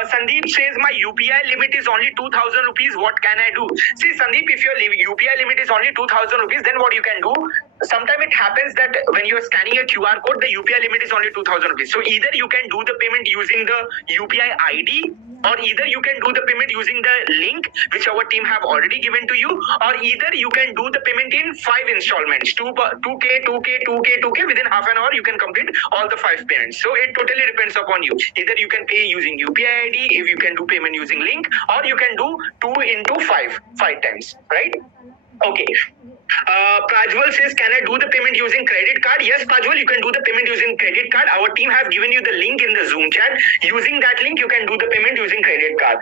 Sandeep says my UPI limit is only 2,000 rupees. What can I do? See, Sandeep, if your UPI limit is only 2,000 rupees, then what you can do? Sometimes it happens that when you are scanning a QR code, the UPI limit is only 2,000 rupees. So either you can do the payment using the UPI ID, or either you can do the payment using the link which our team have already given to you, or either you can do the payment in 5 installments, 2k 2k 2k 2k. Within half an hour you can complete all the 5 payments. So it totally depends upon you. Either you can pay using UPI ID, if you can do payment using link, or you can do 2 into 5 times, right? Okay. Prajwal says, can I do the payment using credit card? Yes, Prajwal, you can do the payment using credit card. Our team have given you the link in the Zoom chat. Using that link, you can do the payment using credit card.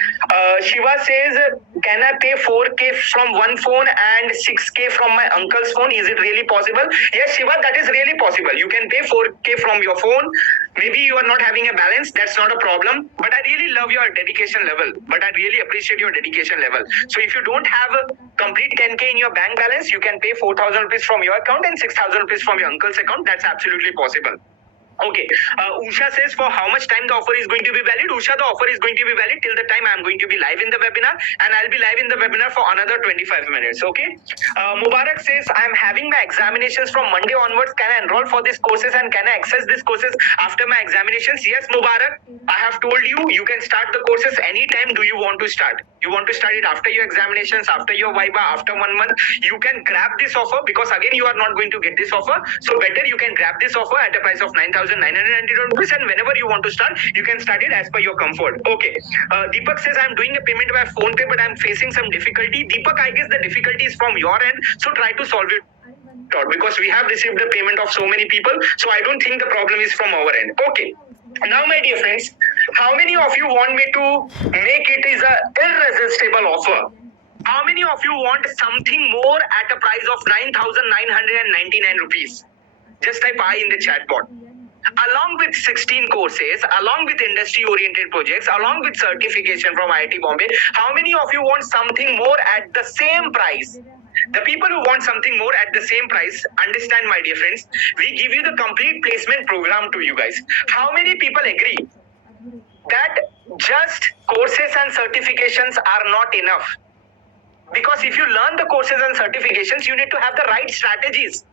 Shiva says, can I pay 4k from one phone and 6k from my uncle's phone? Is it really possible? Yes, Shiva, that is really possible. You can pay 4k from your phone. Maybe you are not having a balance. That's not a problem. But I really love your dedication level. But I really appreciate your dedication level. So if you don't have a complete 10k in your bank balance, you can pay 4,000 rupees from your account and 6,000 rupees from your uncle's account. That's absolutely possible. Okay. Usha says, for how much time the offer is going to be valid? Usha, the offer is going to be valid till the time I'm going to be live in the webinar, and I'll be live in the webinar for another 25 minutes. Okay. Mubarak says, I'm having my examinations from Monday onwards. Can I enroll for these courses and can I access these courses after my examinations? Yes, Mubarak. I have told you, you can start the courses anytime do you want to start. You want to start it after your examinations, after your Viva, after 1 month. You can grab this offer because again, you are not going to get this offer. So better you can grab this offer at a price of 9,990 rupees, and whenever you want to start, you can start it as per your comfort. Okay. Deepak says, I'm doing a payment by phone pay, but I'm facing some difficulty. Deepak, I guess the difficulty is from your end. So try to solve it out because we have received the payment of so many people. So I don't think the problem is from our end. Okay. Now, my dear friends, how many of you want me to make it is a irresistible offer? How many of you want something more at a price of 9,999 rupees? Just type I in the chat box. Along with 16 courses, along with industry-oriented projects, along with certification from IIT Bombay, how many of you want something more at the same price? The people who want something more at the same price, understand, my dear friends, we give you the complete placement program to you guys. How many people agree that just courses and certifications are not enough? Because if you learn the courses and certifications, you need to have the right strategies.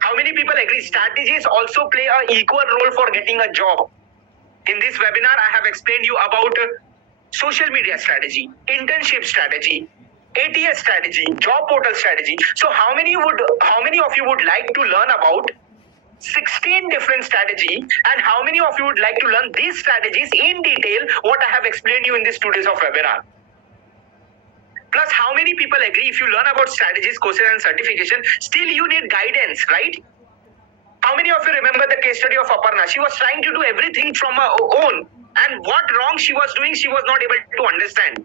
How many people agree? Strategies also play an equal role for getting a job. In this webinar, I have explained you about social media strategy, internship strategy, ATS strategy, job portal strategy. So how many of you would like to learn about 16 different strategy, and how many of you would like to learn these strategies in detail, what I have explained you in this 2 days of webinar? Plus, how many people agree if you learn about strategies, courses and certification, still you need guidance, right? How many of you remember the case study of Aparna? She was trying to do everything from her own, and what wrong she was doing, she was not able to understand.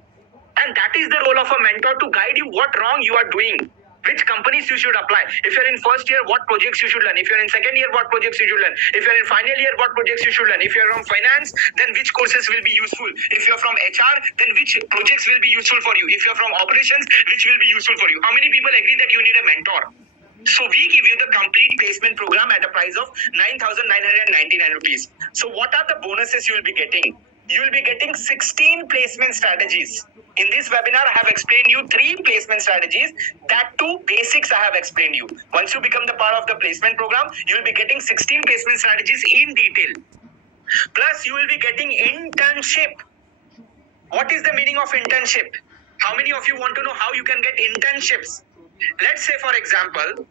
And that is the role of a mentor, to guide you what wrong you are doing, which companies you should apply. If you're in first year, what projects you should learn. If you're in second year, what projects you should learn. If you're in final year, what projects you should learn. If you're from finance, then which courses will be useful. If you're from HR, then which projects will be useful for you. If you're from operations, which will be useful for you. How many people agree that you need a mentor? So we give you the complete placement program at a price of 9,999 rupees. So what are the bonuses you will be getting? You will be getting 16 placement strategies. In this webinar, I have explained you 3 placement strategies. That 2 basics I have explained you. Once you become the part of the placement program, you will be getting 16 placement strategies in detail. Plus, you will be getting internship. What is the meaning of internship? How many of you want to know how you can get internships? Let's say, for example,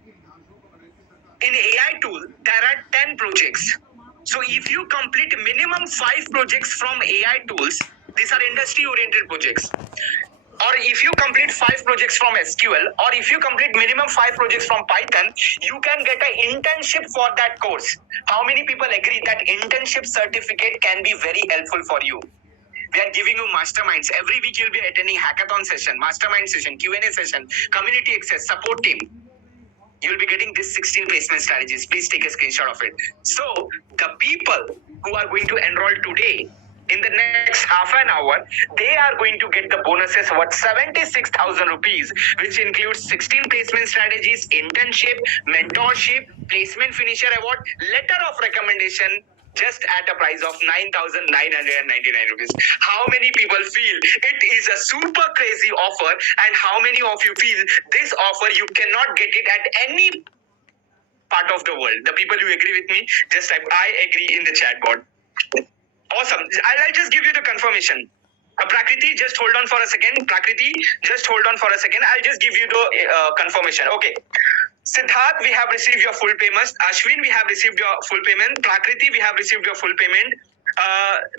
in AI tool, there are 10 projects. So if you complete minimum 5 projects from AI tools, these are industry-oriented projects. Or if you complete 5 projects from SQL, or if you complete minimum 5 projects from Python, you can get an internship for that course. How many people agree that internship certificate can be very helpful for you? We are giving you masterminds. Every week you'll be attending hackathon session, mastermind session, Q&A session, community access, support team. You'll be getting this 16 placement strategies. Please take a screenshot of it. So the people who are going to enroll today, in the next half an hour, they are going to get the bonuses worth 76,000 rupees, which includes 16 placement strategies, internship, mentorship, placement finisher award, letter of recommendation, just at a price of 9,999 rupees. How many people feel it is a super crazy offer, and how many of you feel this offer you cannot get it at any part of the world? The people who agree with me, just type I agree in the chat board. Awesome. I'll just give you the confirmation. Prakriti, just hold on for a second. Prakriti, just hold on for a second. I'll just give you the confirmation. Okay. Siddharth, we have received your full payment. Ashwin, we have received your full payment. Prakriti, we have received your full payment.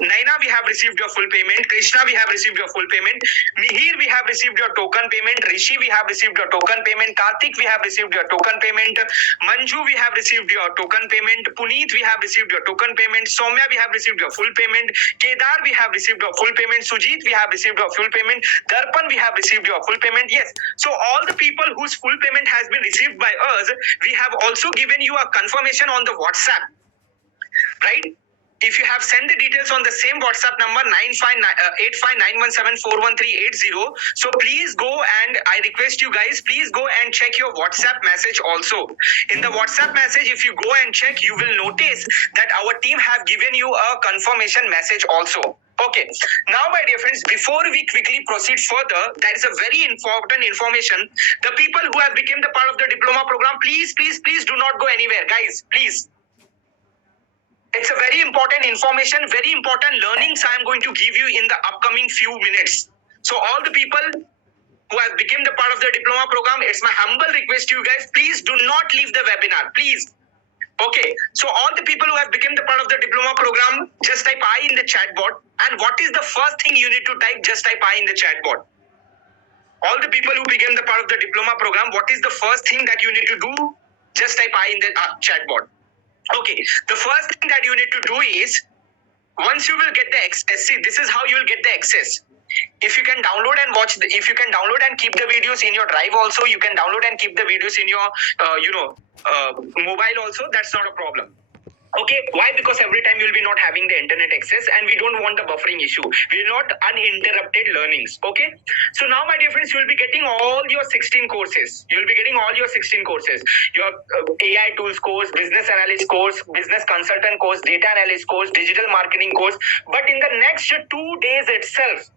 Naina, we have received your full payment. Krishna, we have received your full payment. Mihir, we have received your token payment. Rishi, we have received your token payment. Karthik, we have received your token payment. Manju, we have received your token payment. Puneet, we have received your token payment. Soumya, we have received your full payment. Kedar, we have received your full payment. Sujit, we have received your full payment. Darpan, we have received your full payment. Yes. So all the people whose full payment has been received by us, we have also given you a confirmation on the WhatsApp, right? If you have sent the details on the same WhatsApp number 8591741380, so please go, and I request you guys, please go and check your WhatsApp message also. In the WhatsApp message, if you go and check, you will notice that our team have given you a confirmation message also. Okay, now my dear friends, before we quickly proceed further, that is a very important information. The people who have become the part of the diploma program, please do not go anywhere, guys, please. It's a very important information, very important learnings I am going to give you in the upcoming few minutes. So all the people who have become the part of the diploma program, it's my humble request to you guys, please do not leave the webinar, please. Okay, so all the people who have become the part of the diploma program, just type I in the chat board. And what is the first thing you need to type? Just type I in the chat board. All the people who became the part of the diploma program, what is the first thing that you need to do? Just type I in the chat board. Okay, the first thing that you need to do is, once you will get the access, see, this is how you will get the access. If you can download and watch, if you can download and keep the videos in your drive also, you can download and keep the videos in your, mobile also, that's not a problem. Okay, why? Because every time you'll be not having the internet access, and we don't want the buffering issue. We want uninterrupted learnings. Okay, so now my dear friends, you'll be getting all your 16 courses. You'll be getting all your 16 courses. Your AI tools course, business analyst course, business consultant course, data analyst course, digital marketing course. But in the next 2 days itself,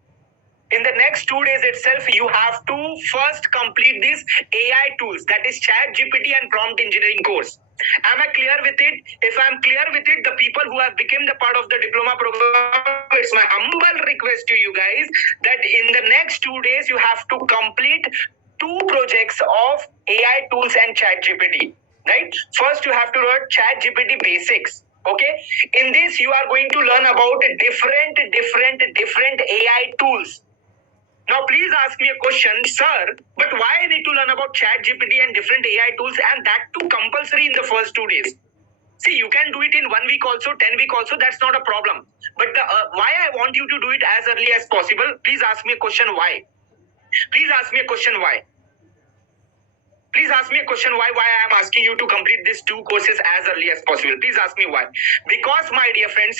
you have to first complete these AI tools, that is Chat GPT and prompt engineering course. Am I clear with it? If I'm clear with it, the people who have become the part of the diploma program, it's my humble request to you guys that in the next 2 days, you have to complete 2 projects of AI tools and Chat GPT, right? First, you have to learn Chat GPT basics. Okay, in this you are going to learn about different AI tools. Now, please ask me a question, sir, but why I need to learn about Chat GPT and different AI tools, and that too compulsory in the first 2 days? See, you can do it in 1 week also, 10 week also, that's not a problem. But why I want you to do it as early as possible, please ask me a question why. Please ask me a question why. Please ask me a question why I am asking you to complete these 2 courses as early as possible. Please ask me why. Because, my dear friends,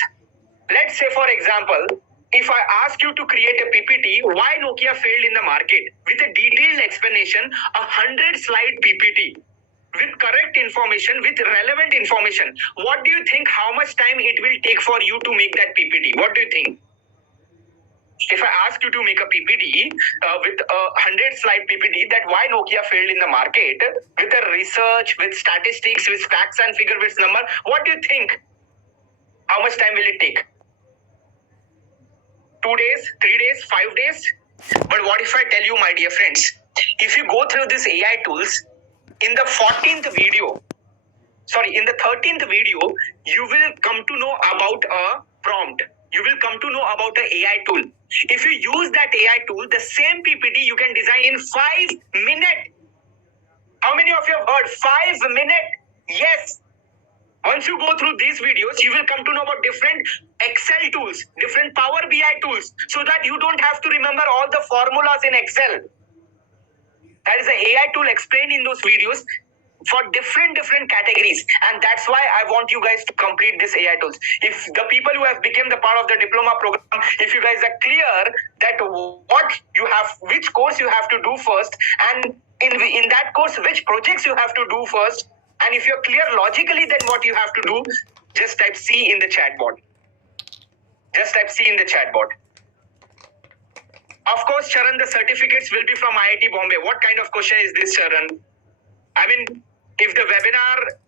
let's say for example, if I ask you to create a PPT, why Nokia failed in the market, with a detailed explanation, a 100-slide PPT, with correct information, with relevant information, what do you think, how much time it will take for you to make that PPT? What do you think? If I ask you to make a PPT with a 100-slide PPT, that why Nokia failed in the market, with a research, with statistics, with facts and figure, with number, what do you think? How much time will it take? 2 days, 3 days, 5 days? But what if I tell you, my dear friends, if you go through these AI tools, in the 13th video, you will come to know about a prompt. You will come to know about an AI tool. If you use that AI tool, the same PPT you can design in 5 minutes. How many of you have heard 5 minutes? Yes. Once you go through these videos, you will come to know about different Excel tools, different Power BI tools, so that you don't have to remember all the formulas in Excel. That is an AI tool explained in those videos for different categories, and that's why I want you guys to complete this AI tools. If the people who have become the part of the diploma program, if you guys are clear that what you have, which course you have to do first, and in that course which projects you have to do first, and if you're clear logically, then what you have to do, just type C in the chat board. Just type C in the chat board. Of course, Charan, the certificates will be from IIT Bombay. What kind of question is this, Charan? I mean, if the webinar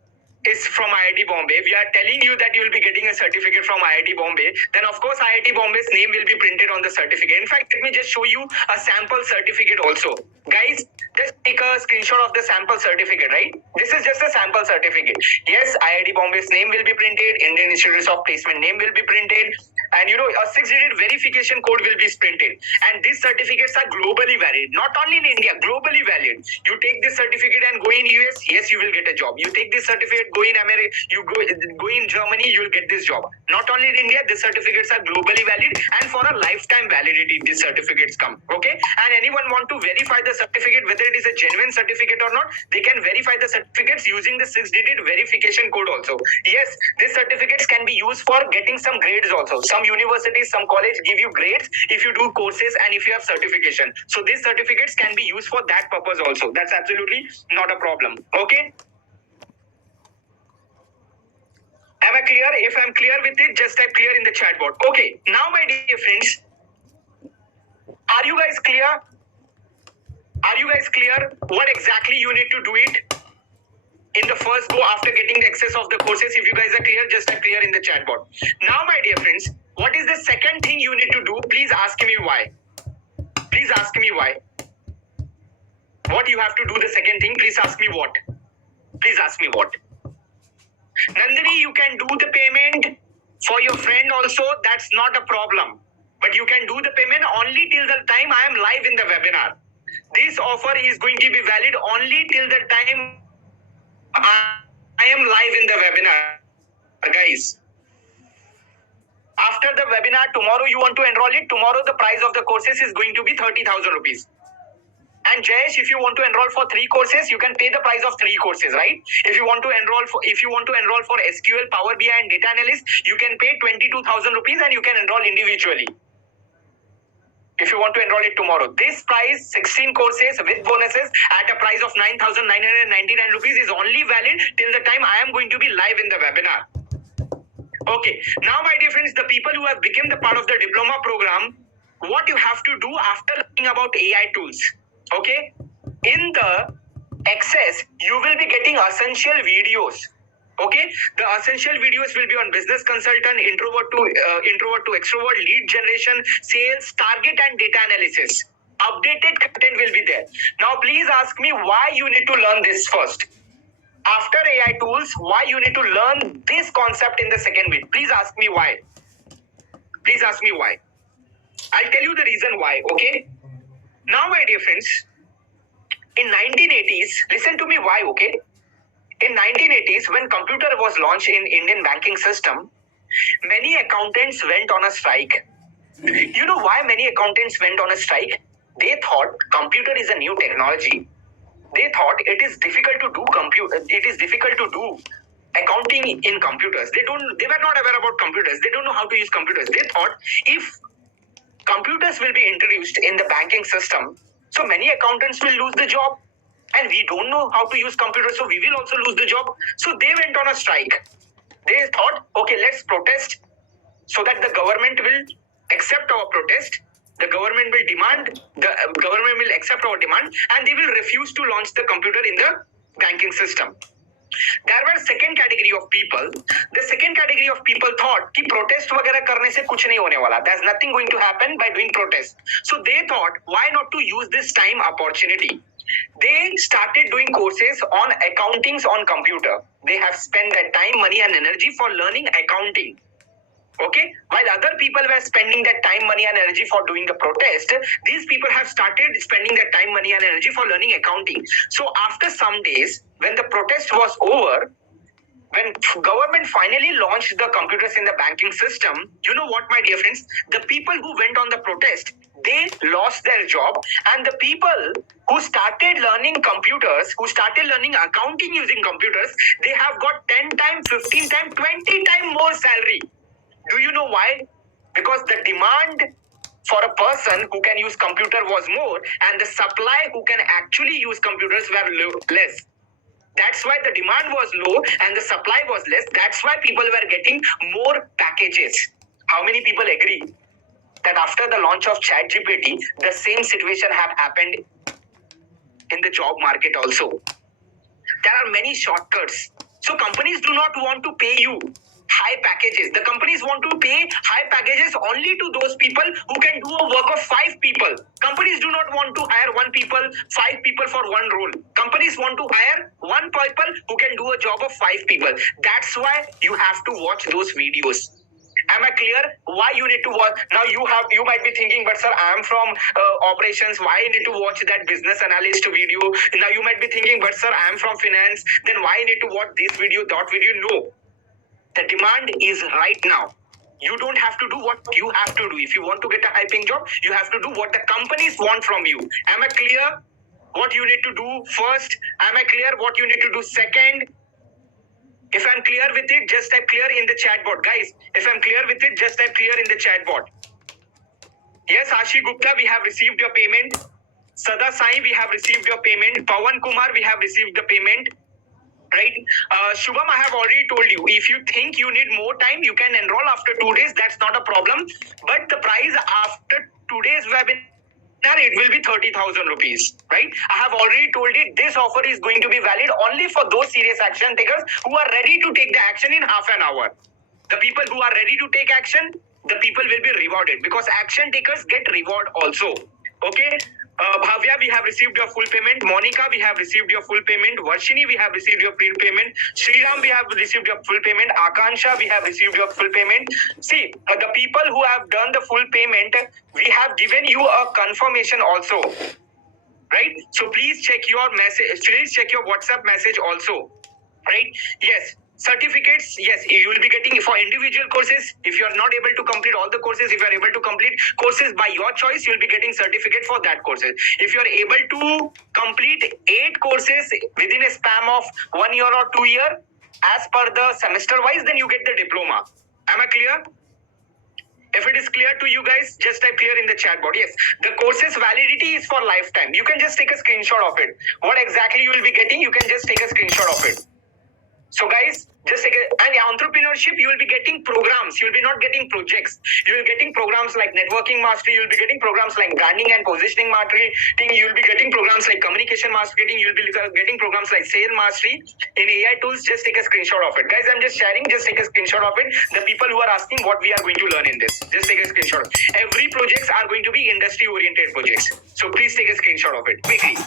is from IIT Bombay, we are telling you that you will be getting a certificate from IIT Bombay, then of course IIT Bombay's name will be printed on the certificate. In fact, let me just show you a sample certificate also. Guys, just take a screenshot of the sample certificate, right? This is just a sample certificate. Yes, IIT Bombay's name will be printed, Indian Institute of Placement name will be printed, and a 6-digit verification code will be printed. And these certificates are globally valid, not only in India, globally valid. You take this certificate and go in US, yes, you will get a job. You take this certificate, go in America, you go in Germany, you will get this job. Not only in India, the certificates are globally valid, and for a lifetime validity, these certificates come. Okay, and anyone want to verify the certificate, whether it is a genuine certificate or not, they can verify the certificates using the 6-digit verification code also. Yes, these certificates can be used for getting some grades also. Some universities, some college give you grades if you do courses and if you have certification. So these certificates can be used for that purpose also. That's absolutely not a problem. Okay. Am I clear? If I'm clear with it, just type clear in the chat board. Okay. Now, my dear friends, are you guys clear? Are you guys clear what exactly you need to do it in the first go after getting the access of the courses? If you guys are clear, just type clear in the chat board. Now, my dear friends, what is the second thing you need to do? Please ask me why. Please ask me why. What you have to do the second thing? Please ask me what. Please ask me what. Nandini, you can do the payment for your friend also. That's not a problem. But you can do the payment only till the time I am live in the webinar. This offer is going to be valid only till the time I am live in the webinar, guys. After the webinar, tomorrow you want to enroll it. Tomorrow the price of the courses is going to be 30,000 rupees. And Jayesh, if you want to enroll for 3 courses, you can pay the price of 3 courses, right? If you want to enroll for SQL, Power BI, and data analyst, you can pay 22,000 rupees and you can enroll individually. If you want to enroll it tomorrow, this price, 16 courses with bonuses at a price of 9,999 rupees, is only valid till the time I am going to be live in the webinar. Okay, now my dear friends, the people who have become the part of the diploma program, what you have to do after learning about AI tools. Okay, in the access, you will be getting essential videos. Okay, the essential videos will be on business consultant, introvert to extrovert, lead generation, sales, target, and data analysis. Updated content will be there. Now, please ask me why you need to learn this first. After AI tools, why you need to learn this concept in the second week? Please ask me why. Please ask me why. I'll tell you the reason why. Okay. Now, my dear friends, in 1980s, listen to me why, okay? In 1980s, when computer was launched in Indian banking system, many accountants went on a strike. You know why many accountants went on a strike? They thought computer is a new technology. They thought it is difficult to do accounting in computers. They were not aware about computers. They don't know how to use computers. They thought if computers will be introduced in the banking system, so many accountants will lose the job. And we don't know how to use computers, so we will also lose the job. So they went on a strike. They thought, okay, let's protest so that the government will accept our protest. The government will accept our demand, and they will refuse to launch the computer in the banking system. There were second category of people. The second category of people thought कि protest वगैरह करने से कुछ नहीं होने वाला. There's nothing going to happen by doing protest. So they thought, why not to use this time opportunity? They started doing courses on accountings on computer. They have spent their time, money, and energy for learning accounting. Okay, while other people were spending their time, money, and energy for doing the protest, these people have started spending their time, money, and energy for learning accounting. So after some days, when the protest was over, when government finally launched the computers in the banking system, you know what, my dear friends? The people who went on the protest, they lost their job, and the people who started learning computers, who started learning accounting using computers, they have got 10 times, 15 times, 20 times more salary. Do you know why? Because the demand for a person who can use computer was more, and the supply who can actually use computers were less. That's why the demand was low and the supply was less. That's why people were getting more packages. How many people agree that after the launch of ChatGPT, the same situation have happened in the job market also? There are many shortcuts. So companies do not want to pay you high packages. The companies want to pay high packages only to those people who can do a work of 5 people. Companies do not want to hire 1 people, 5 people for one role. Companies want to hire 1 people who can do a job of 5 people. That's why you have to watch those videos. Am I clear? Why you need to watch? Now you might be thinking, but sir, I am from operations. Why I need to watch that business analyst video? Now you might be thinking, but sir, I am from finance. Then why I need to watch this video, that video? No, the demand is right now. You don't have to do what you have to do. If you want to get a high paying job, you have to do what the companies want from you. Am I clear? What you need to do first? Am I clear? What you need to do second? If I'm clear with it, just type clear in the chat bot. Guys, if I'm clear with it, just type clear in the chat bot. Yes, Ashi Gupta, we have received your payment. Sada Sai, we have received your payment. Pawan Kumar, we have received the payment. Right? Shubham, I have already told you, if you think you need more time, you can enroll after 2 days. That's not a problem. But the price after today's webinar, it will be 30,000 rupees, right? I have already told you this offer is going to be valid only for those serious action takers who are ready to take the action in half an hour. The people who are ready to take action, the people will be rewarded because action takers get reward also. Okay? Bhavya, we have received your full payment. Monica, we have received your full payment. Varshini, we have received your full payment. Sriram, we have received your full payment. Akansha, we have received your full payment. See, the people who have done the full payment, we have given you a confirmation also. Right? So please check your message. Please check your WhatsApp message also. Right? Yes. Certificates, yes, you will be getting for individual courses. If you are not able to complete all the courses, if you are able to complete courses by your choice, you will be getting certificate for that courses. If you are able to complete 8 courses within a span of 1 year or 2 year, as per the semester wise, then you get the diploma. Am I clear? If it is clear to you guys, just type clear in the chat box. Yes, the course's validity is for lifetime. You can just take a screenshot of it. What exactly you will be getting, you can just take a screenshot of it. So guys, just take and entrepreneurship, you will be getting programs. You will be not getting projects. You will be getting programs like networking mastery. You will be getting programs like branding and positioning marketing. You will be getting programs like communication marketing. You will be getting programs like sales mastery. In AI tools, just take a screenshot of it. Guys, I'm just sharing. Just take a screenshot of it. The people who are asking what we are going to learn in this, just take a screenshot. Every projects are going to be industry-oriented projects. So please take a screenshot of it quickly.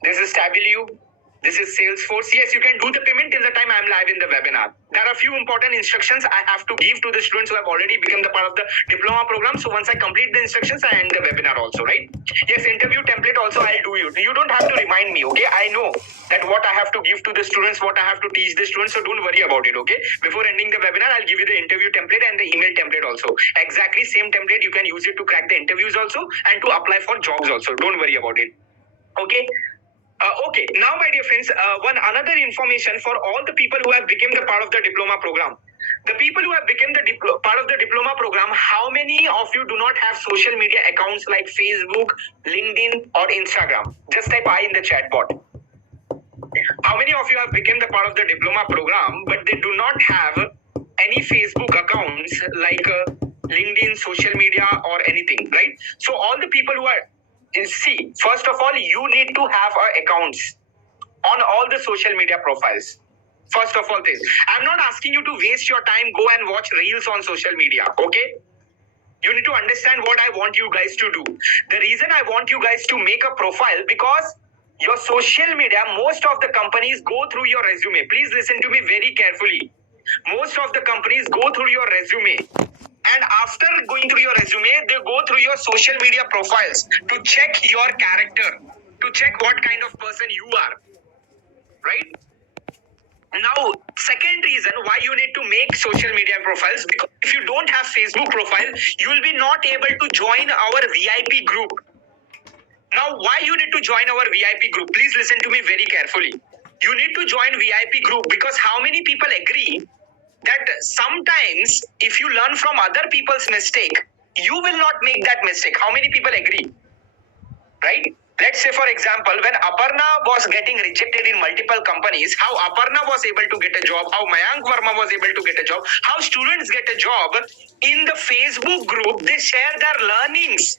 This is Stabiliu. This is Salesforce. Yes, you can do the payment till the time I'm live in the webinar. There are a few important instructions I have to give to the students who have already become the part of the diploma program. So once I complete the instructions, I end the webinar also, right? Yes, interview template also I'll do you. You don't have to remind me, okay? I know that what I have to give to the students, what I have to teach the students, so don't worry about it, okay? Before ending the webinar, I'll give you the interview template and the email template also. Exactly same template, you can use it to crack the interviews also and to apply for jobs also. Don't worry about it, okay? Okay, now my dear friends, one another information for all the people who have become the part of the diploma program. The people who have become the part of the diploma program, how many of you do not have social media accounts like Facebook, LinkedIn or Instagram? Just type I in the chat bot. How many of you have become the part of the diploma program but they do not have any Facebook accounts like LinkedIn, social media or anything, right? So all the people who are see, first of all, you need to have accounts on all the social media profiles. First of all, this. I'm not asking you to waste your time, go and watch reels on social media, okay? You need to understand what I want you guys to do. The reason I want you guys to make a profile because your social media, most of the companies go through your resume. Please listen to me very carefully. Most of the companies go through your resume. And after going through your resume, they go through your social media profiles to check your character, to check what kind of person you are, right? Now, second reason why you need to make social media profiles, because if you don't have Facebook profile, you will be not able to join our VIP group. Now, why you need to join our VIP group? Please listen to me very carefully. You need to join VIP group because how many people agree that sometimes if you learn from other people's mistake, you will not make that mistake. How many people agree? Right? Let's say, for example, when Aparna was getting rejected in multiple companies, how Aparna was able to get a job, how Mayank Verma was able to get a job, how students get a job in the Facebook group, they share their learnings.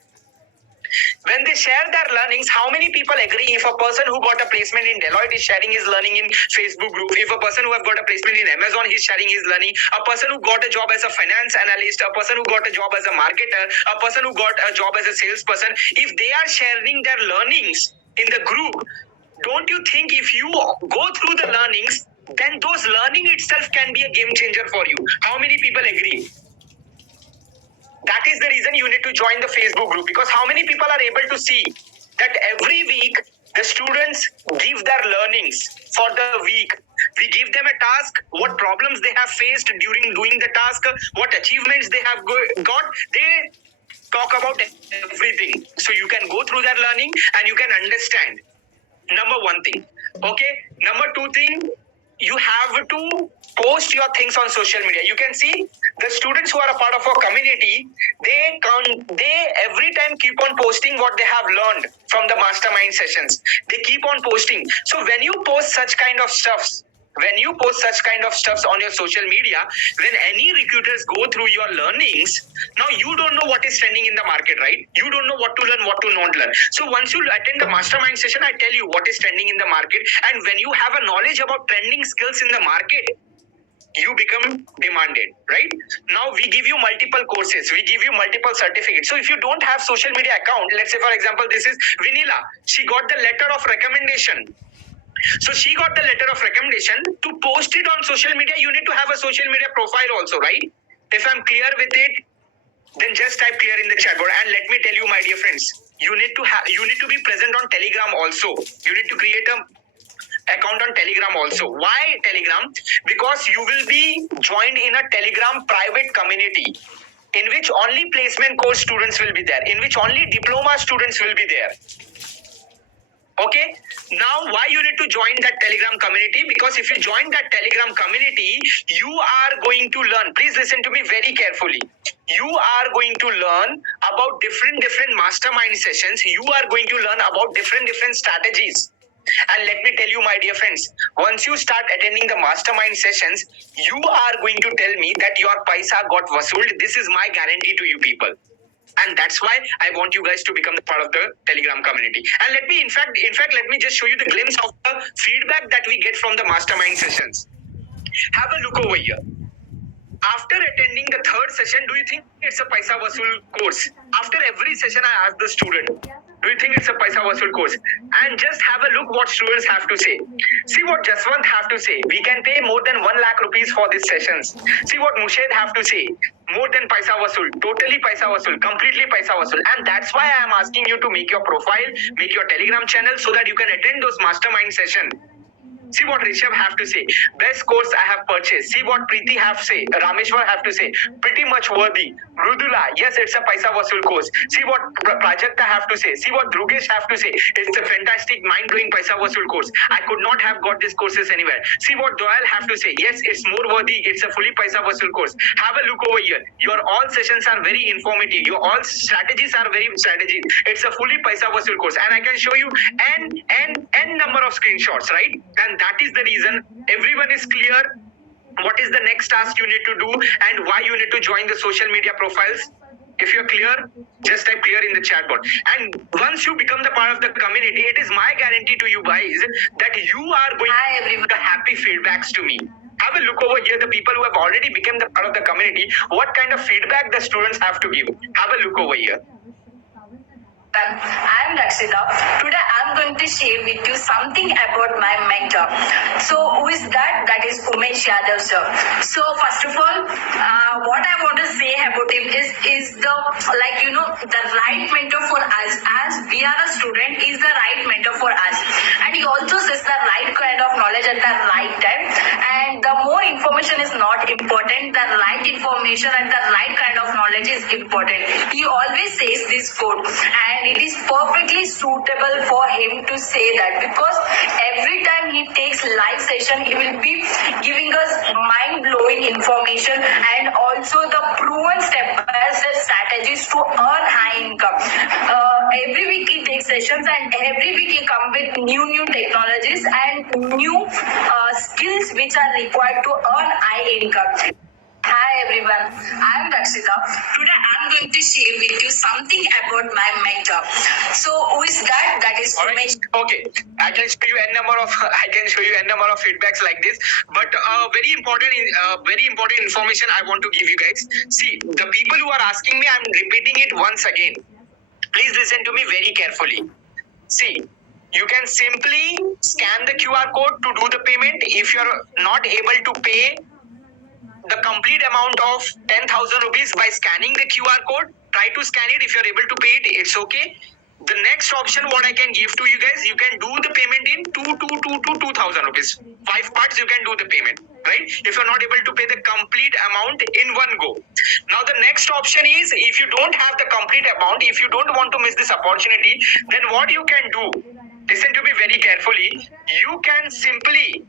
When they share their learnings, how many people agree if a person who got a placement in Deloitte is sharing his learning in Facebook group, if a person who have got a placement in Amazon is sharing his learning, a person who got a job as a finance analyst, a person who got a job as a marketer, a person who got a job as a salesperson, if they are sharing their learnings in the group, don't you think if you go through the learnings, then those learning itself can be a game changer for you? How many people agree? That is the reason you need to join the Facebook group, because how many people are able to see that every week the students give their learnings for the week. We give them a task, what problems they have faced during doing the task, what achievements they have got. They talk about everything. So you can go through their learning and you can understand. Number one thing. Okay. Number two thing, you have to post your things on social media. You can see the students who are a part of our community, they every time keep on posting what they have learned from the mastermind sessions. They keep on posting. So when you post such kind of stuffs, on your social media, when any recruiters go through your learnings, now you don't know what is trending in the market, right? You don't know what to learn, what to not learn. So once you attend the mastermind session, I tell you what is trending in the market, and when you have a knowledge about trending skills in the market, you become demanded, right? Now we give you multiple courses, we give you multiple certificates. So if you don't have social media account, let's say for example, this is Vinila, she got the letter of recommendation. So she got the letter of recommendation. To post it on social media, you need to have a social media profile also, right? If I'm clear with it, then just type clear in the chat board. And let me tell you, my dear friends, you need to be present on Telegram also. You need to create a account on Telegram also. Why Telegram? Because you will be joined in a Telegram private community in which only placement course students will be there, in which only diploma students will be there. Okay, now why you need to join that Telegram community? Because if you join that Telegram community, you are going to learn. Please listen to me very carefully. You are going to learn about different mastermind sessions. You are going to learn about different strategies. And let me tell you, my dear friends, once you start attending the mastermind sessions, you are going to tell me that your paisa got vasooled. This is my guarantee to you people. And that's why I want you guys to become the part of the Telegram community. And let me, in fact, let me just show you the glimpse of the feedback that we get from the mastermind sessions. Have a look over here. After attending the third session, do you think it's a paisa vasool course? After every session, I ask the student, do you think it's a paisa vasool course? And just have a look what students have to say. See what Jaswant have to say. We can pay more than 1 lakh rupees for these sessions. See what Mushed have to say. More than paisa vasool, totally paisa vasool, completely paisa vasool. And that's why I am asking you to make your profile, make your Telegram channel so that you can attend those mastermind sessions. See what Rishabh have to say. Best course I have purchased. See what Preeti have to say. Rameshwar have to say. Pretty much worthy. Mrudula, yes, it's a paisa vasool course. See what Prajakta have to say. See what Dhrugesh have to say. It's a fantastic mind-blowing paisa vasool course. I could not have got these courses anywhere. See what Doyle have to say. Yes, it's more worthy. It's a fully paisa vasool course. Have a look over here. Your all sessions are very informative. Your all strategies are very strategic. It's a fully paisa vasool course. And I can show you n number of screenshots, right? And that is the reason everyone is clear what is the next task you need to do and why you need to join the social media profiles. If you're clear, just type clear in the chat board. And once you become the part of the community, it is my guarantee to you guys that you are going to give the happy feedbacks to me. Have a look over here, the people who have already become the part of the community, what kind of feedback the students have to give. Have a look over here. I'm Rakshita. Today I'm going to share with you something about my mentor. So who is that? That is Umesh Yadav sir. So first of all, what I want to say about him is the the right mentor for us. As we are a student, is the right mentor for us, and he also says the right kind of knowledge at the right time. information and the right kind of knowledge is important. He always says this quote, and it is perfectly suitable for him to say that, because every time he takes live session, he will be giving us mind-blowing information and also the proven step-by-step strategies to earn high income. Every week he takes sessions, and every week he come with new technologies and new skills which are required to earn high income. Hi everyone, I am Rakshita. Today I am going to share with you something about my mentor. So who is that? That is Alright. Okay, I can show you n number of feedbacks like this, but very important information I want to give you guys. See, the people who are asking me, I'm repeating it once again. Please listen to me very carefully. See, you can simply scan the QR code to do the payment. If you're not able to pay the complete amount of 10,000 rupees by scanning the QR code, try to scan it. If you're able to pay it, it's okay. The next option what I can give to you guys, you can do the payment in 2,000 rupees. 5 parts you can do the payment, right? If you're not able to pay the complete amount in one go. Now the next option is, if you don't have the complete amount, if you don't want to miss this opportunity, then what you can do, listen to me very carefully, you can simply,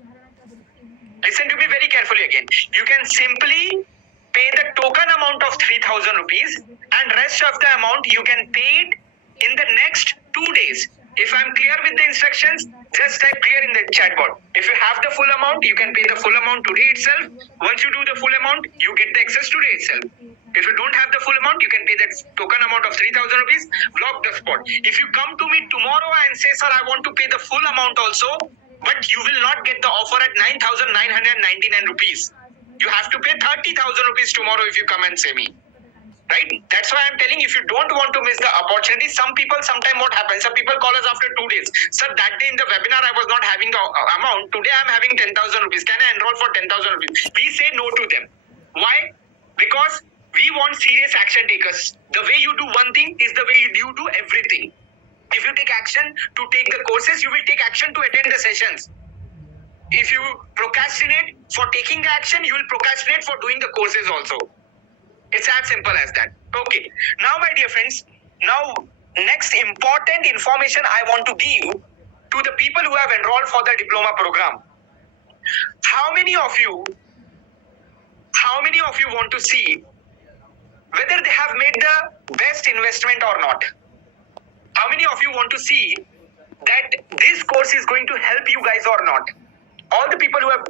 listen to me very carefully again. You can simply pay the token amount of 3,000 rupees, and rest of the amount you can pay it in the next 2 days. If I'm clear with the instructions, just type clear in the chat box. If you have the full amount, you can pay the full amount today itself. Once you do the full amount, you get the excess today itself. If you don't have the full amount, you can pay that token amount of 3,000 rupees, block the spot. If you come to me tomorrow and say, sir, I want to pay the full amount also, but you will not get the offer at 9,999 rupees. You have to pay 30,000 rupees tomorrow if you come and say me. Right? That's why I'm telling, if you don't want to miss the opportunity, sometime what happens, some people call us after 2 days. Sir, that day in the webinar, I was not having the amount. Today, I'm having 10,000 rupees. Can I enroll for 10,000 rupees? We say no to them. Why? Because we want serious action takers. The way you do one thing is the way you do everything. If you take action to take the courses, you will take action to attend the sessions. If you procrastinate for taking the action, you will procrastinate for doing the courses also. It's as simple as that. Okay. Now, my dear friends, next important information I want to give to the people who have enrolled for the diploma program. How many of you want to see whether they have made the best investment or not? How many of you want to see that this course is going to help you guys or not? All the people who have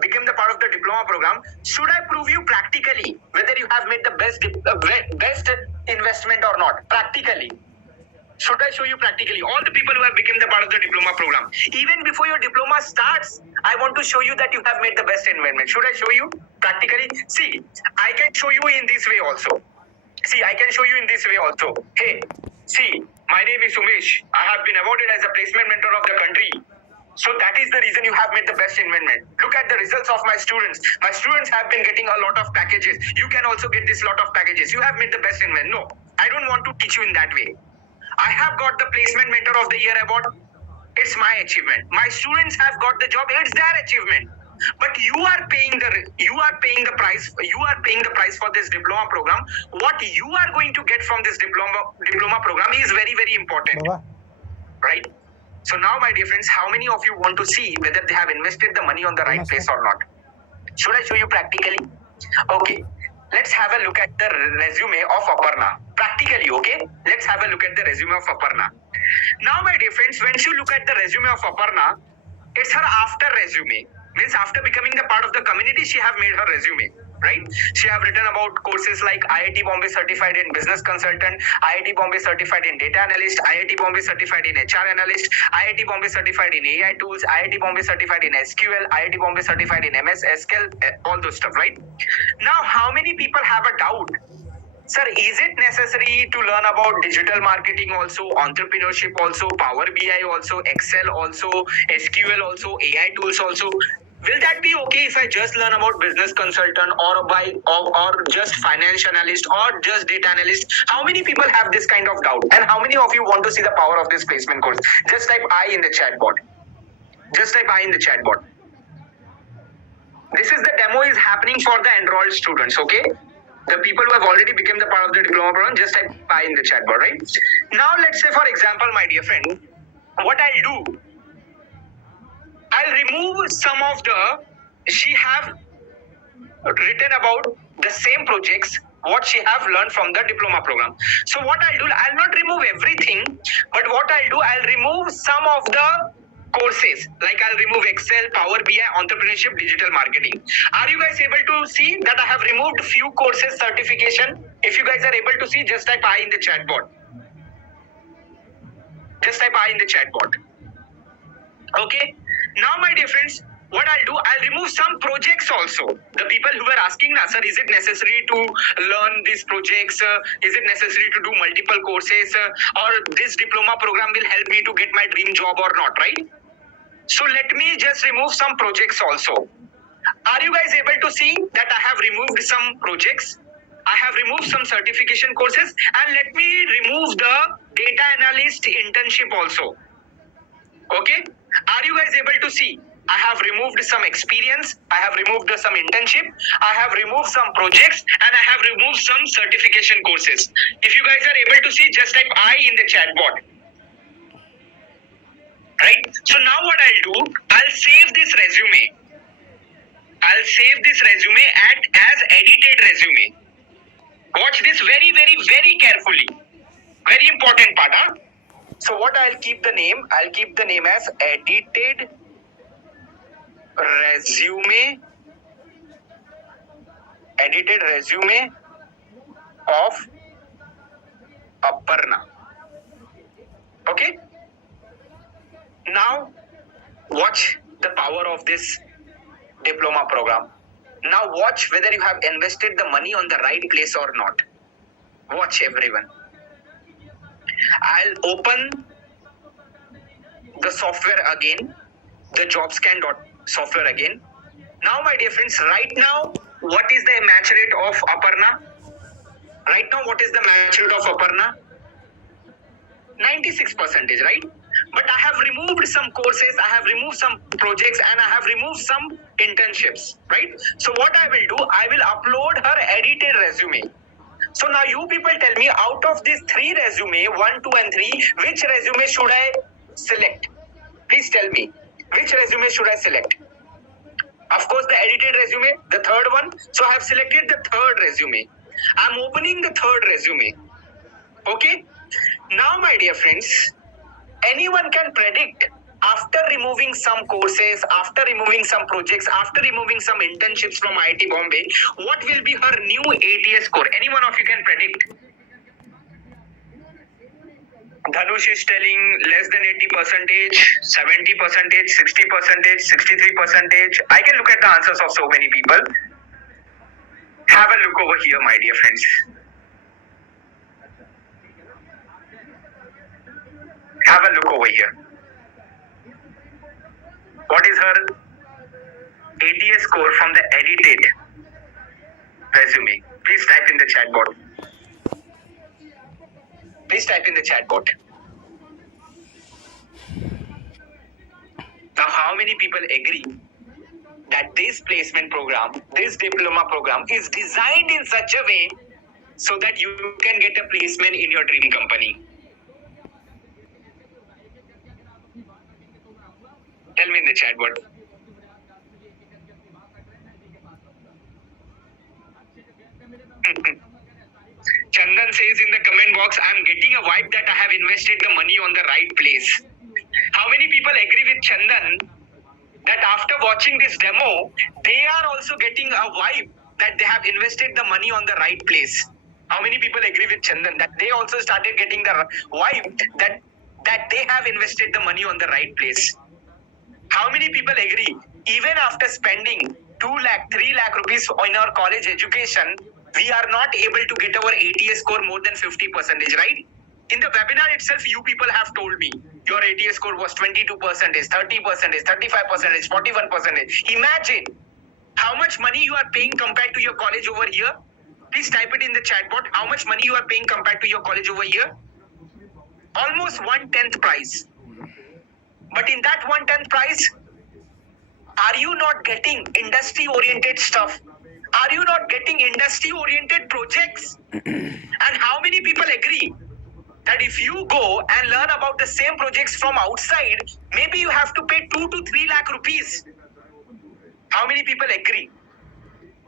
become the part of the diploma program, should I prove you practically whether you have made the best investment or not? Practically. Should I show you practically? All the people who have become the part of the diploma program. Even before your diploma starts, I want to show you that you have made the best investment. Should I show you practically? See, I can show you in this way also. Hey, see, my name is Umesh. I have been awarded as a placement mentor of the country. So that is the reason you have made the best investment. Look at the results of my students. My students have been getting a lot of packages. You can also get this lot of packages. You have made the best investment. No, I don't want to teach you in that way. I have got the placement mentor of the year award. It's my achievement. My students have got the job. It's their achievement. But you are paying the price for this diploma program. What you are going to get from this diploma program is very, very important. Right? So now, my dear friends, how many of you want to see whether they have invested the money on the right place or not? Should I show you practically? Okay. Let's have a look at the resume of Aparna. Practically, okay? Let's have a look at the resume of Aparna. Now, my dear friends, when you look at the resume of Aparna, it's her after resume. Means after becoming the part of the community, she have made her resume. Right? She have written about courses like IIT Bombay Certified in Business Consultant, IIT Bombay Certified in Data Analyst, IIT Bombay Certified in HR Analyst, IIT Bombay Certified in AI Tools, IIT Bombay Certified in SQL, IIT Bombay Certified in MS SQL, all those stuff, right? Now, how many people have a doubt? Sir, is it necessary to learn about digital marketing also, entrepreneurship also, Power BI also, Excel also, SQL also, AI tools also? Will that be okay if I just learn about business consultant or just finance analyst or just data analyst? How many people have this kind of doubt? And how many of you want to see the power of this placement course? Just type I in the chat box. This is the demo is happening for the enrolled students, okay? The people who have already become the part of the diploma program, just type I in the chat bar, right? Now let's say, for example, my dear friend, what I'll do, I'll remove some of the, she have written about the same projects what she have learned from the diploma program. So what I'll do, I'll not remove everything, but what I'll do, I'll remove some of the courses, like I'll remove Excel, Power BI, entrepreneurship, digital marketing. Are you guys able to see that I have removed few courses certification? If you guys are able to see, just type I in the chat board. Just type I in the chat board. Okay. Now, my dear friends, what I'll do, I'll remove some projects also. The people who were asking, sir, is it necessary to learn these projects? Is it necessary to do multiple courses? Or this diploma program will help me to get my dream job or not, right? So let me just remove some projects also. Are you guys able to see that I have removed some projects? I have removed some certification courses, and let me remove the data analyst internship also. Okay, are you guys able to see? I have removed some experience, I have removed some internship, I have removed some projects, and I have removed some certification courses. If you guys are able to see, just type I in the chat board. Right? So now what I'll do, I'll save this resume. I'll save this resume as edited resume. Watch this very, very, very carefully. Very important part, huh? So what I'll keep the name as edited resume of Aparna. Okay. Now watch the power of this diploma program. Now watch whether you have invested the money on the right place or not. Watch, everyone. I'll open the software again, the jobscan software again. Now, my dear friends, right now, what is the match rate of Aparna? Right now, what is the match rate of Aparna? 96%, right? But I have removed some courses, I have removed some projects, and I have removed some internships, right? So what I will do, I will upload her edited resume. So now you people tell me, out of these 3 resume, 1, 2, and 3, which resume should I select? Please tell me, which resume should I select? Of course, the edited resume, the third one. So I have selected the third resume. I'm opening the third resume. Okay. Now, my dear friends, anyone can predict, after removing some courses, after removing some projects, after removing some internships from IIT Bombay, what will be her new ATS score? Any one of you can predict? Dhanush is telling less than 80%, 70%, 60%, 63%. I can look at the answers of so many people. Have a look over here, my dear friends. Have a look over here. What is her ATS score from the edited resume? Please type in the chat board. Please type in the chat board. Now, how many people agree that this placement program, this diploma program is designed in such a way so that you can get a placement in your dream company? Tell me in the chat board. Chandan says in the comment box, I'm getting a vibe that I have invested the money on the right place. How many people agree with Chandan that after watching this demo, they are also getting a vibe that they have invested the money on the right place? How many people agree with Chandan that they also started getting the vibe that they have invested the money on the right place? How many people agree, even after spending 2 lakh, 3 lakh rupees on our college education, we are not able to get our ATS score more than 50%, right? In the webinar itself, you people have told me your ATS score was 22%, 30%, 35%, 41%. Imagine how much money you are paying compared to your college over here. Please type it in the chat box. How much money you are paying compared to your college over here? Almost 1/10 price. But in that 1/10 price, are you not getting industry-oriented stuff? Are you not getting industry-oriented projects? And how many people agree that if you go and learn about the same projects from outside, maybe you have to pay 2 to 3 lakh rupees? How many people agree?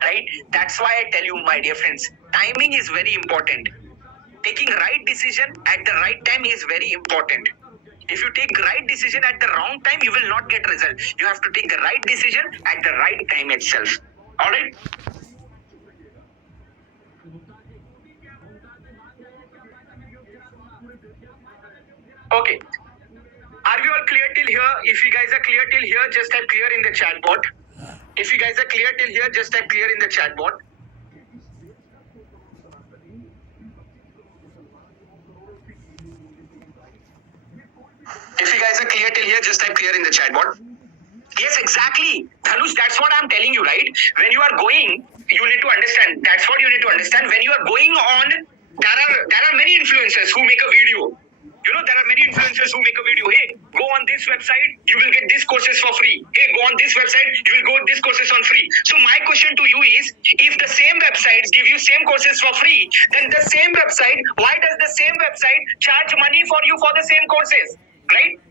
Right? That's why I tell you, my dear friends, timing is very important. Taking right decision at the right time is very important. If you take right decision at the wrong time, you will not get result. You have to take the right decision at the right time itself. All right? Okay. Are you all clear till here? If you guys are clear till here, just type clear in the chat bot. If you guys are clear till here, just type clear in the chat bot. If you guys are clear till here, just type clear in the chat bot. Yes, exactly. Dhanush, that's what I'm telling you, right? When you are going, you need to understand. That's what you need to understand. When you are going on, there are many influencers who make a video. You know, there are many influencers who make a video. Hey, go on this website, you will get these courses for free. Hey, go on this website, you will go these courses on free. So my question to you is, if the same websites give you same courses for free, then the same website, why does the same website charge money for you for the same courses? Right?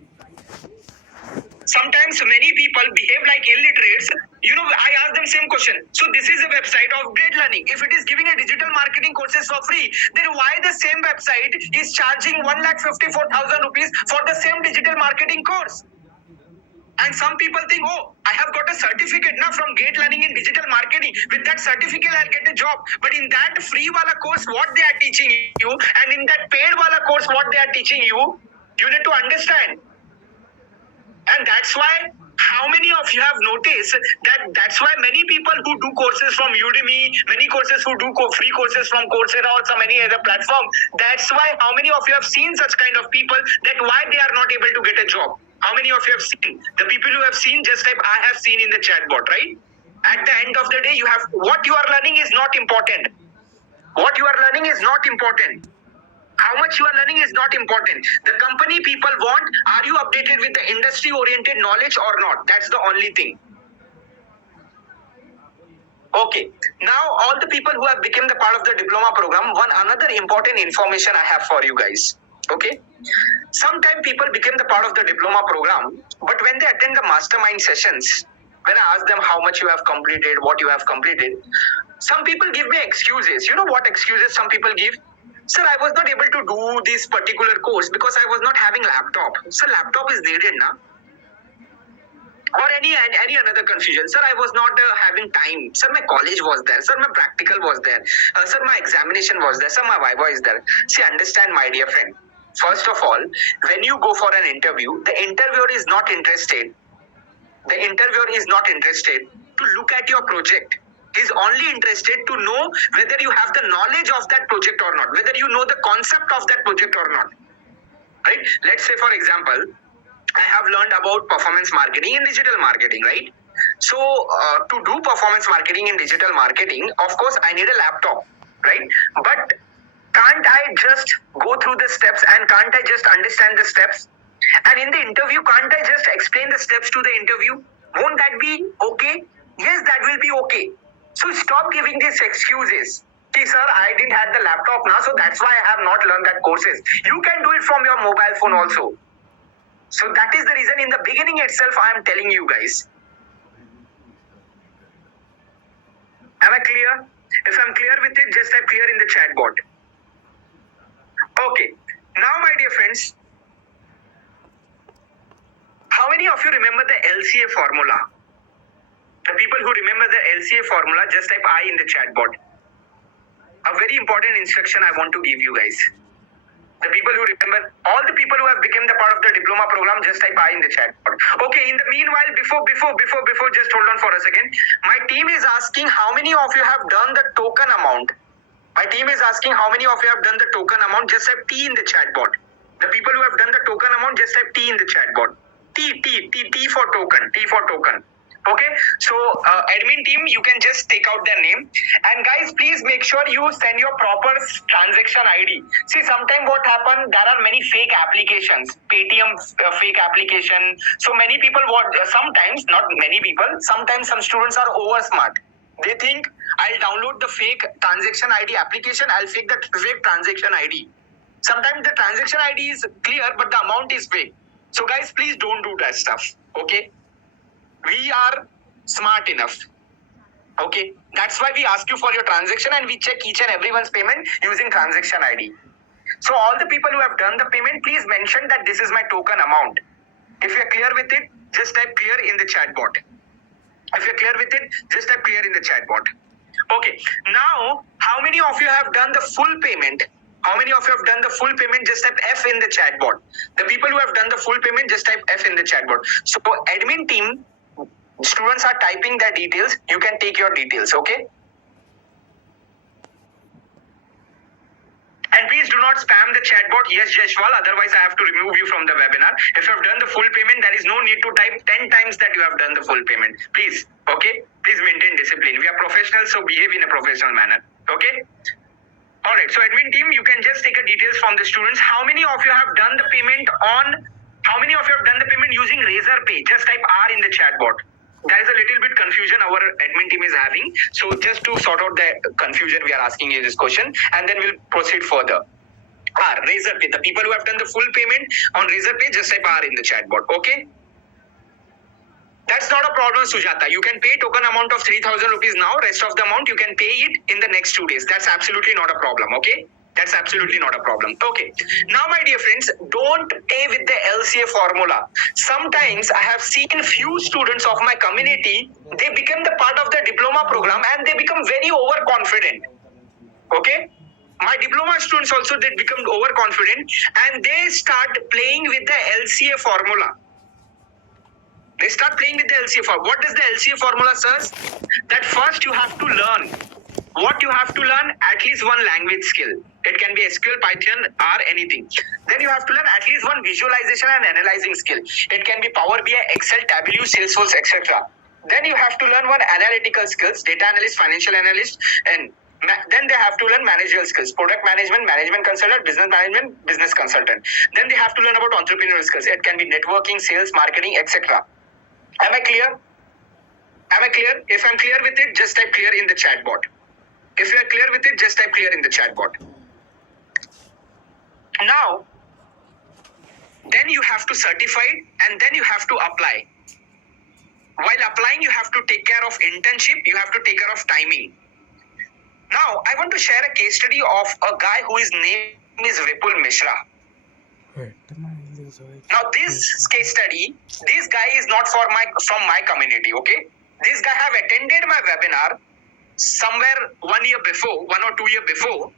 Sometimes many people behave like illiterates. You know, I ask them same question. So this is a website of great learning. If it is giving a digital marketing courses for free, then why the same website is charging 1,54,000 rupees for the same digital marketing course? And some people think, oh, I have got a certificate now from Great Learning in digital marketing. With that certificate, I'll get a job. But in that free wala course, what they are teaching you, and in that paid wala course, what they are teaching you, you need to understand. And that's why how many of you have noticed that's why many people who do courses from Udemy, many courses who do free courses from Coursera or some any other platform, that's why how many of you have seen such kind of people that why they are not able to get a job? How many of you have seen? The people who have seen, just type I have seen in the chat bot, right? At the end of the day, you have what you are learning is not important. What you are learning is not important. How much you are learning is not important. The company people want, are you updated with the industry oriented knowledge or not? That's the only thing. Okay. Now all the people who have become the part of the diploma program, one another important information I have for you guys. Okay. Sometimes people become the part of the diploma program, but when they attend the mastermind sessions, when I ask them how much you have completed, what you have completed, some people give me excuses. You know what excuses some people give? Sir, I was not able to do this particular course because I was not having laptop. Sir, laptop is needed now. Or any another confusion. Sir, I was not having time. Sir, my college was there. Sir, my practical was there. Sir, my examination was there. Sir, my viva is there. See, understand, my dear friend. First of all, when you go for an interview, the interviewer is not interested. The interviewer is not interested to look at your project. He is only interested to know whether you have the knowledge of that project or not, whether you know the concept of that project or not. Right? Let's say, for example, I have learned about performance marketing and digital marketing, right? So, to do performance marketing in digital marketing, of course, I need a laptop, right? But can't I just go through the steps and can't I just understand the steps? And in the interview, can't I just explain the steps to the interview? Won't that be okay? Yes, that will be okay. So stop giving these excuses. Okay, sir, I didn't have the laptop now, so that's why I have not learned that courses. You can do it from your mobile phone also. So that is the reason in the beginning itself I am telling you guys. Am I clear? If I'm clear with it, just type clear in the chat bot. Okay. Now, my dear friends, how many of you remember the LCA formula? The people who remember the LCA formula, just type I in the chat bot. A very important instruction I want to give you guys. The people who remember, all the people who have become the part of the diploma program, just type I in the chat. Okay, in the meanwhile, before, just hold on for a second. My team is asking how many of you have done the token amount. My team is asking how many of you have done the token amount. Just type T in the chat bot. The people who have done the token amount, just type T in the chat bot. T for token. T for token. Okay, so admin team, you can just take out their name, and guys, please make sure you send your proper transaction ID. See, sometimes what happen, there are many fake applications, Paytm fake application. So many people sometimes, not many people, sometimes some students are over smart. They think I'll download the fake transaction ID application, I'll fake the fake transaction ID. Sometimes the transaction ID is clear, but the amount is fake. So guys, please don't do that stuff. Okay? We are smart enough. Okay? That's why we ask you for your transaction and we check each and everyone's payment using transaction ID. So all the people who have done the payment, please mention that this is my token amount. If you're clear with it, just type clear in the chat bot. If you're clear with it, just type clear in the chat bot. Okay, now how many of you have done the full payment? How many of you have done the full payment? Just type F in the chat bot. The people who have done the full payment, just type F in the chat bot. So admin team, students are typing their details. You can take your details, okay? And please do not spam the chatbot, yes, Jeshwal, otherwise I have to remove you from the webinar. If you have done the full payment, there is no need to type 10 times that you have done the full payment. Please, okay? Please maintain discipline. We are professionals, so behave in a professional manner, okay? Alright, so admin team, you can just take a details from the students. How many of you have done the payment using Razorpay? Just type R in the chatbot. There is a little bit confusion our admin team is having. So just to sort out the confusion, we are asking you this question and then we'll proceed further. R, Razorpay. The people who have done the full payment on Razorpay, just type R in the chat bot. Okay? That's not a problem, Sujata. You can pay token amount of 3,000 rupees now. Rest of the amount you can pay it in the next 2 days. That's absolutely not a problem. Okay? That's absolutely not a problem. Okay. Now, my dear friends, don't pay with the LCA formula. Sometimes I have seen few students of my community, they become the part of the diploma program and they become very overconfident. Okay? My diploma students also, they become overconfident and they start playing with the LCA formula. They start playing with the LCA formula. What does the LCA formula says? That first you have to learn. What you have to learn? At least one language skill. It can be SQL, Python, or anything. Then you have to learn at least one visualization and analyzing skill. It can be Power BI, Excel, Tableau, Salesforce, etc. Then you have to learn one analytical skills, data analyst, financial analyst, and then they have to learn managerial skills, product management, management consultant, business management, business consultant. Then they have to learn about entrepreneurial skills. It can be networking, sales, marketing, etc. Am I clear? Am I clear? If I'm clear with it, just type clear in the chat bot. If you are clear with it, just type clear in the chat bot. Now, then you have to certify it and then you have to apply. While applying, you have to take care of internship, you have to take care of timing. Now, I want to share a case study of a guy whose name is Vipul Mishra. Now, this case study, this guy is not from my community, okay? This guy have attended my webinar somewhere 1 year before, 1 or 2 years before,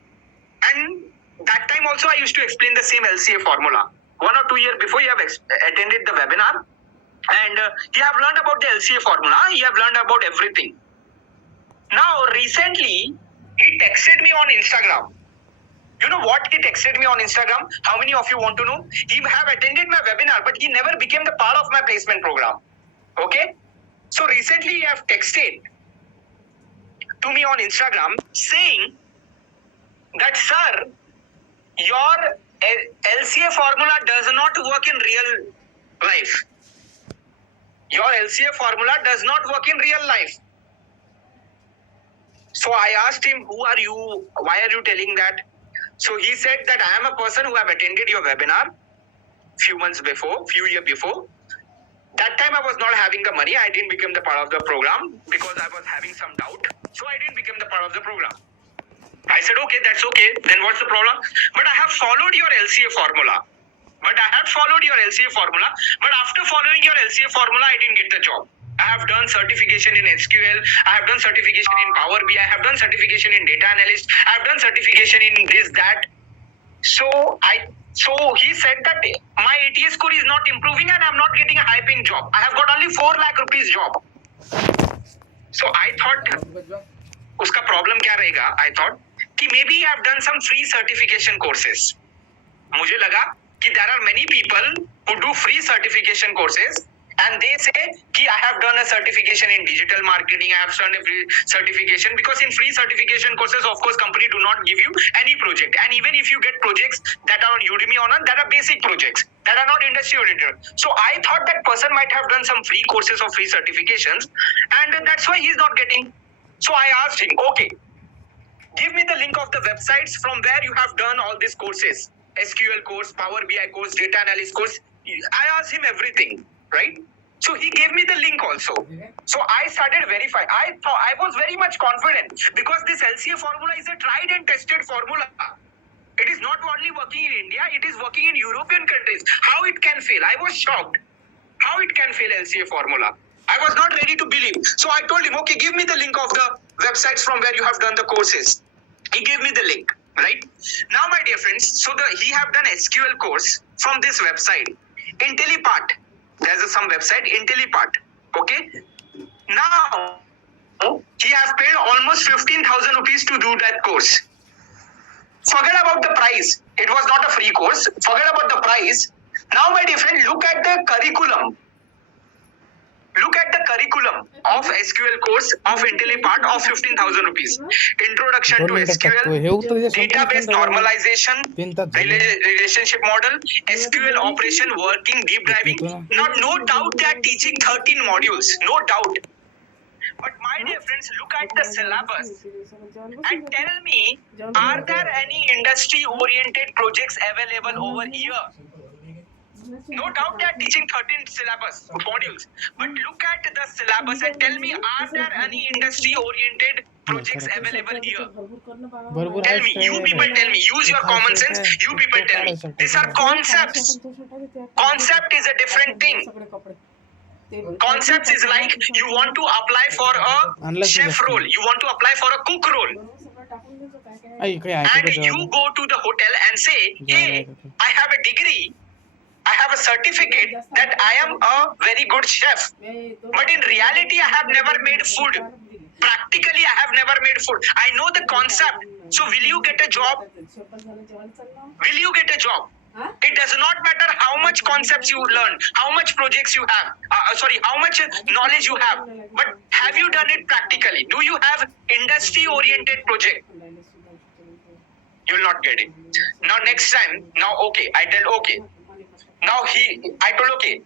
and that time also I used to explain the same LCA formula. 1 or 2 years before, you have attended the webinar, and you have learned about the LCA formula, you have learned about everything. Now, recently, he texted me on Instagram. You know what he texted me on Instagram? How many of you want to know? He have attended my webinar, but he never became the part of my placement program. Okay? So recently he have texted to me on Instagram saying that, sir, your LCA formula does not work in real life. Your LCA formula does not work in real life. So I asked him, who are you? Why are you telling that? So he said that I am a person who have attended your webinar few years before. That time I was not having the money. I didn't become the part of the program because I was having some doubt. So I didn't become the part of the program. I said, okay, that's okay. Then what's the problem? But I have followed your LCA formula. But after following your LCA formula, I didn't get the job. I have done certification in SQL. I have done certification in Power BI. I have done certification in data analyst. I have done certification in this, that. So he said that my ATS score is not improving and I'm not getting a high paying job. I have got only 4 lakh rupees job. So I thought, uska problem kya rahega? I thought, कि maybe I have done some free certification courses. मुझे लगा कि there are many people who do free certification courses and they say कि I have done a certification in digital marketing, I have done a free certification, because in free certification courses, of course, company do not give you any project. And even if you get projects that are on Udemy or not, that are basic projects, that are not industry oriented. So I thought that person might have done some free courses or free certifications and that's why he's not getting. So I asked him, okay, give me the link of the websites from where you have done all these courses. SQL course, Power BI course, data analysis course. I asked him everything, right? So he gave me the link also. So I started verifying. I thought I was very much confident because this LCA formula is a tried and tested formula. It is not only working in India, it is working in European countries. How it can fail? I was shocked. How it can fail LCA formula? I was not ready to believe. So I told him, okay, give me the link of the websites from where you have done the courses. He gave me the link, right? Now, my dear friends, he have done SQL course from this website, IntelliPart. There's some website, IntelliPart. Okay. Now he has paid almost 15,000 rupees to do that course. Forget about the price. It was not a free course. Forget about the price. Now, my dear friend, look at the curriculum. Look at the curriculum of SQL course of IntelliPart of 15,000 rupees. Introduction to SQL, database normalization, relationship model, SQL operation, working, deep diving. Now, no doubt they are teaching 13 modules. No doubt. But my dear friends, look at the syllabus and tell me, are there any industry-oriented projects available over here? No doubt they are teaching 13 syllabus modules. But look at the syllabus and tell me, are there any industry-oriented projects available here? Tell me, you people tell me, use your common sense, you people tell me. These are concepts. Concept is a different thing. Concepts is like you want to apply for a chef role, you want to apply for a cook role. And you go to the hotel and say, hey, I have a degree, I have a certificate that I am a very good chef. But in reality, I have never made food. Practically, I have never made food. I know the concept. So will you get a job? Will you get a job? It does not matter how much concepts you learn, how much projects you have, how much knowledge you have. But have you done it practically? Do you have industry-oriented project? You will not get it. Now next time, I tell okay. Now I told okay,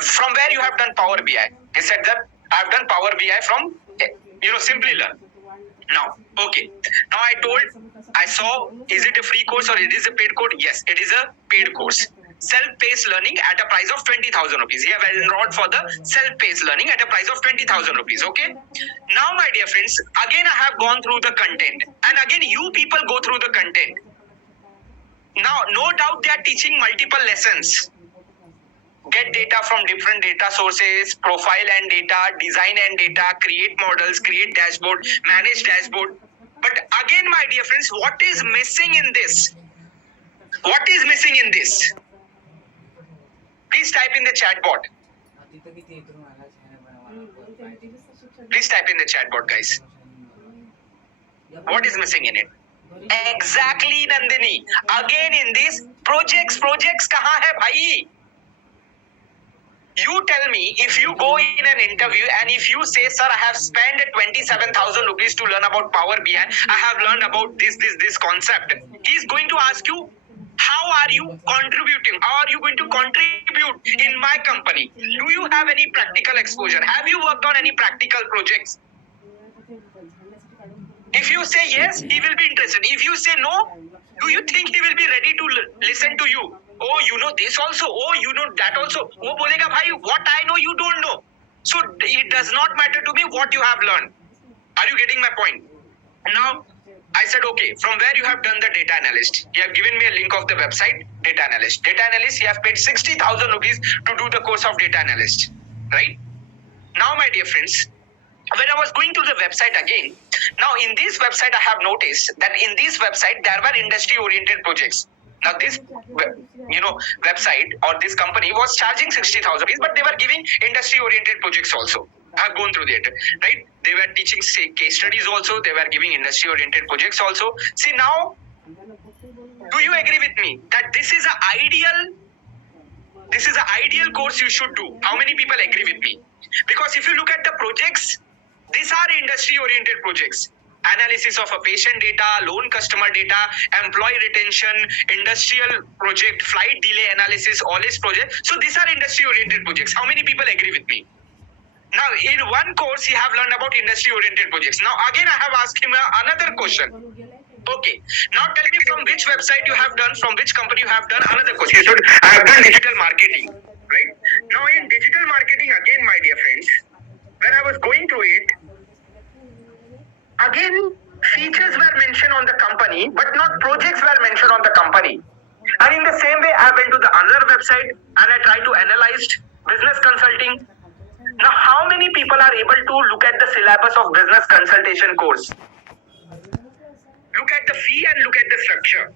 from where you have done Power BI? He said that I have done Power BI from, Simply Learn. Now, okay. Now I saw, is it a free course or it is a paid course? Yes, it is a paid course. Self-paced learning at a price of 20,000 rupees. He have enrolled for the self-paced learning at a price of 20,000 rupees. Okay. Now, my dear friends, again I have gone through the content, and again you people go through the content. Now, no doubt they are teaching multiple lessons. Get data from different data sources, profile and data, design and data, create models, create dashboard, manage dashboard. But again, my dear friends, what is missing in this? What is missing in this? Please type in the chat bot. Please type in the chat bot, guys. What is missing in it? Exactly, Nandini. Again in this, projects kahan hai bhai? You tell me, if you go in an interview and if you say, sir, I have spent 27,000 rupees to learn about Power BI, I have learned about this concept. He's going to ask you, how are you contributing? How are you going to contribute in my company? Do you have any practical exposure? Have you worked on any practical projects? If you say yes, he will be interested. If you say no, do you think he will be ready to listen to you? Oh, you know this also. Oh, you know that also. Oh, bolega bhai, what I know you don't know. So it does not matter to me what you have learned. Are you getting my point? Now, I said, okay, from where you have done the data analyst? You have given me a link of the website, data analyst. Data analyst, you have paid 60,000 rupees to do the course of data analyst. Right? Now, my dear friends, when I was going to the website again, now in this website, I have noticed that in this website, there were industry-oriented projects. Now this, website or this company was charging 60,000 rupees, but they were giving industry-oriented projects also. I have gone through that, right? They were teaching, case studies also. They were giving industry-oriented projects also. See now, do you agree with me that this is an ideal course you should do? How many people agree with me? Because if you look at the projects, these are industry-oriented projects. Analysis of a patient data, loan customer data, employee retention, industrial project, flight delay analysis, all this project. So these are industry-oriented projects. How many people agree with me? Now, in one course, he have learned about industry-oriented projects. Now, again, I have asked him another question. Okay, now tell me from which website you have done, from which company you have done. Another question. He said, I have done digital marketing, right? Now, in digital marketing, again, my dear friends, when I was going through it, again, features were mentioned on the company, but not projects were mentioned on the company. And in the same way, I went to the another website and I tried to analyze business consulting. Now, how many people are able to look at the syllabus of business consultation course? Look at the fee and look at the structure.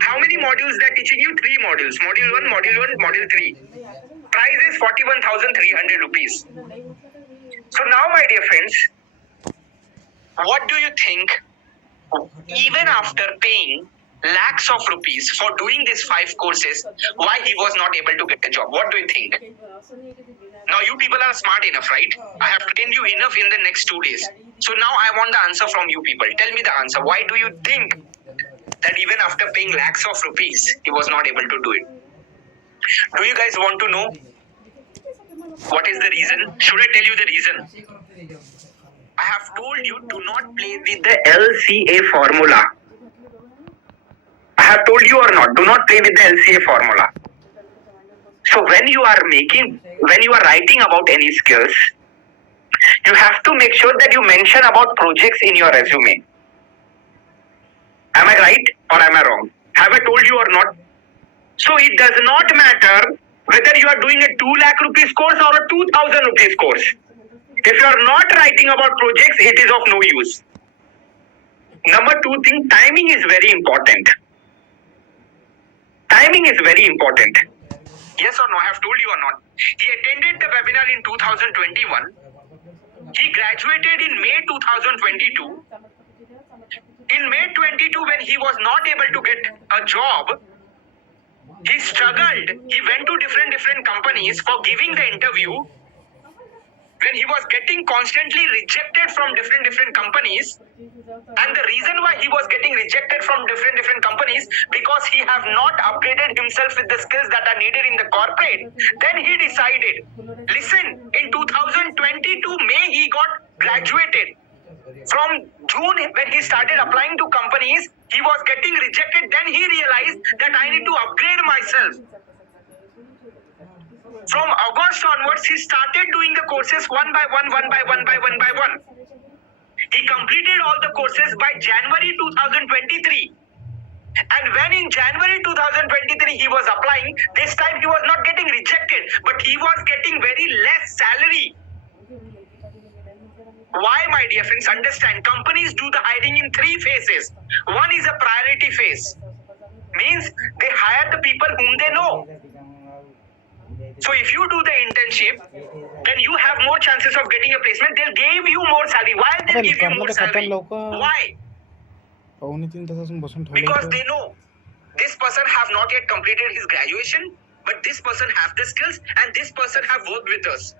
How many modules they're teaching you? 3 modules. Module 1, Module 3. Price is 41,300 rupees. So now, my dear friends, what do you think? Even after paying lakhs of rupees for doing these 5 courses, why he was not able to get a job? What do you think? Now you people are smart enough, right? I have trained you enough in the next 2 days. So now I want the answer from you people. Tell me the answer. Why do you think that even after paying lakhs of rupees, he was not able to do it? Do you guys want to know what is the reason? Should I tell you the reason? I have told you do not play with the LCA formula. I have told you or not, do not play with the LCA formula. So when you are writing about any skills, you have to make sure that you mention about projects in your resume. Am I right or am I wrong? Have I told you or not? So it does not matter whether you are doing a 2 lakh rupees course or a 2,000 rupees course. If you are not writing about projects, it is of no use. Number 2 thing, timing is very important. Timing is very important. Yes or no? I have told you or not. He attended the webinar in 2021. He graduated in May 2022. In May 22, when he was not able to get a job, he struggled. He went to different companies for giving the interview. When he was getting constantly rejected from different companies, and the reason why he was getting rejected from different companies because he have not upgraded himself with the skills that are needed in the corporate. Then he decided, listen, in 2022 May he got graduated. From June when he started applying to companies, he was getting rejected. Then he realized that I need to upgrade myself. From August onwards, he started doing the courses one by one. He completed all the courses by January 2023. And when in January 2023 he was applying, this time he was not getting rejected, but he was getting very less salary. Why, my dear friends? Understand, companies do the hiring in 3 phases. One is a priority phase. Means they hire the people whom they know. So if you do the internship, then you have more chances of getting a placement. They'll give you more salary. Why they'll give you more salary? Why? Because they know this person have not yet completed his graduation, but this person have the skills and this person have worked with us.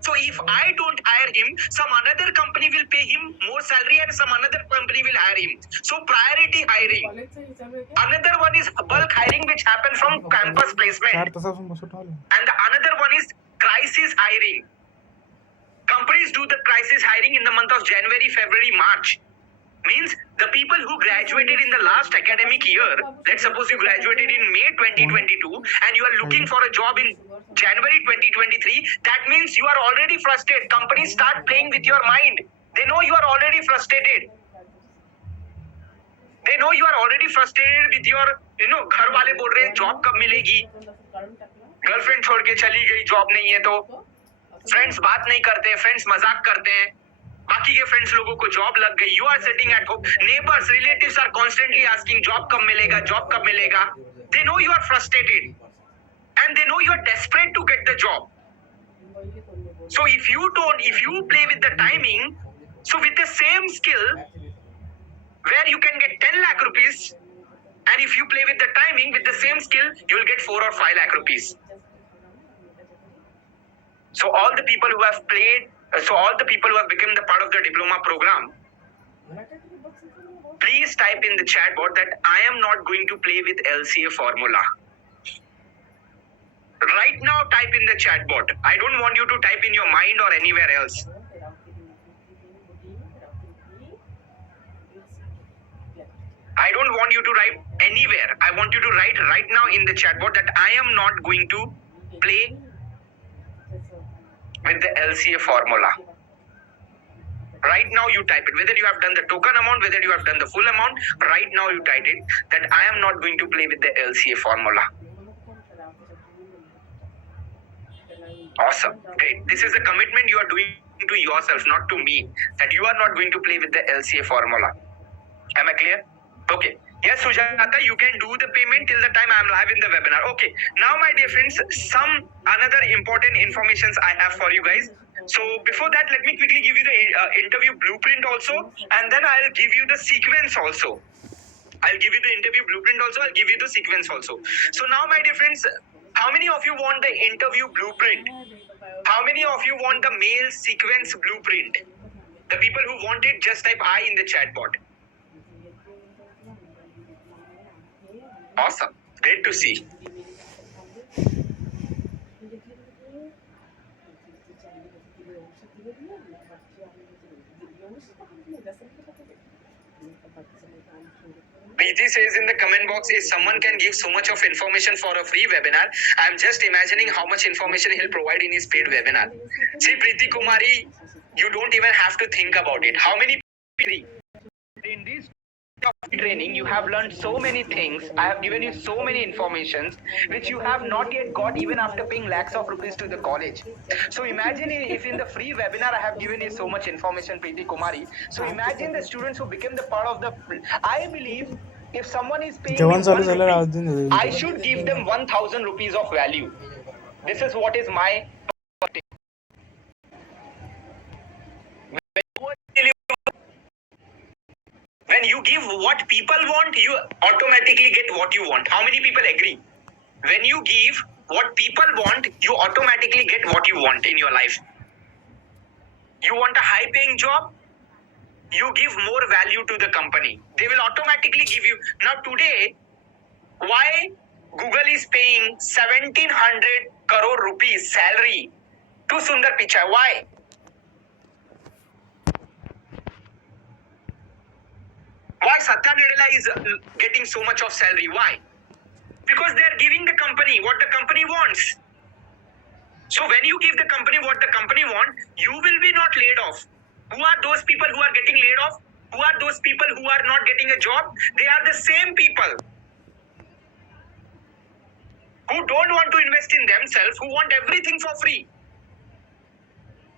So if I don't hire him, some another company will pay him more salary and some another company will hire him. So priority hiring. Another one is bulk hiring, which happens from campus placement. And the another one is crisis hiring. Companies do the crisis hiring in the month of January, February, March. Means the people who graduated in the last academic year, let's suppose you graduated in May 2022 and you are looking for a job in January 2023, that means you are already frustrated. Companies start playing with your mind. They know you are already frustrated. They know you are already frustrated with your, घर वाले बोल रहे हैं job कब मिलेगी, girlfriend छोड़ के चली गई, जॉब नहीं है तो, फ्रेंड्स बात नहीं करते, फ्रेंड्स मजाक करते हैं, बाकी के फ्रेंड्स लोगों को जॉब लग गई, you are sitting at home, neighbours relatives are constantly asking job कब मिलेगा, जॉब कब मिलेगा. They know you are frustrated and they know you are desperate to get the job. So if you play with the timing, so with the same skill where you can get 10 lakh rupees, and if you play with the timing with the same skill, you will get 4 or 5 lakh rupees. So all the people who have become the part of the diploma program, please type in the chat box that I am not going to play with LCA formula. Right now, type in the chat bot. I don't want you to type in your mind or anywhere else. I don't want you to write anywhere. I want you to write right now in the chat bot that I am not going to play with the LCA formula. Right now you type it. Whether you have done the token amount, whether you have done the full amount, right now you type it that I am not going to play with the LCA formula. Awesome. Great. This is a commitment you are doing to yourself, not to me, that you are not going to play with the LCA formula. Am I clear? Okay. Yes, Sujata, you can do the payment till the time I am live in the webinar. Okay. Now, my dear friends, some another important informations I have for you guys. So before that, let me quickly give you the interview blueprint also, and then I'll give you the sequence also. I'll give you the interview blueprint also. I'll give you the sequence also. So now, my dear friends, how many of you want the interview blueprint? How many of you want the mail sequence blueprint? The people who want it, just type I in the chat bot. Awesome. Great to see. Preeti says in the comment box, if someone can give so much of information for a free webinar, I'm just imagining how much information he'll provide in his paid webinar. See, Preeti Kumari, you don't even have to think about it. How many people in this training you have learned so many things. I have given you so many informations which you have not yet got even after paying lakhs of rupees to the college. So imagine if in the free webinar I have given you so much information, Preeti Kumari. So imagine the students who became the part of the. I believe if someone is paying me 1 rupee, I should give them 1,000 rupees of value. This is what is my. When you give what people want, you automatically get what you want. How many people agree? When you give what people want, you automatically get what you want in your life. You want a high paying job? You give more value to the company. They will automatically give you. Now today, why Google is paying 1700 crore rupees salary to Sundar Pichai? Why? Why Satya Nadella is getting so much of salary? Why? Because they are giving the company what the company wants. So when you give the company what the company wants, you will be not laid off. Who are those people who are getting laid off? Who are those people who are not getting a job? They are the same people who don't want to invest in themselves, who want everything for free.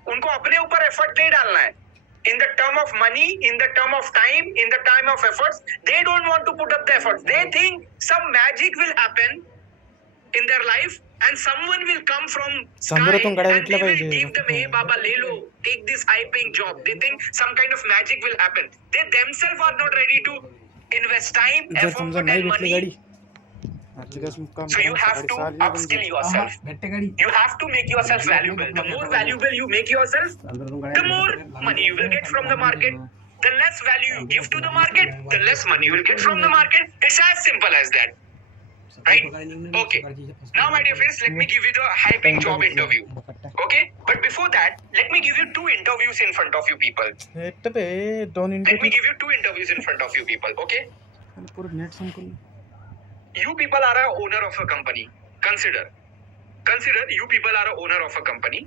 उनको अपने ऊपर effort नहीं डालना है. In the term of money, in the term of time, in the time of efforts, they don't want to put up the efforts. They think some magic will happen in their life and someone will come from sky and they will give them, hey Baba, le lo, take this high-paying job. They think some kind of magic will happen. They themselves are not ready to invest time, effort and money. So you have to upskill yourself. You have to make yourself valuable. The more valuable you make yourself, the more money you will get from the market. The less value you give to the market, the less money you will get from the market. It's as simple as that. Right? Okay. Now, my dear friends, let me give you the high-paying job interview. Okay? But before that, let me give you 2 interviews in front of you people. Let me give you 2 interviews in front of you people. Okay? You people are a owner of a company. Consider you people are a owner of a company,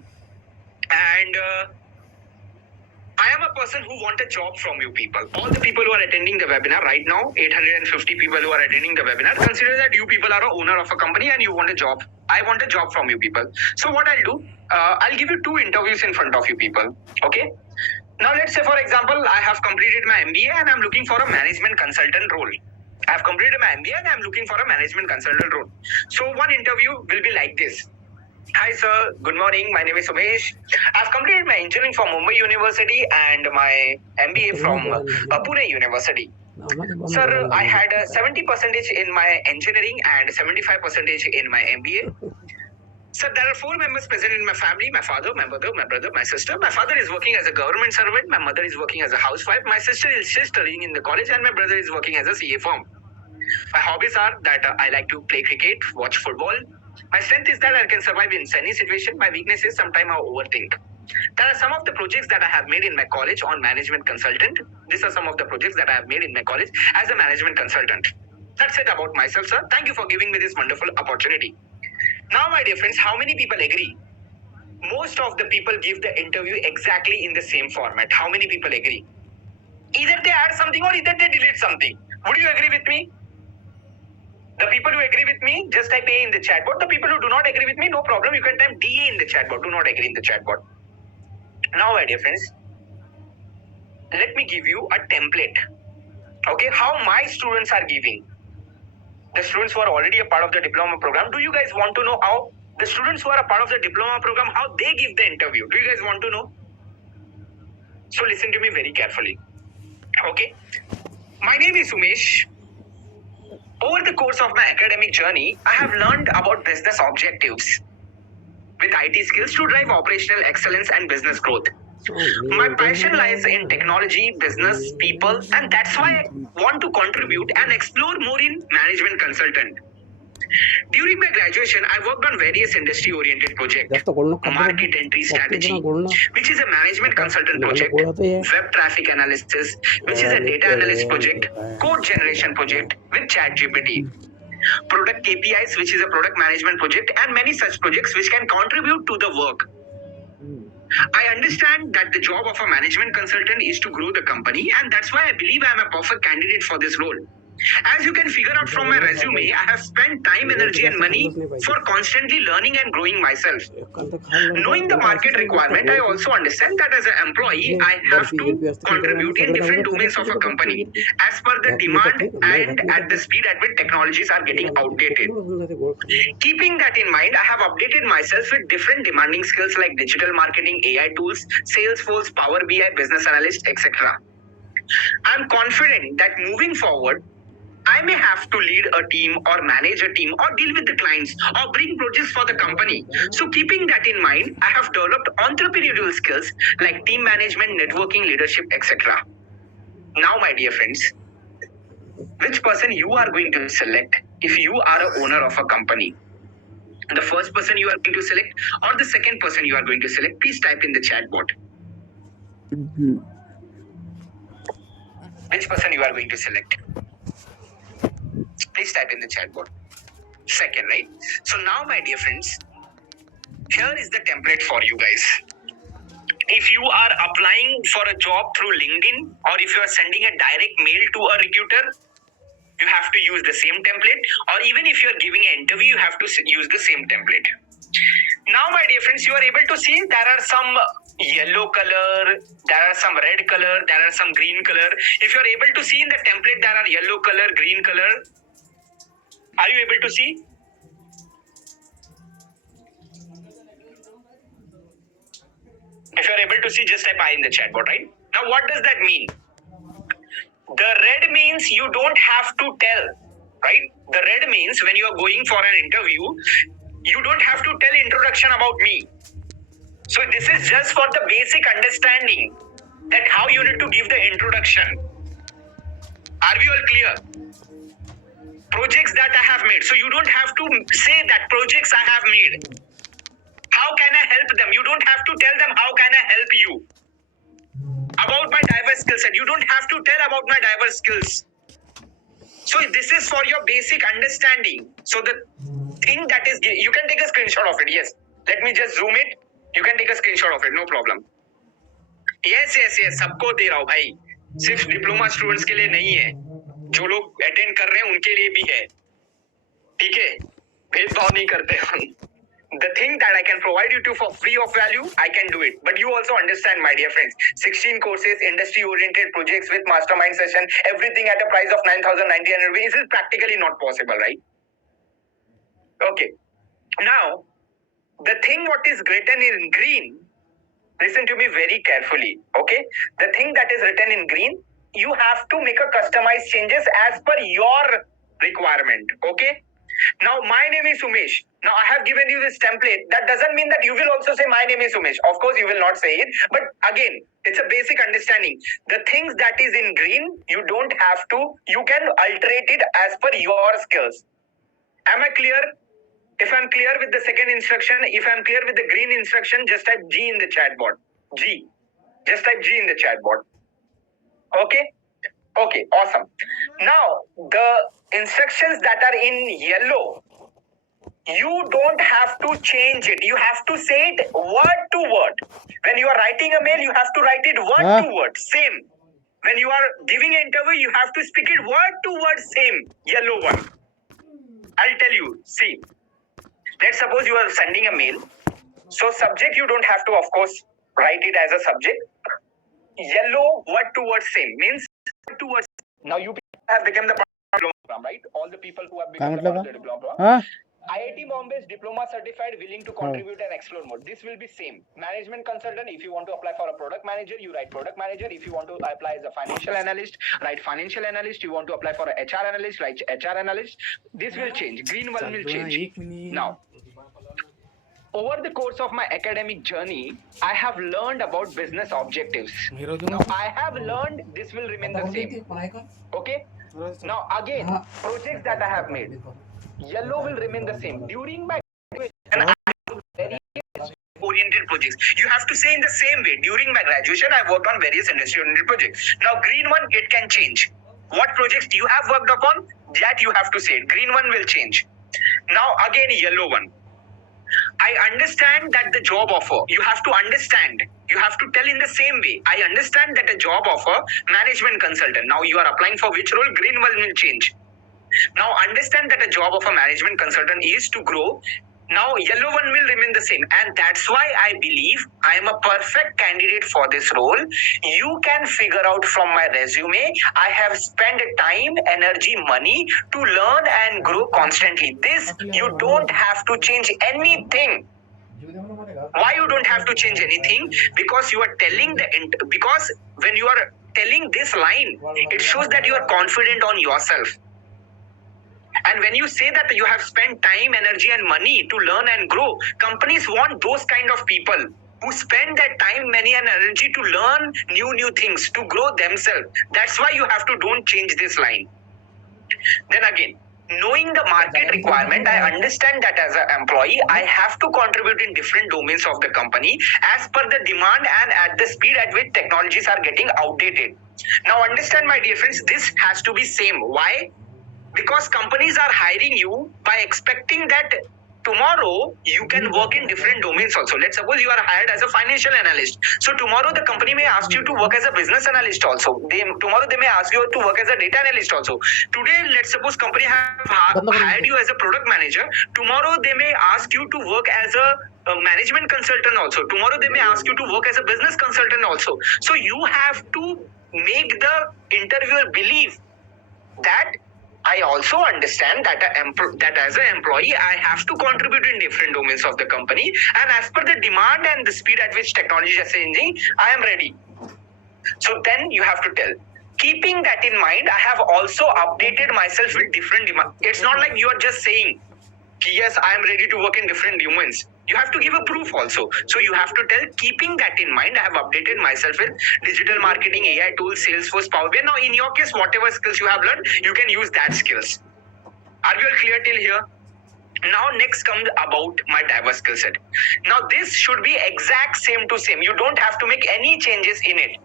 and I am a person who want a job from you people. All the people who are attending the webinar right now, 850 people who are attending the webinar, consider that you people are a owner of a company and you want a job. I want a job from you people. So what I'll do, I'll give you 2 interviews in front of you people. Okay. Now let's say, for example, I have completed my MBA and I'm looking for a management consultant role. I have completed my MBA and I'm looking for a management consultant role. So one interview will be like this. Hi sir, good morning. My name is Umesh. I've completed my engineering from Mumbai University and my MBA from Pune University. Sir, I had 70% in my engineering and 75% in my MBA. Sir, there are 4 members present in my family: my father, my mother, my brother, my sister. My father is working as a government servant, my mother is working as a housewife, my sister is still studying in the college, and my brother is working as a CA firm. My hobbies are that I like to play cricket, watch football. My strength is that I can survive in any situation. My weakness is sometimes I overthink. There are some of the projects that I have made in my college on management consultant. These are some of the projects that I have made in my college as a management consultant. That's it about myself, sir. Thank you for giving me this wonderful opportunity. Now, my dear friends, how many people agree? Most of the people give the interview exactly in the same format. How many people agree? Either they add something or either they delete something. Would you agree with me? The people who agree with me, just type A in the chat box. The people who do not agree with me, no problem. You can type DA in the chat box. Do not agree in the chat box. Now, my dear friends, let me give you a template. Okay, how my students are giving. The students who are already a part of the diploma program, do you guys want to know how the students who are a part of the diploma program, how they give the interview? Do you guys want to know? So listen to me very carefully. Okay, my name is Umesh. Over the course of my academic journey, I have learned about business objectives with IT skills to drive operational excellence and business growth. My passion lies in technology, business, people, and that's why I want to contribute and explore more in management consultant. During my graduation, I worked on various industry-oriented projects, market entry strategy, which is a management consultant project, web traffic analysis, which is a data analyst project, code generation project with ChatGPT, product KPIs, which is a product management project, and many such projects which can contribute to the work. I understand that the job of a management consultant is to grow the company, and that's why I believe I am a perfect candidate for this role. As you can figure out from my resume, I have spent time, energy, and money for constantly learning and growing myself. Knowing the market requirement, I also understand that as an employee, I have to contribute in different domains of a company as per the demand and at the speed at which technologies are getting outdated. Keeping that in mind, I have updated myself with different demanding skills like digital marketing, AI tools, Salesforce, Power BI, business analyst, etc. I'm confident that moving forward, I may have to lead a team or manage a team or deal with the clients or bring projects for the company. So keeping that in mind, I have developed entrepreneurial skills like team management, networking, leadership, etc. Now, my dear friends, which person you are going to select if you are a owner of a company? The first person you are going to select or the second person you are going to select, please type in the chat bot. Which person you are going to select? Please type in the chat bot. Second, right? So now, my dear friends, here is the template for you guys. If you are applying for a job through LinkedIn or if you are sending a direct mail to a recruiter, you have to use the same template, or even if you are giving an interview, you have to use the same template. Now, my dear friends, you are able to see there are some yellow color, there are some red color, there are some green color. If you are able to see in the template, there are yellow color, green color. Are you able to see? If you are able to see, just type I in the chat bot, right? Now, what does that mean? The red means you don't have to tell, right? The red means when you are going for an interview, you don't have to tell introduction about me. So this is just for the basic understanding that how you need to give the introduction. Are we all clear? Projects that I have made. So you don't have to say that projects I have made. How can I help them? You don't have to tell them how can I help you. About my diverse skill set. You don't have to tell about my diverse skills. So this is for your basic understanding. So the thing that is, you can take a screenshot of it. Yes. Let me just zoom it. You can take a screenshot of it. No problem. Yes. सबको दे रहा हूँ भाई. सिर्फ diploma students के लिए नहीं है. जो लोग अटेंड कर रहे हैं उनके लिए भी है. ठीक है. भेदभाव नहीं करते हम. The thing that I can provide you to for free of value, I can do it. But you also understand, my dear friends, 16 courses, industry-oriented projects with mastermind session, everything at a price of 9,900 rupees is practically not possible, right? Okay. Now, the thing what is written in green, listen to me very carefully, okay? The thing that is written in green, you have to make a customized changes as per your requirement, okay? Now, my name is Umesh. Now, I have given you this template. That doesn't mean that you will also say, my name is Umesh. Of course, you will not say it. But again, it's a basic understanding. The things that is in green, you don't have to. You can alterate it as per your skills. Am I clear If I'm clear with the second instruction, if I'm clear with the green instruction, just type G in the chat box. G. Just type G in the chat box. Okay? Okay, awesome. Now, the instructions that are in yellow, you don't have to change it. You have to say it word to word. When you are writing a mail, you have to write it word to word. Same. When you are giving an interview, you have to speak it word to word. Same. Yellow one. I'll tell you. See. Let's suppose you are sending a mail. So subject, you don't have to, of course, write it as a subject. Yellow, word to word same. Means word to word. Now you have become the diploma program, right? All the people who have become the diploma program. IIT Bombay's diploma certified, willing to contribute and explore more. This will be same. Management consultant, if you want to apply for a product manager, you write product manager. If you want to apply as a financial analyst, write financial analyst. You want to apply for a HR analyst, write HR analyst. This will change. Green one will change. Now, over the course of my academic journey, I have learned about business objectives. Now, I have learned this will remain the same. Okay? Now, again, projects that I have made. Yellow will remain the same. During my graduation, I have very oriented projects. You have to say in the same way. During my graduation, I worked on various industry-oriented projects. Now, green one, it can change. What projects you have worked upon, that you have to say. Green one will change. Now, again, yellow one. I understand that the job offer, you have to understand. You have to tell in the same way. I understand that a job offer, management consultant. Now you are applying for which role? Green one will change. Now understand that a job of a management consultant is to grow. Now yellow one will remain the same, and that's why I believe I am a perfect candidate for this role. You can figure out from my resume, I have spent time, energy, money to learn and grow constantly. This, you don't have to change anything. Why you don't have to change anything? Because you are telling because when you are telling this line, it shows that you are confident on yourself. And when you say that you have spent time, energy, and money to learn and grow, companies want those kind of people who spend that time, money, and energy to learn new things, to grow themselves. That's why you have to don't change this line. Then again, knowing the market requirement, I understand that as an employee, I have to contribute in different domains of the company as per the demand and at the speed at which technologies are getting outdated. Now understand, my dear friends, this has to be same. Why? Because companies are hiring you by expecting that tomorrow you can work in different domains also. Let's suppose you are hired as a financial analyst. So tomorrow the company may ask you to work as a business analyst also. Tomorrow they may ask you to work as a data analyst also. Today, let's suppose company have hired you as a product manager. Tomorrow they may ask you to work as a management consultant also. Tomorrow they may ask you to work as a business consultant also. So you have to make the interviewer believe that I also understand that that as an employee, I have to contribute in different domains of the company, and as per the demand and the speed at which technology is changing, I am ready. So then you have to tell. Keeping that in mind, I have also updated myself with different demands. It's not like you are just saying, yes, I am ready to work in different domains. You have to give a proof also. So you have to tell, keeping that in mind, I have updated myself with digital marketing, AI tools, Salesforce, Power BI. Now, in your case, whatever skills you have learned, you can use that skills. Are you all clear till here? Now next comes about my diverse skill set. Now this should be exact same to same. You don't have to make any changes in it.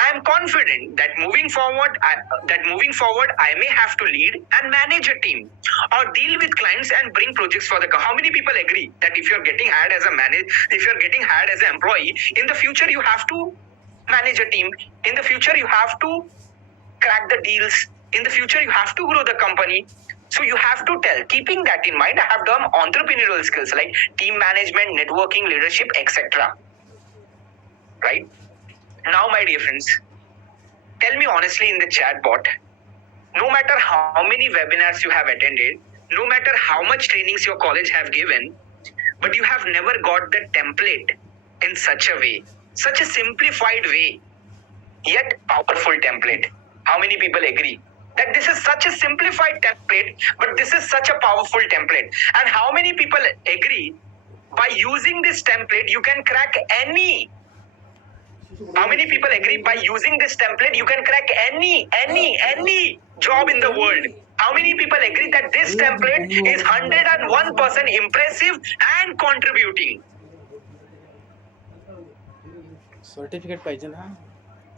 I am confident that moving forward, I may have to lead and manage a team, or deal with clients and bring projects for the. How many people agree that if you're getting hired as a if you're getting hired as an employee, in the future you have to manage a team. In the future you have to crack the deals. In the future you have to grow the company. So you have to tell. Keeping that in mind, I have done entrepreneurial skills like team management, networking, leadership, etc. Right? Now, my dear friends, tell me honestly in the chat bot, no matter how many webinars you have attended, no matter how much trainings your college have given, but you have never got the template in such a way, such a simplified way, yet powerful template. How many people agree that this is such a simplified template, but this is such a powerful template? And how many people agree by using this template, you can crack any? How many people agree by using this template, you can crack any job in the world? How many people agree that this template is 101% impressive and contributing? Certificate पाहिजे ना.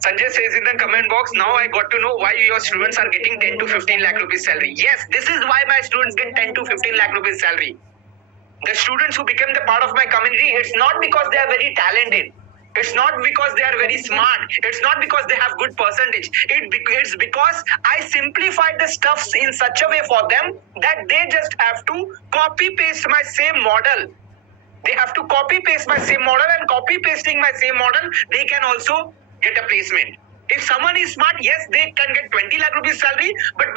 Sanjay says in the comment box, now I got to know why your students are getting 10 to 15 lakh rupees salary. Yes, this is why my students get 10 to 15 lakh rupees salary. The students who become the part of my community, it's not because they are very talented. It's not because they are very smart. It's not because they have good percentage. It's because I simplified the stuffs in such a way for them that they just have to copy paste my same model. They have to copy paste my same model, and copy pasting my same model, they can also get a placement. If someone is smart, yes, they can get 20 lakh rupees salary, but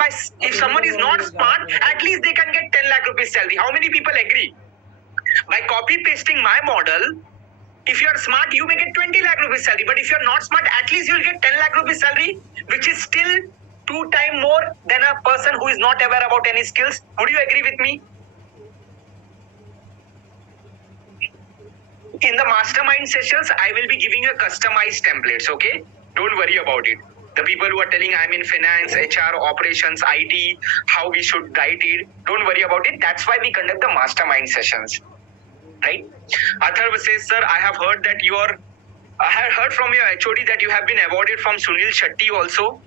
if someone is not smart, at least they can get 10 lakh rupees salary. How many people agree? By copy pasting my model, if you are smart, you may get 20 lakh rupees salary, but if you are not smart, at least you will get 10 lakh rupees salary, which is still 2 times more than a person who is not aware about any skills. Would you agree with me? In the mastermind sessions, I will be giving you customized templates, okay? Don't worry about it. The people who are telling I'm in finance, HR, operations, IT, how we should write it, don't worry about it. That's why we conduct the mastermind sessions, right? Atharv says, sir, I have heard from your HOD that you have been awarded from Sunil Shetty also.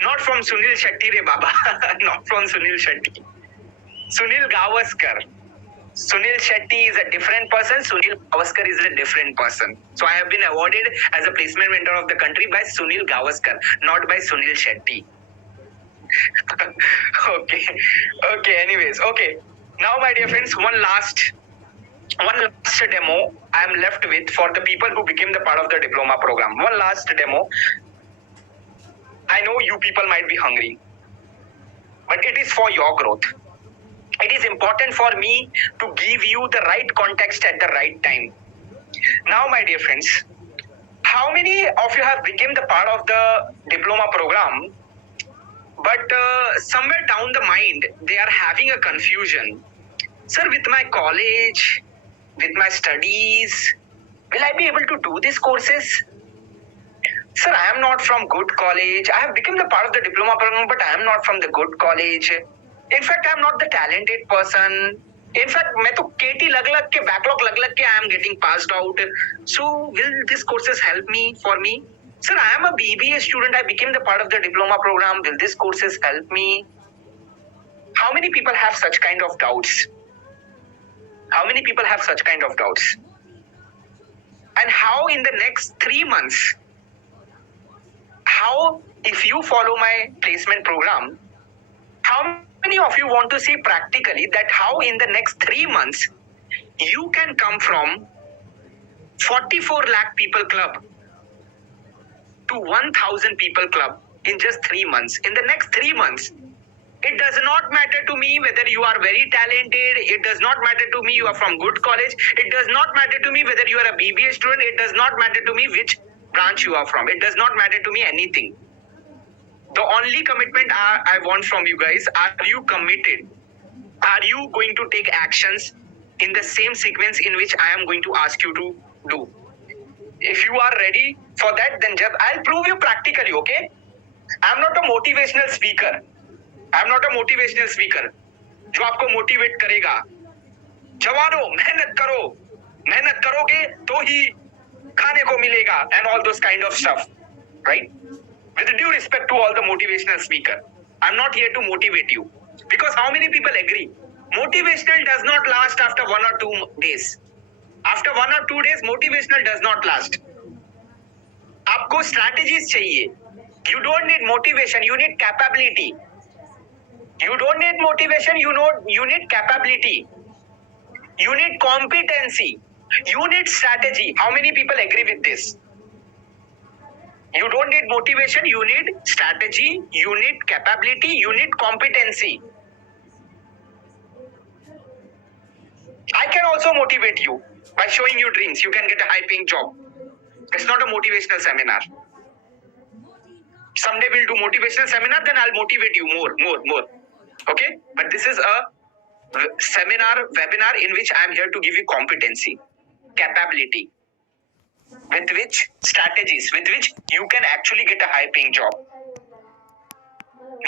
Not from Sunil Shetty re Baba. Not from Sunil Shetty. Sunil Gavaskar. Sunil Shetty is a different person. Sunil Gavaskar is a different person. So I have been awarded as a placement mentor of the country by Sunil Gavaskar, not by Sunil Shetty. Okay. Anyways, okay. Now, my dear friends, one last demo I am left with for the people who became the part of the diploma program. One last demo. I know you people might be hungry, but it is for your growth. It is important for me to give you the right context at the right time. Now, my dear friends, how many of you have become the part of the diploma program, but somewhere down the mind, they are having a confusion. Sir, with my college, with my studies, will I be able to do these courses? Sir, I am not from good college. I have become the part of the diploma program, but I am not from the good college. In fact, I am not the talented person. In fact, मैं तो KT लग के backlog लग के I am getting passed out. So, will these courses help me for me? Sir, I am a BBA student. I became the part of the diploma program. Will these courses help me? How many people have such kind of doubts? How many people have such kind of doubts? And how in the next 3 months, how if you follow my placement program, how many of you want to see practically that how in the next 3 months you can come from 44 lakh people club to 1000 people club in just 3 months? In the next 3 months, it does not matter to me whether you are very talented. It does not matter to me you are from good college. It does not matter to me whether you are a BBA student. It does not matter to me which branch you are from. It does not matter to me anything. The only commitment I want from you guys, are you committed? Are you going to take actions in the same sequence in which I am going to ask you to do? If you are ready for that, then I'll prove you practically, okay? I'm not a motivational speaker. I'm not a motivational speaker. जो आपको motivate करेगा, जवानों मेहनत करोगे तो ही खाने को मिलेगा, and all those kind of stuff, right? With due respect to all the motivational speaker, I'm not here to motivate you, because how many people agree? Motivational does not last after 1 or 2 days. After 1 or 2 days, motivational does not last. आपको strategies चाहिए. You don't need motivation, you need capability. You don't need motivation, you need capability. You need competency. You need strategy. How many people agree with this? You don't need motivation, you need strategy, you need capability, you need competency. I can also motivate you by showing you dreams. You can get a high paying job. It's not a motivational seminar. Someday we'll do motivational seminar, then I'll motivate you more. Okay? But this is a webinar in which I'm here to give you competency, capability, with which strategies, with which you can actually get a high paying job.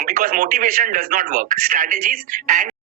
Because because motivation does not work. Strategies and